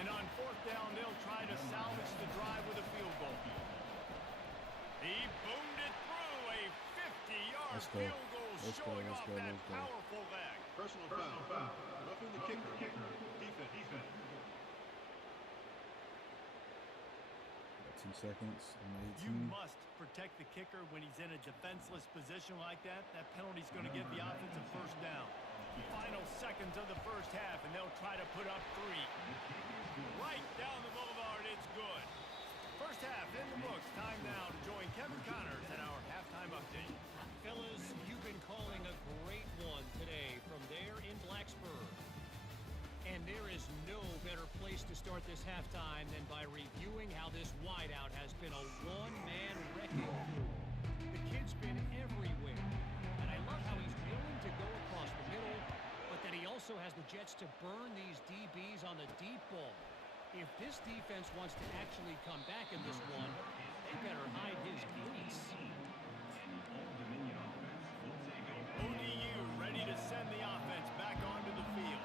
And on 4th down, they'll try to salvage the drive with a field goal. He boomed it through a 50-yard field goal, showing off that powerful leg. Personal foul. Roughing the kicker. Defense. 2 seconds. You must protect the kicker when he's in a defenseless position like that. That penalty's going to get the offensive first down. Final seconds of the first half, and they'll try to put up 3. Right down the boulevard, it's good. First half in the books. Time now to join Kevin Connors at our halftime update. Fellas, you've been calling a great one today from there in Blacksburg. And there is no better place to start this halftime than by reviewing how this wideout has been a one-man wrecking. The kid's been everywhere. And I love how he's willing to go across the middle, but that he also has the jets to burn these DBs on the deep ball. If this defense wants to actually come back in this one, they better hide his cleats. ODU ready to send the offense back onto the field.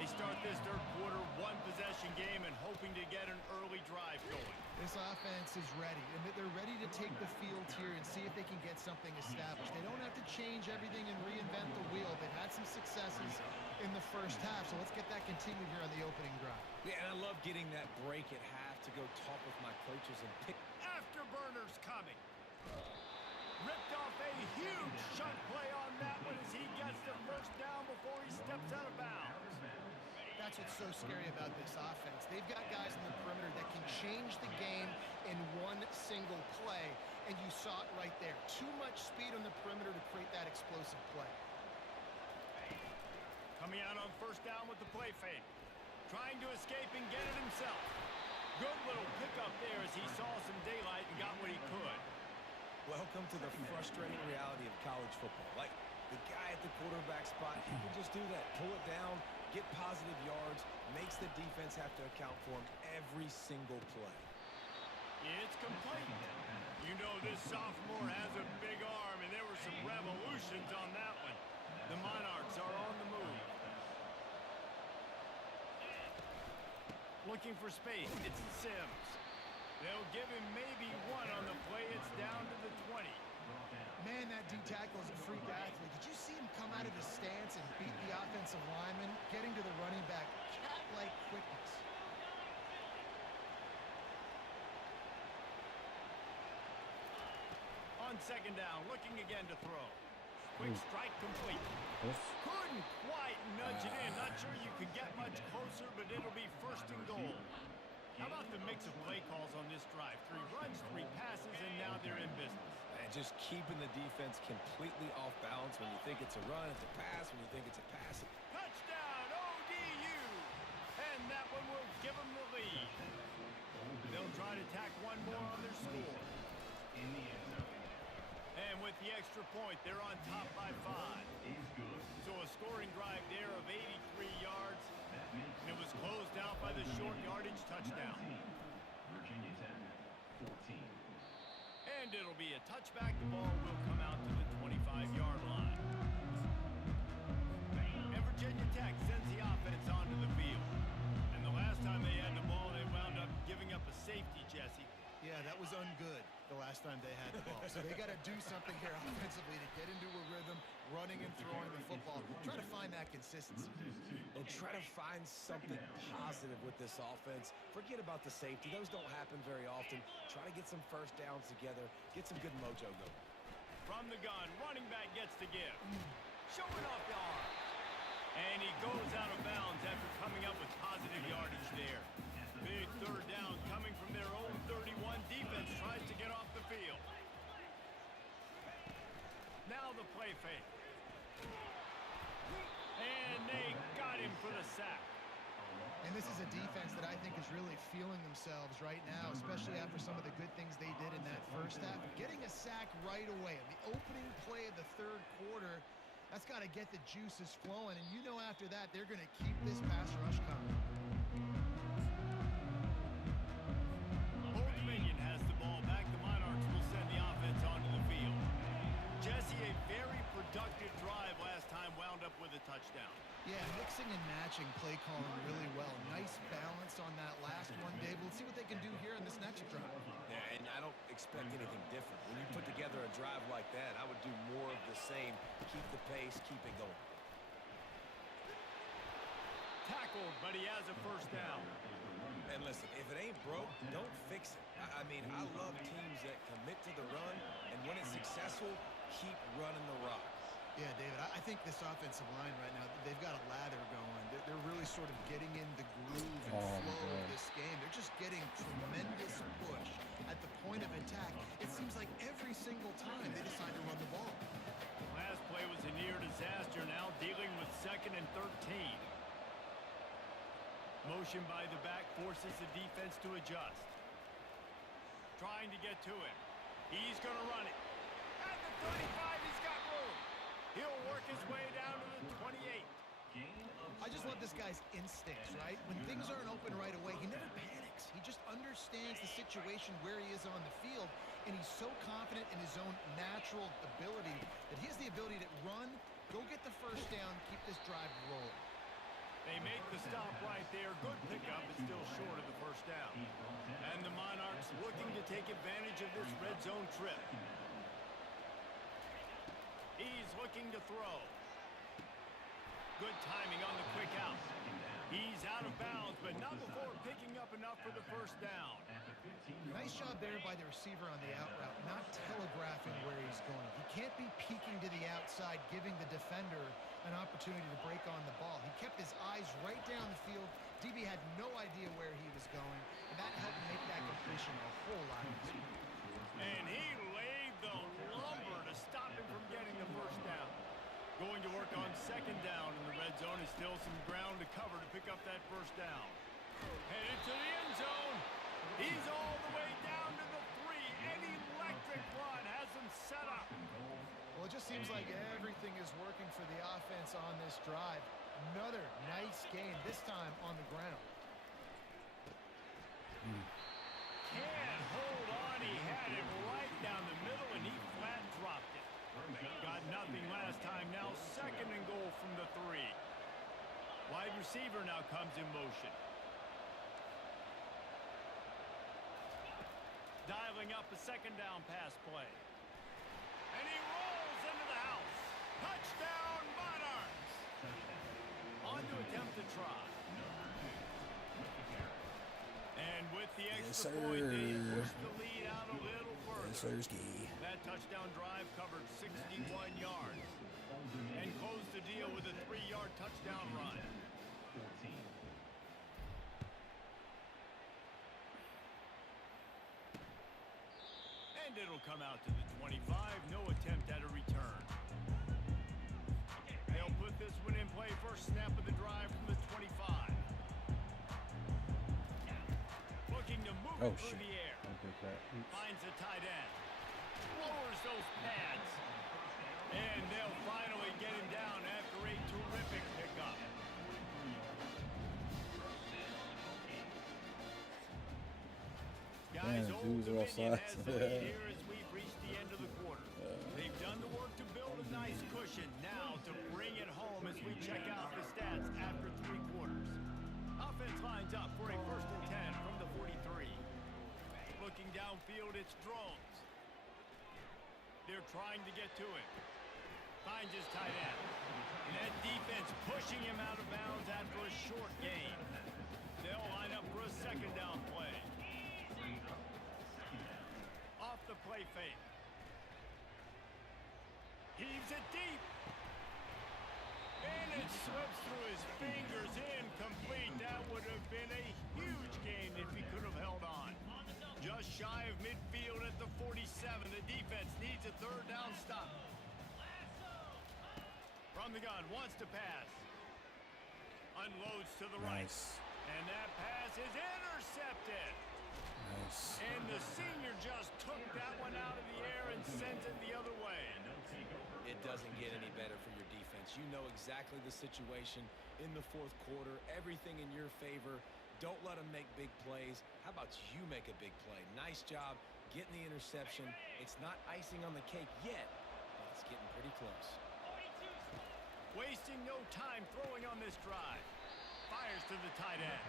They start this third quarter one-possession game and hoping to get an early drive going. This offense is ready, and they're ready to take the field here and see if they can get something established. They don't have to change everything and reinvent the wheel. They've had some successes in the first half, so let's get that continued here on the opening drive. Yeah, and I love getting that break at half to go talk with my coaches and pick. Afterburners coming. Ripped off a huge chunk play on that one as he gets the first down before he steps out of bounds. That's what's so scary about this offense. They've got guys in the perimeter that can change the game in one single play, and you saw it right there. Too much speed on the perimeter to create that explosive play. Coming out on first down with the play fake. Trying to escape and get it himself. Good little pickup there as he saw some daylight and got what he could. Welcome to the frustrating reality of college football. Like, the guy at the quarterback spot, he can just do that. Pull it down, get positive yards, makes the defense have to account for him every single play. It's complete. You know this sophomore has a big arm, and there were some revolutions on that one. The Monarchs are on the move. Looking for space. It's Sims. They'll give him maybe one on the play. It's down to the 20. Man, that D-tackle is a freak athlete. Did you see him come out of his stance and beat the offensive lineman, getting to the running back? Cat-like quickness. On second down, looking again to throw. Quick strike complete. Couldn't quite nudge it in. Not sure you could get much closer, but it'll be first and goal. How about the mix of play calls on this drive? 3 runs, 3 passes, and now they're in business. And just keeping the defense completely off balance. When you think it's a run, it's a pass. When you think it's a pass, Touchdown, ODU! And that one will give them the lead. They'll try to tack one more on their score. And with the extra point, they're on top by 5. So a scoring drive there of 83 yards. And it was closed out by the short yardage touchdown. Virginia Tech, 14. And it'll be a touchback. The ball will come out to the 25-yard line. And Virginia Tech sends the offense onto the field. And the last time they had the ball, they wound up giving up a safety, Jesse. Yeah, that was ungood the last time they had the ball. So they got to do something here offensively to get into a rhythm, running and throwing the football. Try to find that consistency. and try to find something positive with this offense. Forget about the safety. Those don't happen very often. Try to get some first downs together. Get some good mojo going. From the gun, running back gets the give. Showing off the arm. And he goes out of bounds after coming up with positive yardage there. Big third down coming from their own 31. Defense tries to get off the field. Now the play fake. And they got him for the sack. And this is a defense that I think is really feeling themselves right now, especially after some of the good things they did in that first half. Getting a sack right away in the opening play of the third quarter, that's got to get the juices flowing. And you know after that, they're going to keep this pass rush coming. Old Dominion has the ball back. The Monarchs will send the offense onto the field. Jesse, a very productive Yeah, mixing and matching play calling really well. Nice balance on that last one, Dave. Let's see what they can do here in this next drive. Yeah, and I don't expect anything different. When you put together a drive like that, I would do more of the same. Keep the pace, keep it going. Tackled, but he has a first down. And listen, if it ain't broke, don't fix it. I mean, I love teams that commit to the run, and when it's successful, keep running the rock. Yeah, David, I think this offensive line right now, they've got a lather going. They're really sort of getting in the groove and flow of this game. They're just getting tremendous push at the point of attack. It seems like every single time they decide to run the ball. Last play was a near disaster, now dealing with 2nd and 13. Motion by the back forces the defense to adjust. Trying to get to it. He's going to run it. At the 35, he's got room. He'll work his way down to the 28. I just love this guy's instincts, right? When things aren't open right away, he never panics. He just understands the situation where he is on the field, and he's so confident in his own natural ability that he has the ability to run, go get the first down, keep this drive rolling. They make the stop right there. Good pickup, but still short of the first down. And the Monarchs looking to take advantage of this red zone trip. He's looking to throw. Good timing on the quick out. He's out of bounds, but not before picking up enough for the first down. Nice job there by the receiver on the out route, not telegraphing where he's going. He can't be peeking to the outside, giving the defender an opportunity to break on the ball. He kept his eyes right down the field. DB had no idea where he was going, and that helped make that completion a whole lot easier. And he laid the lumber to stop him from getting the first down. Going to work on 2nd down in the red zone is still some ground to cover to pick up that first down. Headed to the end zone. He's all the way down to the 3. An electric run has him set up. Well, it just seems like everything is working for the offense on this drive. Another nice game, this time on the ground. Can't hold on. He had it right down the middle, and he flat dropped it. Got nothing last time. Now 2nd and goal from the 3. Wide receiver now comes in motion. Dialing up a 2nd down pass play. And he rolls into the house. Touchdown, Monarchs. On to attempt to try. And with the extra point, they push the lead out a little further. That touchdown drive covered 61 yards and closed the deal with a 3-yard touchdown run. And it'll come out to the 25. No attempt at a return. They'll put this one in play. First snap of the drive from the 25. Looking to move it through the air. Finds a tight end. Lowers those pads. And they'll finally get him down after a terrific pickup. Guys, Old Dominion has the lead here as we've reached the end of the quarter. They've done the work to build a nice cushion. Now to bring it home as we check out the stats after 3 quarters. Offense lines up for a 1st and 10 from the 43. Looking downfield, it's drones. They're trying to get to it. Finds his tight end. And that defense pushing him out of bounds after a short gain. They'll line up for a 2nd down play. Off the play fake. Heaves it deep. And it slips through his fingers, incomplete. That would have been a huge gain if he could have held on. Just shy of midfield at the 47. The defense needs a 3rd down stop. From the gun, wants to pass. Unloads to the right. And that pass is intercepted. And the senior just took that one out of the air and sends it the other way. It doesn't get any better for your defense. You know exactly the situation in the 4th quarter. Everything in your favor. Don't let them make big plays. How about you make a big play? Nice job getting the interception. It's not icing on the cake yet, but it's getting pretty close. Wasting no time throwing on this drive. Fires to the tight end.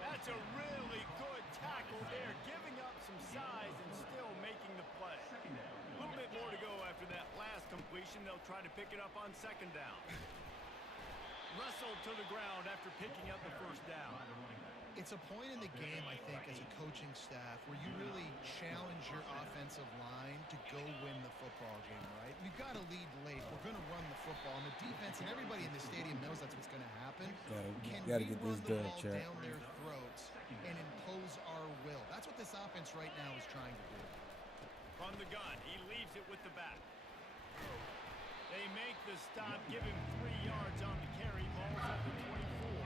That's a really good tackle there, giving up some size and still making the play. A little bit more to go after that last completion. They'll try to pick it up on second down. Wrestled to the ground after picking up the first down. It's a point in the game, I think, as a coaching staff where you really challenge your offensive line to go win the football game, right? You've got to lead late. We're going to run the football. And the defense and everybody in the stadium knows that's what's going to happen. Gotta get this done, chat. Down their throats and impose our will. That's what this offense right now is trying to do. From the gun, he leaves it with the back. They make the stop, give him 3 yards on the carry. Ball's at the 24.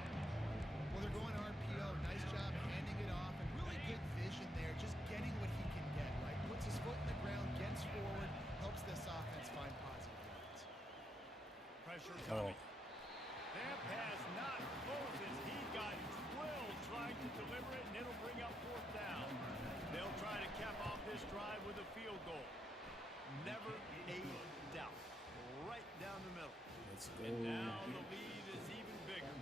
Well, they're going RPO. Nice job handing it off, and really good vision there, just getting what he can get, right? Puts his foot in the ground, gets forward, helps this offense find positive yards. Pressure coming. That pass not Moses. He got drilled trying to deliver it, and it'll bring up fourth down. They'll try to cap off this drive with a field goal. Never a doubt. Right down the middle. Let's go. And now the lead is even bigger.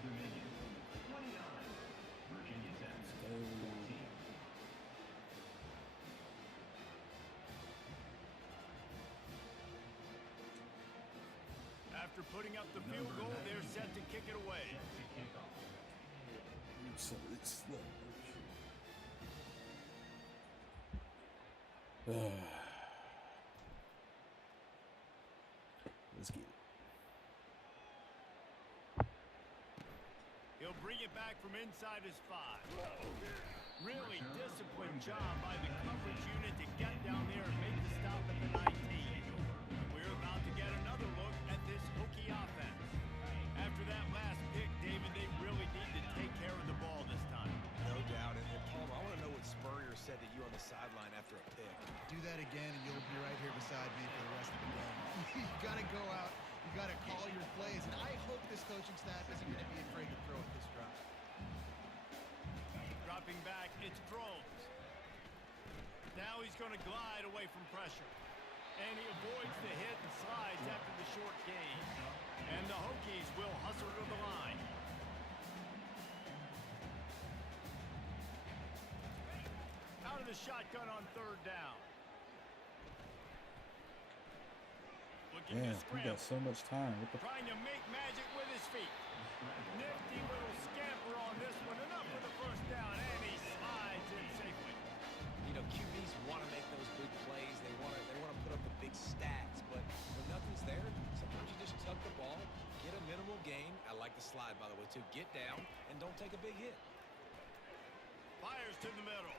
After putting up the field goal, they're set to kick it away. Let's get it. He'll bring it back from inside his 5. Really disciplined job by the coverage unit to get down there and make the stop at the 19. We're about to get another look at this Hokie offense. After that last pick, David, they really need to take care of the ball this time. No doubt. And Palmer, I want to know what Spurrier said to you on the sideline after a pick. Do that again, and you'll be right here beside me for the rest of the game. You got to go out. You got to call your plays. And I hope this coaching staff isn't going to be afraid to throw at this drive. Dropping back, it's Drones. Now he's going to glide away from pressure. And he avoids the hit and slides after the short gain. And the Hokies will hustle to the line. Out of the shotgun on third down. Looking Man, to we scramble. got so much time. What the Trying to make magic with his feet. Nifty little scamper on this one. Enough for the first down, and he slides in safely. You know, QBs want to make those big plays. They want to put up the big stats. But when nothing's there, sometimes you just tuck the ball, get a minimal gain. I like the slide, by the way, too. Get down and don't take a big hit. Fires to the middle.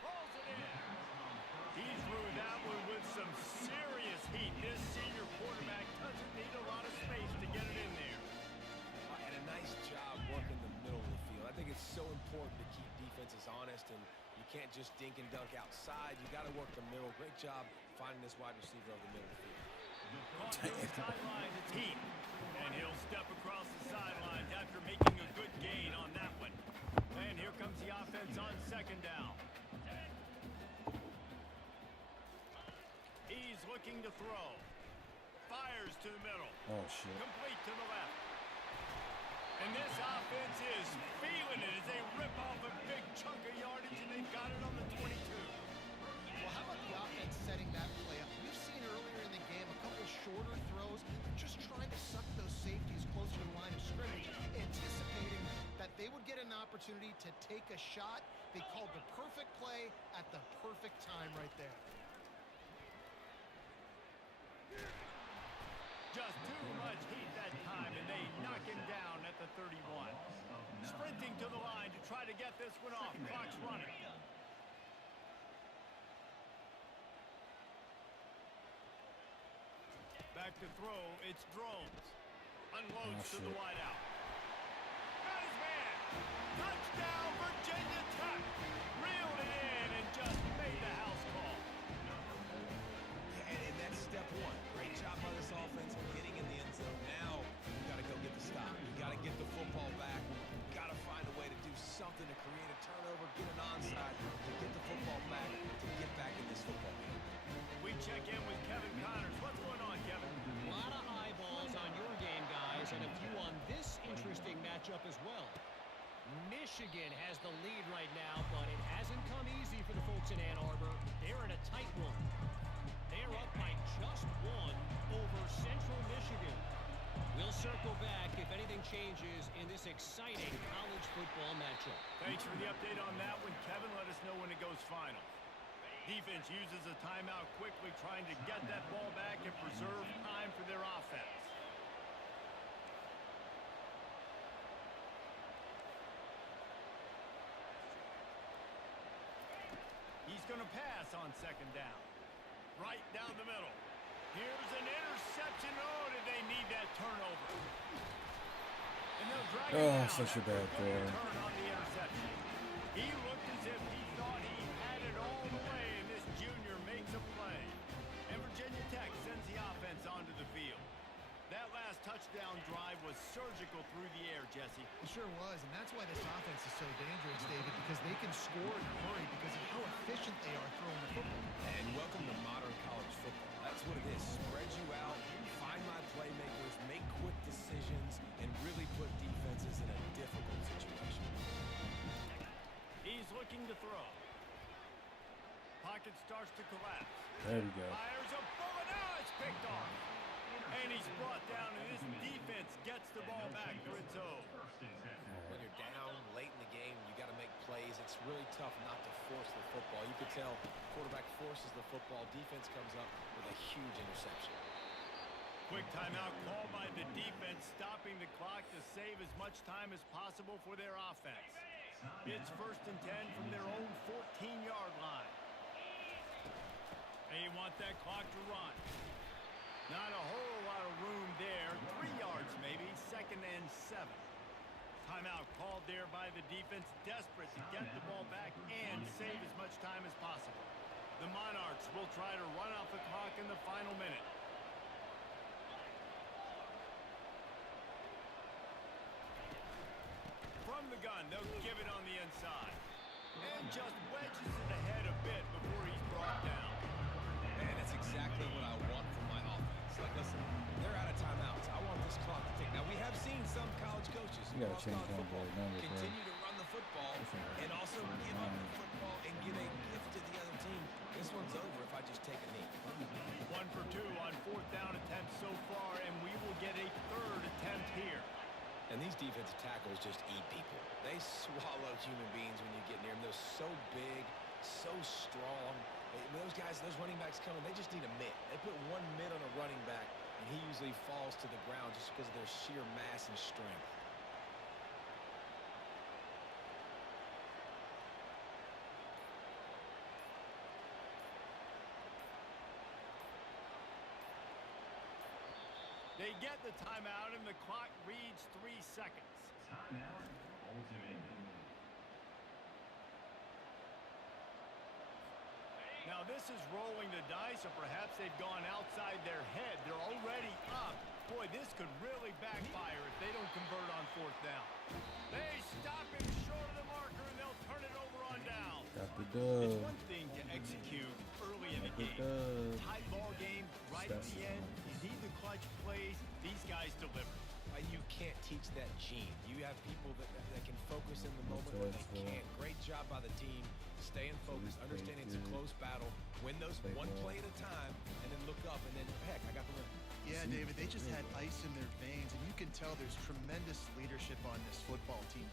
Rolls it in. He threw that one with some serious heat. This senior quarterback doesn't need a lot of space to get it in there. And a nice job working the middle of the field. I think it's so important to keep defenses honest, and you can't just dink and dunk outside. You got to work the middle. Great job finding this wide receiver over the middle of the field. Caught to the sideline, it's Heat. And he'll step across the sidelines after making a good gain on that one. And here comes the offense on second down. He's looking to throw. Fires to the middle. Oh, shit. Complete to the left. And this offense is feeling it as they rip off a big chunk of yardage, and they've got it on the 22. Well, how about the offense setting that play up? We've seen earlier in the game a couple shorter throws, just trying to suck those safeties closer to the line of scrimmage, anticipating that they would get an opportunity to take a shot. They called the perfect play at the perfect time right there. Just too much heat that time, and they knock him down at the 31. Sprinting to the line to try to get this one off. Clock's running. Back to throw, it's Drones. Unloads to the wideout. Got his man. Touchdown, Virginia Tech. Reeled it in and just made the house call. And that's step one. Great job by this offense getting in the end zone. Now you got to go get the stop. You got to get the football back. You got to find a way to do something to create a turnover, get an onside, to get the football back, to get back in this football game. We check in with Kevin Connors. What's going on, Kevin? A lot of eyeballs on your game, guys. matchup as well. Michigan has the lead right now, but it hasn't come easy for the folks in Ann Arbor. They're in a tight one. They're up by just one over Central Michigan. We'll circle back if anything changes in this exciting college football matchup. Thanks for the update on that one, Kevin. Let us know when it goes final. Defense uses a timeout quickly, trying to get that ball back and preserve time for their offense. He's going to pass on second down. Right down the middle. Here's an interception. Oh, did they need that turnover? And they'll drag it down. Such a bad throw. Turn on the interception. He looked as if he thought he had it all the way, and this junior makes a play. And Virginia Tech sends the offense onto the field. That last touchdown drive was surgical through the air, Jesse. It sure was, and that's why this offense is so dangerous, David, because they can score in a hurry because of how efficient they are throwing the football. And welcome to modern college football. That's what it is. Spread you out, find my playmakers, make quick decisions, and really put defenses in a difficult situation. He's looking to throw. Pocket starts to collapse. There we go. Fires a bullet. Now it's picked off. And he's brought down, and this defense gets the ball back for its own. When you're down late in the game, you got to make plays. It's really tough not to force the football. You could tell quarterback forces the football. Defense comes up with a huge interception. Quick timeout called by the defense, stopping the clock to save as much time as possible for their offense. It's 1st and 10 from their own 14-yard line. They want that clock to run. Not a whole lot of room there. 3 yards maybe. 2nd and 7. Timeout called there by the defense, desperate to get the ball back and save as much time as possible. The Monarchs will try to run off the clock in the final minute. From the gun, they'll give it on the inside. And just wedges it ahead a bit before he's brought down. And that's exactly what I want from my offense. Like, listen, they're out of timeouts. I want this clock to tick. Now, we have seen some college coaches gotta change one football boy number, bro. continue to run the football and also give up the football and give a gift to the other team. This one's over if I just take a knee. 1 for 2 on 4th down attempts so far, and we will get a 3rd attempt here. And these defensive tackles just eat people. They swallow human beings when you get near them. They're so big, so strong. Those guys, those running backs coming, they just need a mitt. They put one mitt on a running back, and he usually falls to the ground just because of their sheer mass and strength. They get the timeout, and the clock reads 3 seconds. Timeout, ultimate. Now this is rolling the dice, or perhaps they've gone outside their head. They're already up. Boy, this could really backfire if they don't convert on 4th down. They stop him short of the marker, and they'll turn it over on down. Got the dub. It's one thing to execute early in the game. Tight ball game, right at the end. You need the clutch plays. These guys deliver. You can't teach that gene. You have people that can focus in the moment when they can't. Great job by the team. Staying focused, understanding it's a close battle. Win those one play at a time, and then look up, and then, heck, I got the win. Yeah, David, they just had ice in their veins, and you can tell there's tremendous leadership on this football team.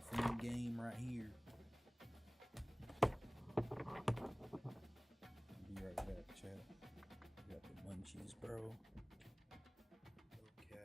your friend game right here. Be right back, chat. Got the munchies, bro. Okay.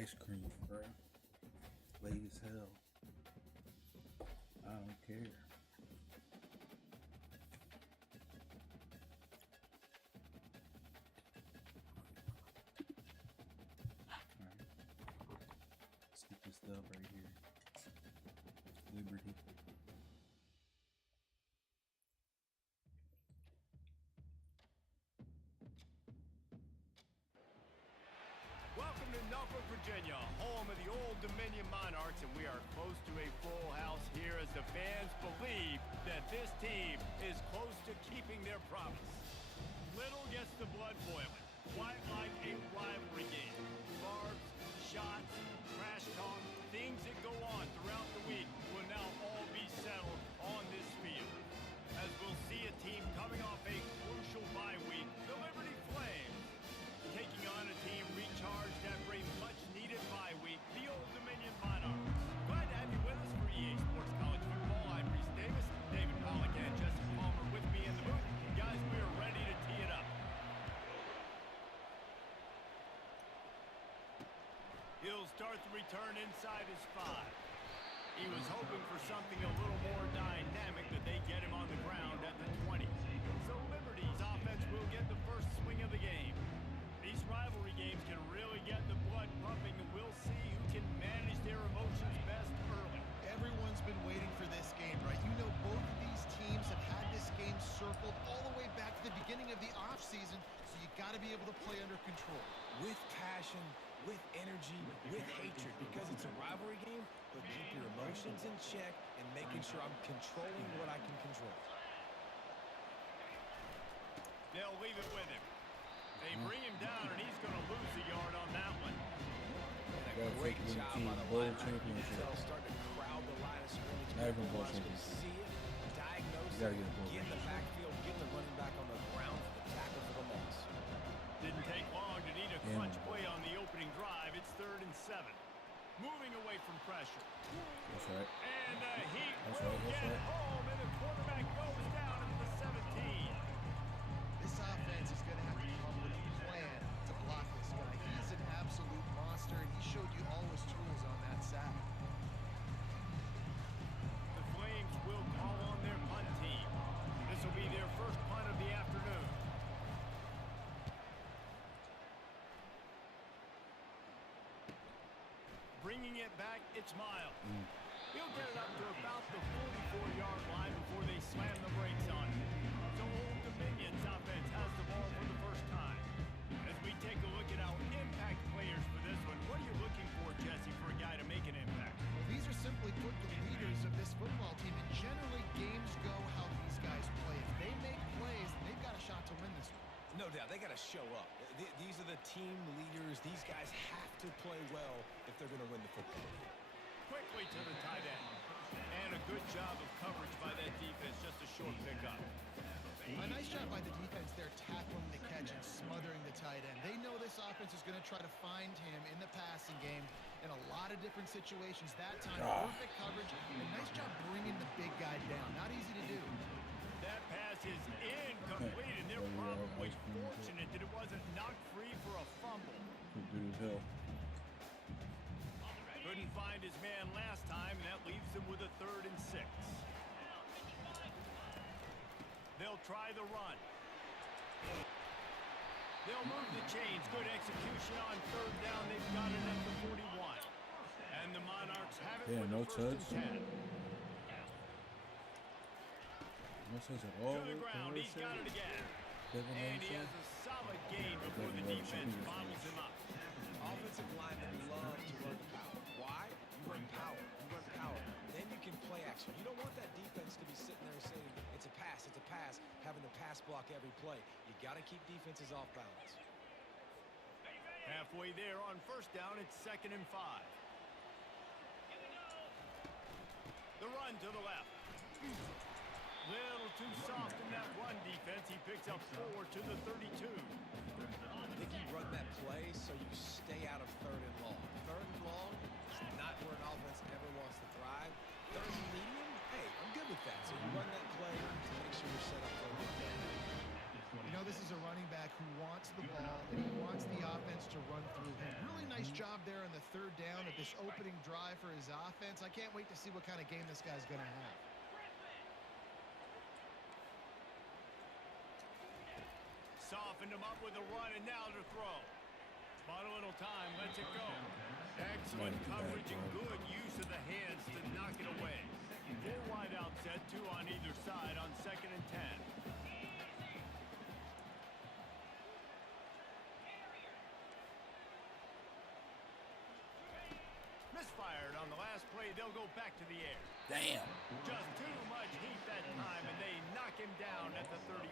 Ice cream, bro. Late as hell. I don't care. Alright. Let's get this stuff right here. Liberty. Welcome to Norfolk, Virginia, home of the Old Dominion Monarchs, and we are close to a full house here as the fans believe that this team is close to keeping their promise. Little gets the blood boiling, quite like a rivalry game. Barbs, shots, trash talk, things that go on throughout the week will now all be settled on this field. As we'll see a team coming off a crucial bye week, the Liberty Flames, taking on a team recharged after a much-needed bye week, the Old Dominion Monarchs. Glad to have you with us for EA Sports College Football. I'm Reese Davis, David Pollock, and Jesse Palmer with me in the booth. Guys, we are ready to tee it up. He'll start the return inside his 5. He was hoping for something a little more dynamic, that they get him on the ground at the 20. So Liberty's offense will get the first swing of the game. These rivalry games can really get the blood pumping, and we'll see who can manage their emotions best early. Everyone's been waiting for this game, right? You know, both of these teams have had this game circled all the way back to the beginning of the offseason, so you got to be able to play under control. With passion, with energy, with hatred, because it's a rivalry game, but keep your emotions in check and making sure I'm controlling what I can control. They'll leave it with him. They bring him down, and he's going to lose a yard on that one. And a great job by the linebacker. They'll start to crowd the line of scrimmage. Not even bowl championship. See it, diagnose You gotta it, get get in the backfield, get the running back on the ground for the tackle for the loss. Didn't take long to need a crunch play on the opening drive. It's 3rd and 7. Moving away from pressure. That's right. And he That's will right. get home, and the quarterback goes down at the 17. This offense is going to have to come with a plan to block this guy. He's an absolute monster, and he showed you all his tools on that sack. The Flames will call on their bringing it back, it's Miles. He'll get it up to about the 44-yard line before they slam the brakes on him. So Old Dominion's offense has the ball for the first time. As we take a look at our impact players for this one, what are you looking for, Jesse, for a guy to make an impact? Well, these are simply put the leaders of this football team, and generally games go how these guys play. If they make plays, they've got a shot to win this one. No doubt, they got to show up. These are the team leaders. These guys have to play well if they're going to win the football game. Quickly to the tight end. And a good job of coverage by that defense, just a short pickup. A nice job by the defense there, tackling the catch and smothering the tight end. They know this offense is going to try to find him in the passing game in a lot of different situations. That time, perfect coverage, and nice job bringing the big guy down. Not easy to do. That pass is incomplete, and they're probably fortunate that it wasn't knocked free for a fumble. Couldn't find his man last time, and that leaves them with a 3rd and 6. They'll try the run. They'll move the chains. Good execution on 3rd down. They've got it at the 41. And the Monarchs have it for the 1st and 10. No touch at all. To the ground. He's got it again. And he has a solid gain before the defense bottles him up. Offensive linemen love to run power. Why? You run power. You run power. Then you can play action. You don't want that defense to be sitting there saying, it's a pass, having to pass block every play. You got to keep defenses off balance. Halfway there on 1st down, it's 2nd and 5. The run to the left. Little too soft in that run defense. He picks up 4 to the 32. I think you run that play so you stay out of 3rd and long. 3rd and long is not where an offense ever wants to thrive. 3rd and medium, hey, I'm good with that. So you run that play to make sure you're set up for a good game. You know, this is a running back who wants the ball, and he wants the offense to run through him. Really nice job there on the 3rd down of this opening drive for his offense. I can't wait to see what kind of game this guy's going to have. Softened him up with a run, and now to throw. Bought a little time, lets it go. Excellent coverage and good use of the hands to knock it away. 4 wide out set, 2 on either side on 2nd and 10. Misfired on the last play. They'll go back to the air. Damn. Just too much heat that time, and they knock him down at the 31.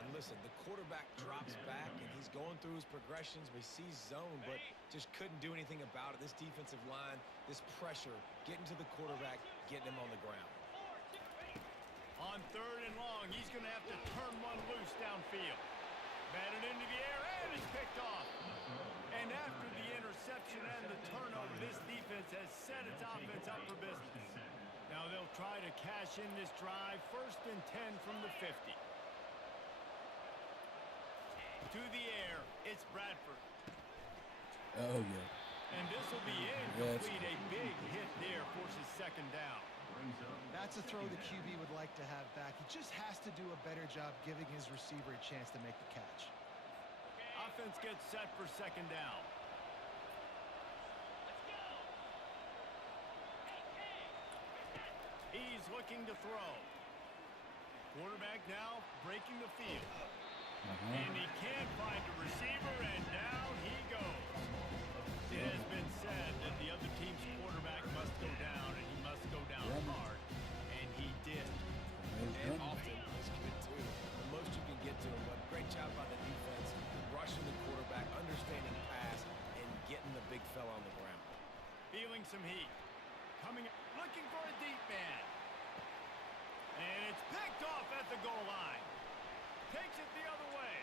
And listen, the quarterback drops back, and he's going through his progressions. We see zone, but just couldn't do anything about it. This defensive line, this pressure, getting to the quarterback, getting him on the ground. On 3rd and long, he's going to have to turn one loose downfield. Batted into the air, and it's picked off. And after the interception and the turnover, this defense has set its offense up for business. Now they'll try to cash in this drive. 1st and 10 from the 50. To the air, it's Bradford. Oh, yeah. And this will be incomplete. A big hit there forces 2nd down. That's a throw the QB would like to have back. He just has to do a better job giving his receiver a chance to make the catch. Offense gets set for 2nd down. He's looking to throw. Quarterback now breaking the field. And he can't find a receiver, and down he goes. It has been said that the other team's quarterback must go down, and he must go down hard. And he did. And often he's good too. The most you can get to him, but great job by the defense, rushing the quarterback, understanding pass, and getting the big fella on the ground. Feeling some heat. Coming, looking for a deep man. And it's picked off at the goal line. Takes it the other way.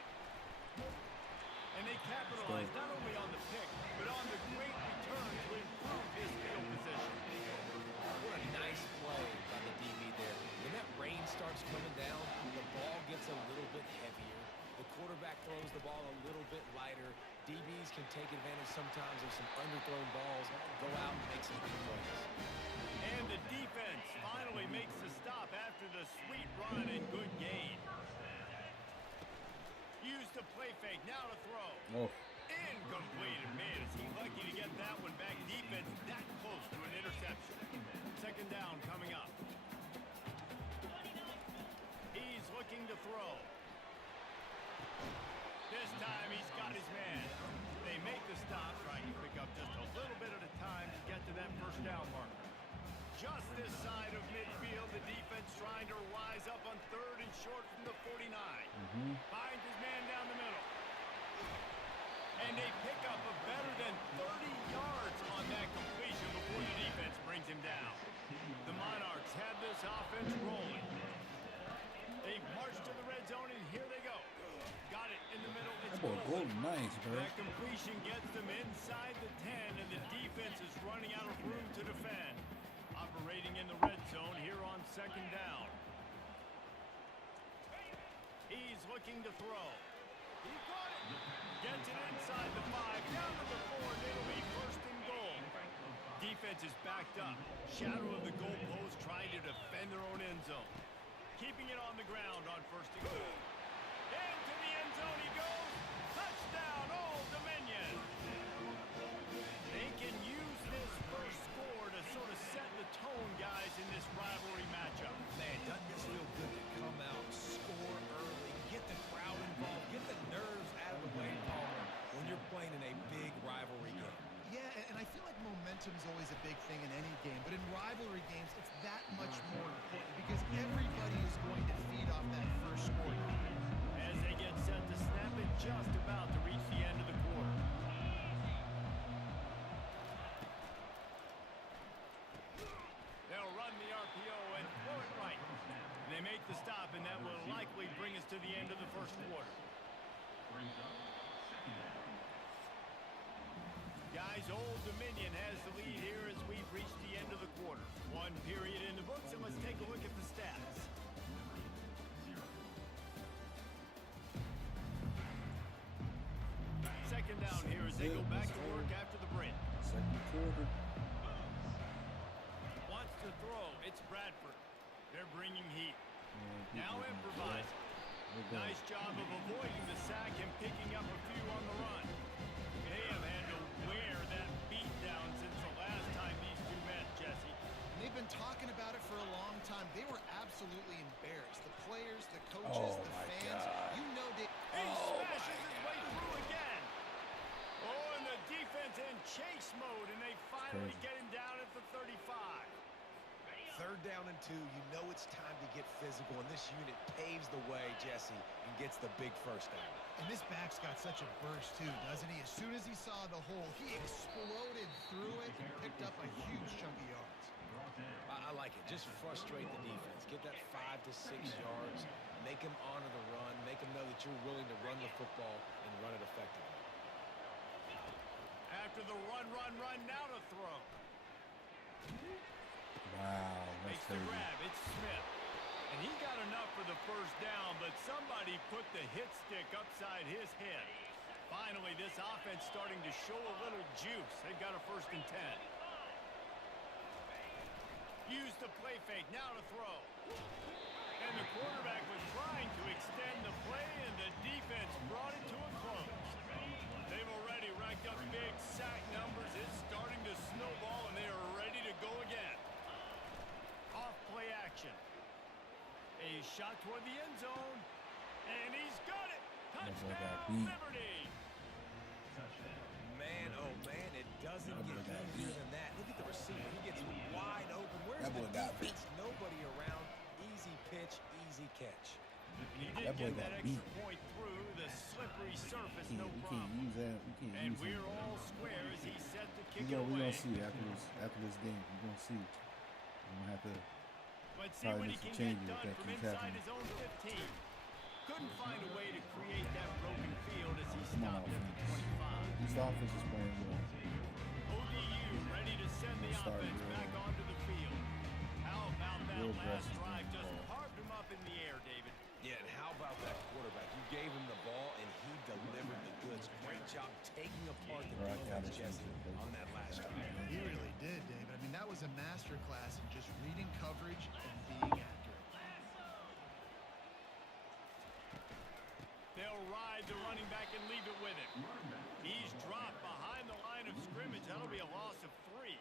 And they capitalize not only on the pick, but on the great return to improve his field position. What a nice play by the DB there. When that rain starts coming down, the ball gets a little bit heavier. The quarterback throws the ball a little bit lighter. DBs can take advantage sometimes of some underthrown balls, go out and make some big plays. And the defense finally makes the stop after the sweet run and good gain. Use the play fake, now to throw. Incomplete, and man, is he lucky to get that one back deep looking to throw. This time he's got his man. They make the stop, trying to pick up just a little bit at a time to get to that first down marker. Just this side of midfield, the defense trying to rise up on 3rd and short from the 49. Finds his man down the middle. And they pick up a better than 30 yards on that completion before the defense brings him down. The Monarchs have this offense rolling. They march to the red zone, and here they go. Got it in the middle. It's rolling nice, bro. That completion gets them inside the 10, and the defense is running out of room to defend. Operating in the red zone here on 2nd down. He's looking to throw. He got it. Gets it inside the 5, down to the 4, and it'll be 1st and goal. Defense is backed up. Shadow of the goalpost trying to defend their own end zone. Keeping it on the ground on 1st and goal. Into the end zone he goes. Touchdown, Old Dominion. They can use this first score to sort of set the tone, guys, in this rivalry matchup. Man, doesn't this feel good to come out, score early, get the crowd involved, get the nerves out of the way, Palmer, when you're playing in a big rivalry game. Yeah, and I feel like momentum's always a big thing in any game, but in rivalry games, it's that much more important because everybody is going to feed off that first score. As they get set to snap it, just about to reach the end of the quarter. They'll run the RPO and throw it right. They make the stop, and that will likely bring us to the end of the first quarter. Guys, Old Dominion has the lead here as we've reached the end of the quarter. 1 period in the books, and let's take a look at the stats. Second down here as they go back to work after the break. 2nd quarter. Wants to throw. It's Bradford. They're bringing heat. Now improvising. Nice job of avoiding the sack and picking up a few on the run. They have had to wear that beat down since the last time these two met, Jesse. And they've been talking about it for a long time. They were absolutely embarrassed. The players, the coaches, the fans. You know they... He smashes his way through again. Oh, and the defense in chase mode, and they finally get him down at the 35. 3rd down and 2, you know it's time to get physical, and this unit paves the way, Jesse, and gets the big first down. And this back's got such a burst, too, doesn't he? As soon as he saw the hole, he exploded through it and picked up a huge chunk of yards. I like it. Just frustrate the defense. Get that 5 to 6 yards. Make them honor the run. Make them know that you're willing to run the football and run it effectively. After the run, now to throw. Wow, that's Makes the crazy. grab. It's Smith. And he got enough for the first down, but somebody put the hit stick upside his head. Finally, this offense starting to show a little juice. They've got a 1st and 10. Use the play fake. Now to throw. And the quarterback was trying to extend the play, and the defense brought it to a close. They've already racked up big sack numbers. It's starting to snowball, and they are ready to go again. Off-play action. A shot toward the end zone, and he's got it. Touchdown, Liberty. Man, oh man, it doesn't get easier than that. Look at the receiver. He gets wide open. Where's the defense? Nobody around. Easy pitch, easy catch. He did get that extra point through the slippery surface, no problem. We can't use that. And we're all square as he's set to kick it We're away. gonna see after this game. We're gonna see. We're gonna have to Let's see what he can get done from inside happening. his own 15. Couldn't find a way to create that broken field as he stopped at the 25. This offense is playing well. ODU ready to send the offense back onto the field. How about that last drive? Just carved him up in the air, David. Yeah, and how about that quarterback? You gave him the ball, and he delivered the goods. Great job taking apart the defense, Jesse, on that last drive. He really did, David. I mean, that was a masterclass in just reading coverage and being accurate. They'll ride the running back and leave it with him. He's dropped behind the line of scrimmage. That'll be a loss of 3.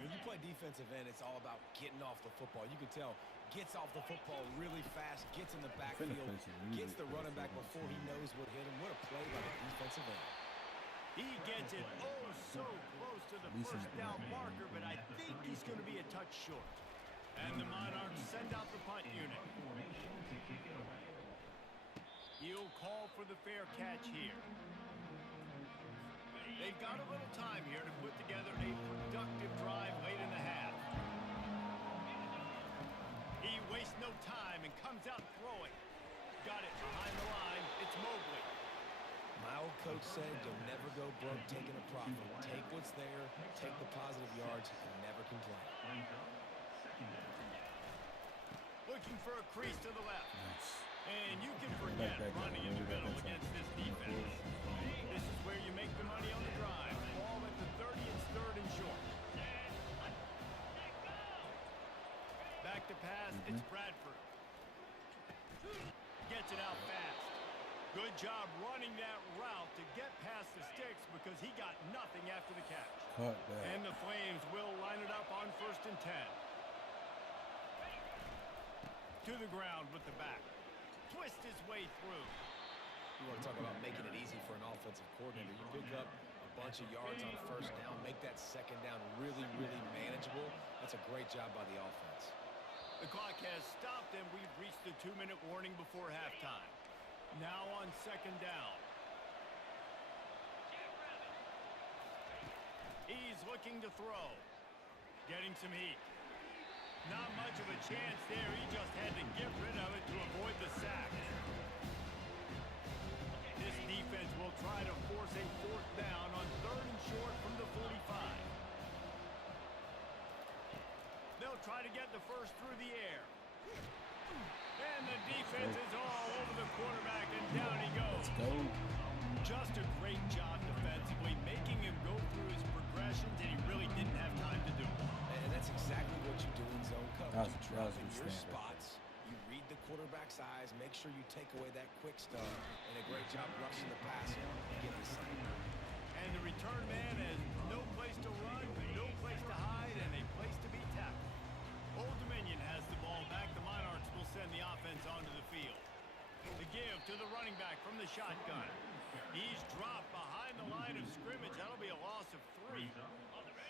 When you play defensive end, it's all about getting off the football. You can tell gets off the football really fast, gets in the backfield, gets the running back before he knows what hit him. What a play by the defensive end. He gets it so close to the first down marker, but I think he's going to be a touch short. And the Monarchs send out the punt unit. He'll call for the fair catch here. They've got a little time here to put together a productive drive late in the half. He wastes no time and comes out throwing. Got it behind the line. It's Mobley. My old coach said you'll never go broke taking a profit. Take what's there, take the positive yards, and never complain. Looking for a crease to the left. And you can forget running in the middle against this defense. This is where you make the money on the drive. Ball at the 30, it's third and short. Back to pass, it's Bradford. Gets it out fast. Good job running that route to get past the sticks because he got nothing after the catch. And the Flames will line it up on 1st and 10. To the ground with the back. Twist his way through. You want to talk about making it easy for an offensive coordinator. You pick up a bunch of yards on first down, make that second down really, really manageable. That's a great job by the offense. The clock has stopped, and we've reached the 2-minute warning before halftime. Now on 2nd down. He's looking to throw. Getting some heat. Not much of a chance there. He just had to get rid of it to avoid the sack. This defense will try to force a 4th down on 3rd and short from the 45. They'll try to get the first through the air. And the defense is all over the quarterback, and down he goes. Let's go. Just a great job defensively, making him go through his progressions, and he really didn't have time to do it. And that's exactly what you do in zone coverage. You drop in your standard. spots, you read the quarterback's eyes, make sure you take away that quick stuff, and a great job rushing the passer. Get the sack. And the return man has no place to run, no place to hide, and a place to be tackled. Old Dominion has the ball back. The Monarchs will send the offense onto the field. The give to the running back from the shotgun. He's dropped behind the line of scrimmage. That'll be a loss of 3.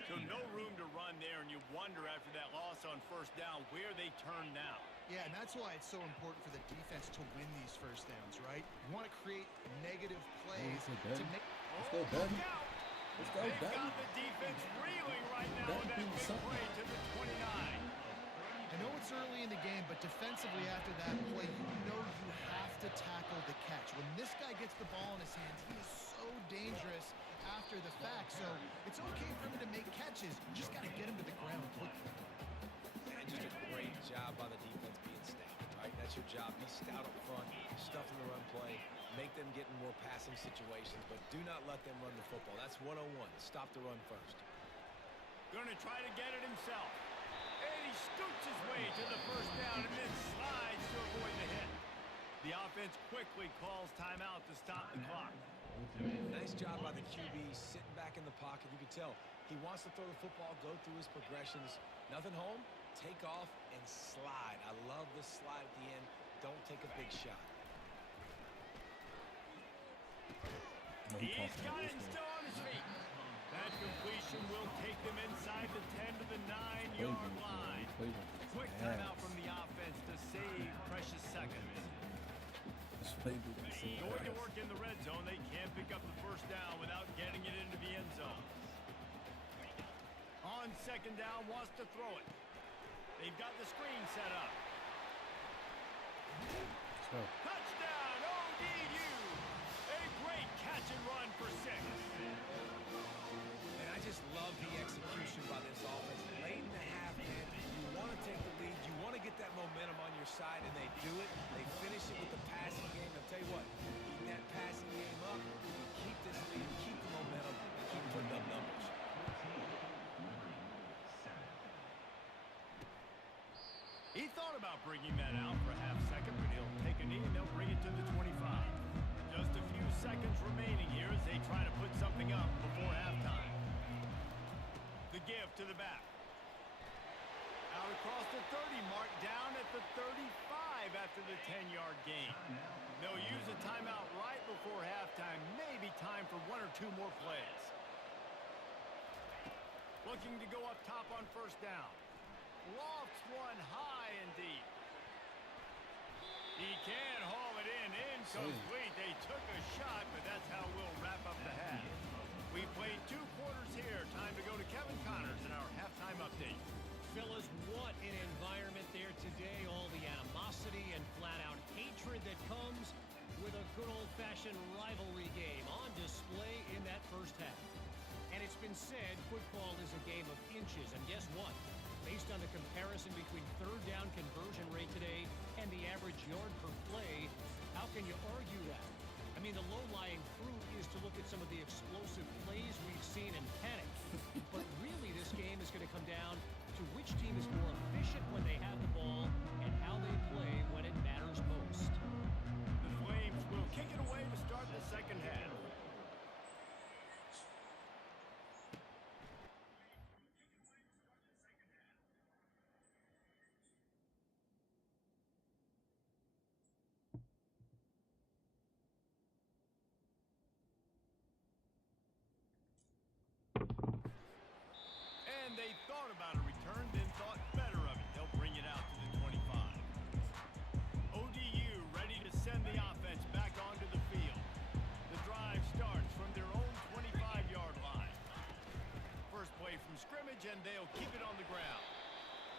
So no room to run there, and you wonder after that loss on 1st down where they turn now. Yeah, and that's why it's so important for the defense to win these first downs, right? You want to create negative plays to make... Let's go, Daddy. Let's go, They've Daddy. got the defense reeling right now with that big play to the 29. I know it's early in the game, but defensively after that play, you know you have to tackle the catch. When this guy gets the ball in his hands, he is so dangerous after the fact. So it's okay for him to make catches. You just got to get him to the ground quickly. And just a great job by the defense being stout, right? That's your job. Be stout up front, stuff in the run play, make them get in more passing situations, but do not let them run the football. That's 101. Stop the run first. Going to try to get it himself. And he scoots his way to the first down and then slides to avoid the hit. The offense quickly calls timeout to stop the clock. Nice job by the QB sitting back in the pocket. You can tell he wants to throw the football, go through his progressions. Nothing home, take off and slide. I love the slide at the end. Don't take a big shot. He's got it still on his feet. That completion will take them inside the 10 to the 9-yard line. Quick timeout from the offense to save precious seconds. Going to work in the red zone. They can't pick up the first down without getting it into the end zone. On 2nd down, wants to throw it. They've got the screen set up. Touchdown, ODU. A great catch and run for 6. And I just love the execution by this offense. Late in the half, man, you want to take the lead. You want to get that momentum on your side, and they do it. They finish it with the passing game. I'll tell you what, keep that passing game up, keep this lead, keep the momentum, keep putting up numbers. He thought about bringing that out for a half second, but he'll take a knee and they'll bring it to the 25. Just a few seconds remaining here as they try to put something up before halftime. The give to the back. Out across the 30 mark, down at the 35 after the 10-yard gain. They'll use a timeout right before halftime. Maybe time for 1 or 2 more plays. Looking to go up top on first down. Lofts one high and deep. He can haul it in. Incomplete. They took a shot, but that's how we'll wrap up the half. We played 2 quarters here. Time to go to Kevin Connors in our halftime update. Fellas, what an environment there today. All the animosity and flat-out hatred that comes with a good old-fashioned rivalry game on display in that first half. And it's been said football is a game of inches. And guess what? Based on the comparison between third down conversion rate today and the average yard per play, how can you argue that? I mean, the low-lying fruit is to look at some of the explosive plays we've seen in panic. But really, this game is going to come down to which team is more efficient when they have the ball and how they play when it matters most. The Flames will kick it away to start the second half. And they thought about a return, then thought better of it. They'll bring it out to the 25. ODU ready to send the offense back onto the field. The drive starts from their own 25-yard line. First play from scrimmage, and they'll keep it on the ground.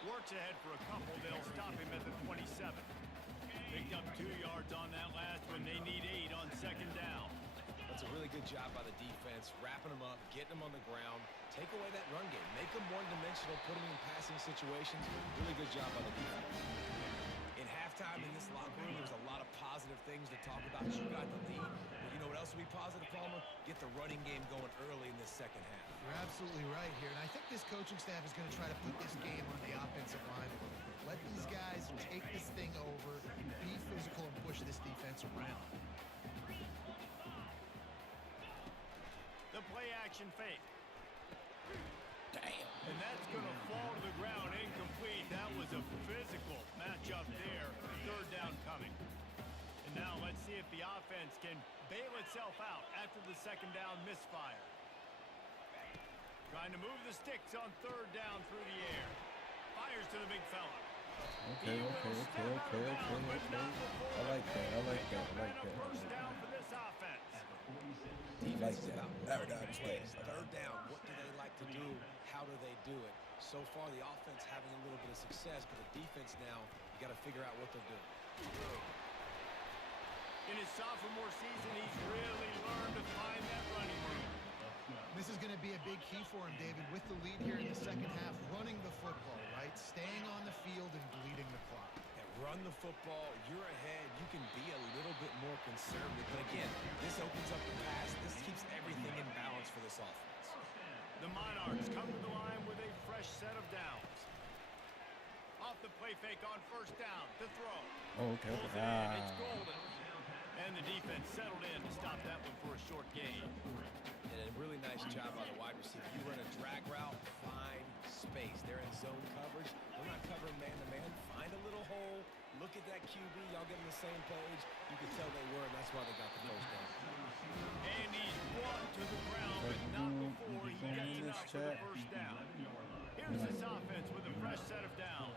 Works ahead for a couple. They'll stop him at the 27. Picked up 2 yards on that last one. They need 8 on second down. That's a really good job by the defense, wrapping them up, getting them on the ground, take away that run game, make them one-dimensional, put them in passing situations. Really good job by the defense. In halftime in this locker room, there's a lot of positive things to talk about. You got the lead, but you know what else will be positive, Palmer? Get the running game going early in this second half. You're absolutely right here, and I think this coaching staff is going to try to put this game on the offensive line. Let these guys take this thing over, be physical, and push this defense around. The play-action fake. Damn. And that's going to fall to the ground incomplete. That was a physical matchup there. Third down coming. And now let's see if the offense can bail itself out after the second down misfire. Trying to move the sticks on third down through the air. Fires to the big fella. Okay. I like that. First down for this offense. Defense is about third down. What do they like to do? How do they do it? So far, the offense having a little bit of success, but the defense now, you got to figure out what they'll do. In his sophomore season, he's really learned to find that running room. This is going to be a big key for him, David, with the lead here in the second half, running the football, right? Staying on the field and bleeding the clock. Run the football, you're ahead, you can be a little bit more conservative. But again, this opens up the pass. This keeps everything in balance for this offense. The Monarchs come to the line with a fresh set of downs. Off the play fake on first down, to throw. Oh, okay. It's golden. And the defense settled in to stop that one for a short gain. And a really nice job by the wide receiver. You run a drag route, find space. They're in zone coverage. They're not covering man-to-man. Find a little hole. Look at that QB. Y'all get on the same page. You can tell they were, and that's why they got the first down. And he's brought to the ground, but not before he gets enough for the first down. Here's this offense with a fresh set of downs.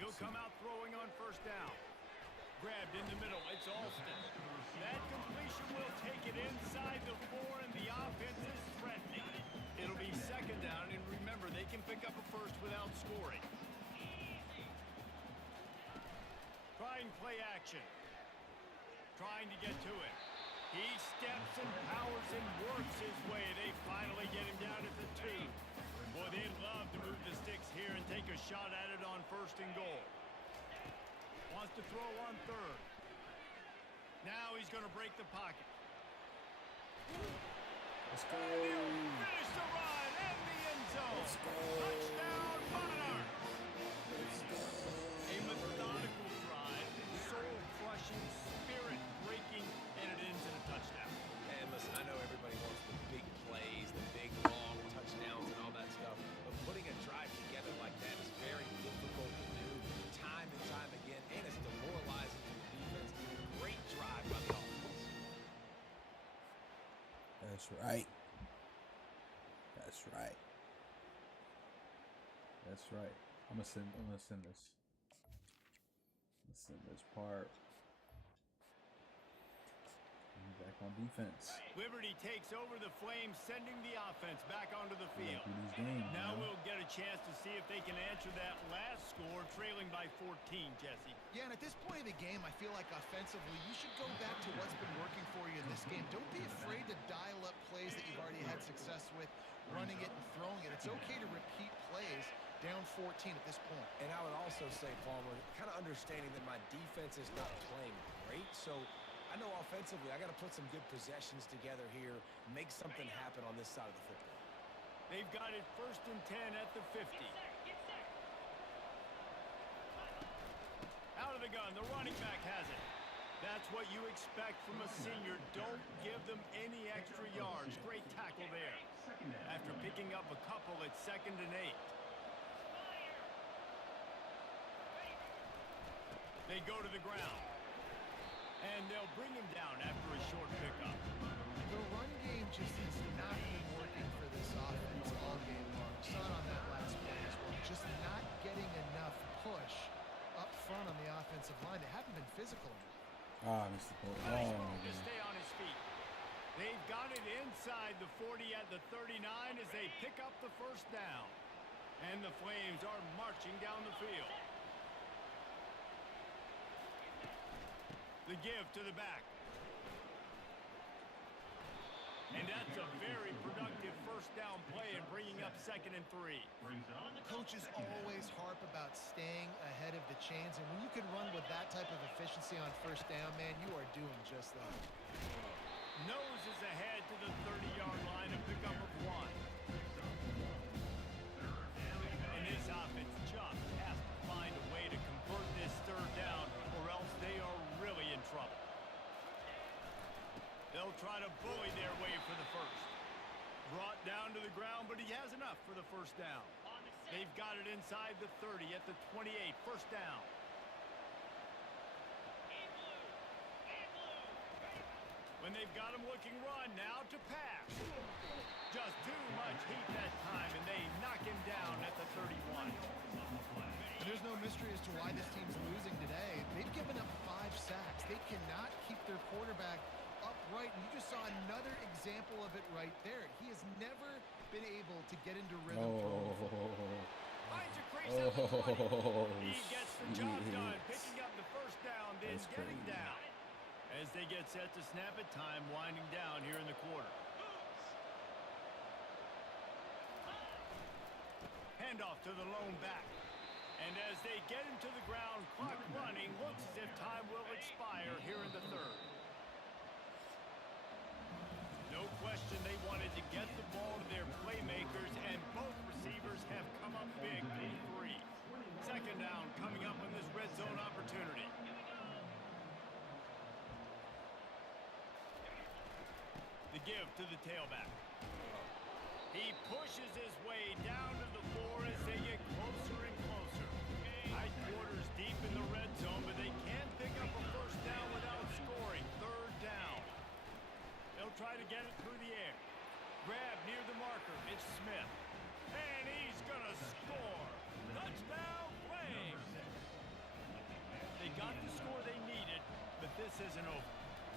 He'll come out throwing on first down. Grabbed in the middle. It's Alston. That completion will take it inside the 4, and the offense is threatening. It'll be second down, and remember, they can pick up a first without scoring. Trying play action. Trying to get to it. He steps and powers and works his way. They finally get him down at the 2. Boy, they'd love to move the sticks here and take a shot at it on first and goal. Wants to throw on third. Now he's going to break the pocket. Let's go. Finish the run and the end zone. Let's go. Touchdown, Monarchs. Let's go. A methodical drive, soul-crushing, spirit-breaking, and it ends in a touchdown. And listen, I know everybody wants the big plays, the big long touchdowns and all that stuff, but putting a That's right. That's right. That's right. I'm gonna send this. Let's send this part. Back on defense. Liberty takes over the Flames, sending the offense back onto the field. These games, Now we'll get a chance to see if they can answer that last score, trailing by 14, Jesse. Yeah, and at this point of the game, I feel like offensively, you should go back to what's been working for you in this game. Don't be afraid to dial up plays that you've already had success with, running it and throwing it. It's okay to repeat plays down 14 at this point. And I would also say, Palmer, kind of understanding that my defense is not playing great, so I know offensively I got to put some good possessions together here, make something happen on this side of the football. They've got it 1st and 10 at the 50. Out of the gun, the running back has it. That's what you expect from a senior. Don't give them any extra yards. Great tackle there. After picking up a couple, it's 2nd and 8. They go to the ground. And they'll bring him down after a short pickup. The run game just has not been working for this offense all game long. We saw it on that last play as well. Just not getting enough push up front on the offensive line. They haven't been physical enough. Mr. Porter. To stay on his feet. They've got it inside the 40 at the 39 as they pick up the 1st down. And the Flames are marching down the field. The give to the back. And that's a very productive 1st down play and bringing up 2nd and 3. Coaches always harp about staying ahead of the chains, and when you can run with that type of efficiency on 1st down, man, you are doing just that. Noses ahead to the 30-yard line, a pickup of 1. And this offense just has to find a way to convert this 3rd down, or else they are really in trouble. They'll try to bully their way for the 1st. Brought down to the ground, but he has enough for the 1st down. They've got it inside the 30 at the 28, 1st down. When they've got him looking run, now to pass. Just too much heat that time, and they knock him down at the 31. And there's no mystery as to why this team's losing today. They've given up 5 sacks. They cannot keep their quarterback upright, and you just saw another example of it right there. He has never been able to get into rhythm. Finds a crease at the 20. He gets the job done, picking up the 1st down, then getting down. As they get set to snap it, time winding down here in the quarter. Handoff to the lone back. And as they get him to the ground, clock running, looks as if time will expire here in the 3rd. No question they wanted to get the ball to their playmakers, and both receivers have come up big for 3. 2nd down coming up in this red zone opportunity. The give to the tailback. He pushes his way down to the floor as they get closer and closer. High quarters deep in the red zone, but they can't pick up a 1st down without scoring. 3rd down. They'll try to get it through the air. Grab near the marker. It's Smith. And he's going to score. Touchdown, Flames. They got the score they needed, but this isn't over.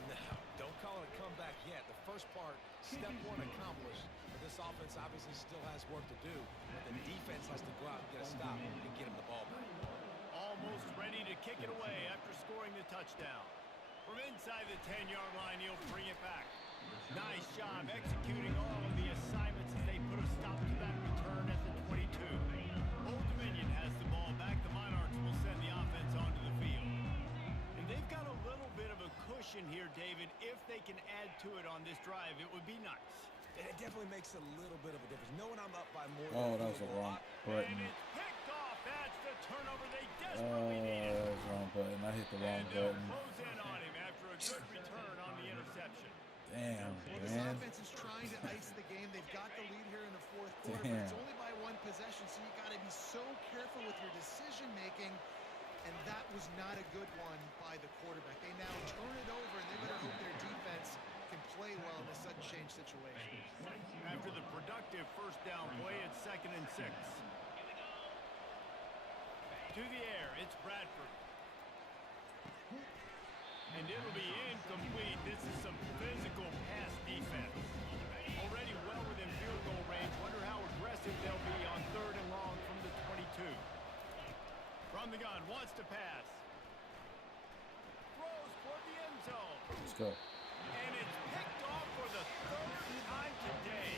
No, don't call it a comeback yet. The first part, step 1 accomplished. But this offense obviously still has work to do. But the defense has to go out and get a stop and get him the ball back. Almost ready to kick it away after scoring the touchdown. From inside the 10-yard line, he'll bring it back. Nice job executing all of the assignments as they put a stop to that return at the 22. Old Dominion has the ball back. The Monarchs will send the offense onto the field. And they've got a little bit of a cushion here, David. If they can add to it on this drive, it would be nice. And it definitely makes a little bit of a difference. Knowing I'm up by more Oh, than that was a wrong button. And it's picked off. That's the turnover they desperately needed. That was the wrong button. I hit the wrong button. Close in on him after a good return on the interception. Damn, Well, this man. offense is trying to ice the game. They've got the lead here in the 4th quarter, but it's Damn. only by 1 possession, so you got to be so careful with your decision making. And that was not a good one by the quarterback. They now turn it over, and they better hope their defense can play well in a sudden change situation. After the productive first down play, it's 2nd and 6. To the air, it's Bradford. And it'll be incomplete. This is some physical pass defense. Already well within field goal range. Wonder how aggressive they'll be on 3rd and long from the 22. From the gun, wants to pass. Throws for the end zone. Let's go. And it's picked off for the 3rd time today.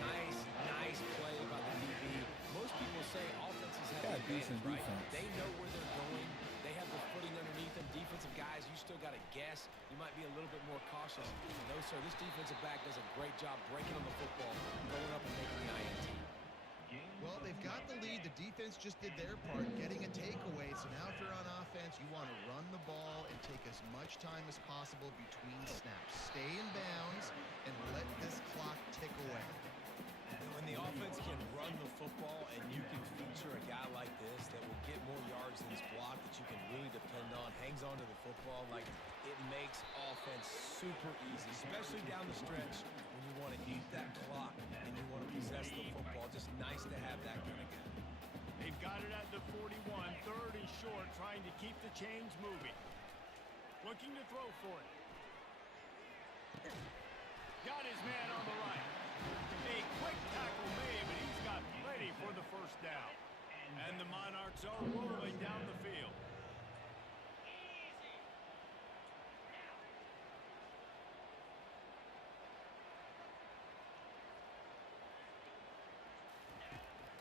Nice play by the DB. Most people say offenses have Got decent advantage, right? defense. They know where they're going. They have the footing underneath them. Defensive guys, you still got to guess. You might be a little bit more cautious. No, sir, this defensive back does a great job breaking on the football, going up and making the INT. Well, they've got the lead. The defense just did their part, getting a takeaway. So now if you're on offense, you want to run the ball and take as much time as possible between snaps. Stay in bounds and let this clock tick away. When the offense can run the football and you can feature a guy like this that will get more yards than his block that you can really depend on, hangs on to the football, like it makes offense super easy, especially down the stretch when you want to eat that clock and you want to possess the football. Just nice to have that kind of guy. They've got it at the 41, 3rd and short, trying to keep the chains moving. Looking to throw for it. Got his man on the right. A quick tackle made, but he's got plenty for the first down. And the Monarchs are rolling down the field.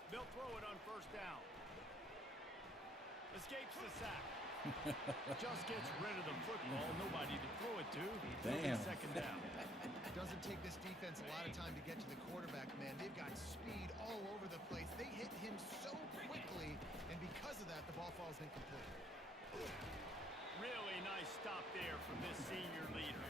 They'll throw it on 1st down. Escapes the sack. Just gets rid of the football. Nobody to throw it to. Damn. 2nd down. It doesn't take this defense a lot of time to get to the quarterback, man. They've got speed all over the place. They hit him so quickly, and because of that, the ball falls incomplete. Really nice stop there from this senior leader.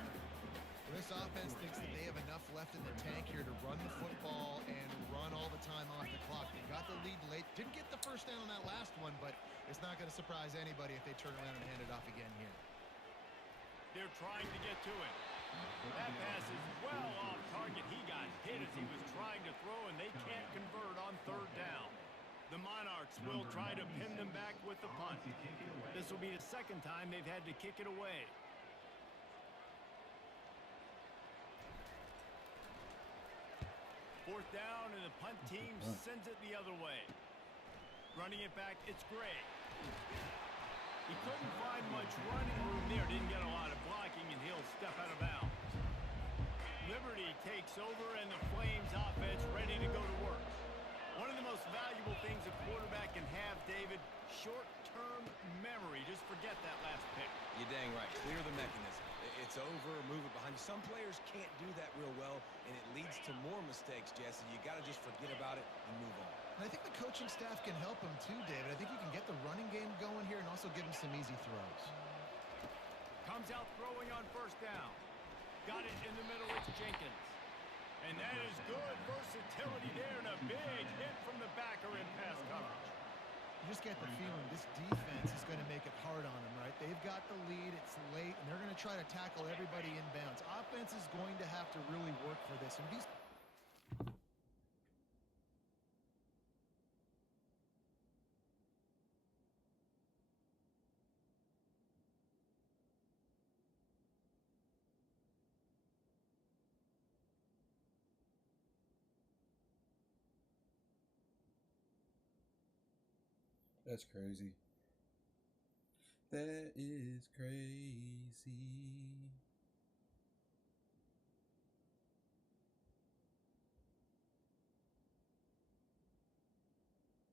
This offense thinks that they have enough left in the tank here to run the football and run all the time off the clock. They got the lead late. Didn't get the first down on that last one, but it's not going to surprise anybody if they turn around and hand it off again here. They're trying to get to him. That pass is well off target. He got hit as he was trying to throw, and they can't convert on 3rd down. The Monarchs will try to pin them back with the punt. This will be the 2nd time they've had to kick it away. Fourth down, and the punt team sends it the other way. Running it back, it's Gray. He couldn't find much running room there. Didn't get a lot of blocking, and he'll step out of bounds. Liberty takes over, and the Flames offense ready to go to work. One of the most valuable things a quarterback can have, David, short-term memory. Just forget that last pick. You're dang right. Clear the mechanism. It's over, move it behind you. Some players can't do that real well, and it leads to more mistakes, Jesse. You got to just forget about it and move on. And I think the coaching staff can help him too, David. I think you can get the running game going here and also give him some easy throws. Comes out throwing on 1st down. Got it in the middle, it's Jenkins. And that is good versatility there, and a big hit from the backer in pass coverage. You just get the feeling this defense is going to make it hard on them, right? They've got the lead, it's late, and they're going to try to tackle everybody in bounds. Offense is going to have to really work for this. And these That's crazy. That is crazy.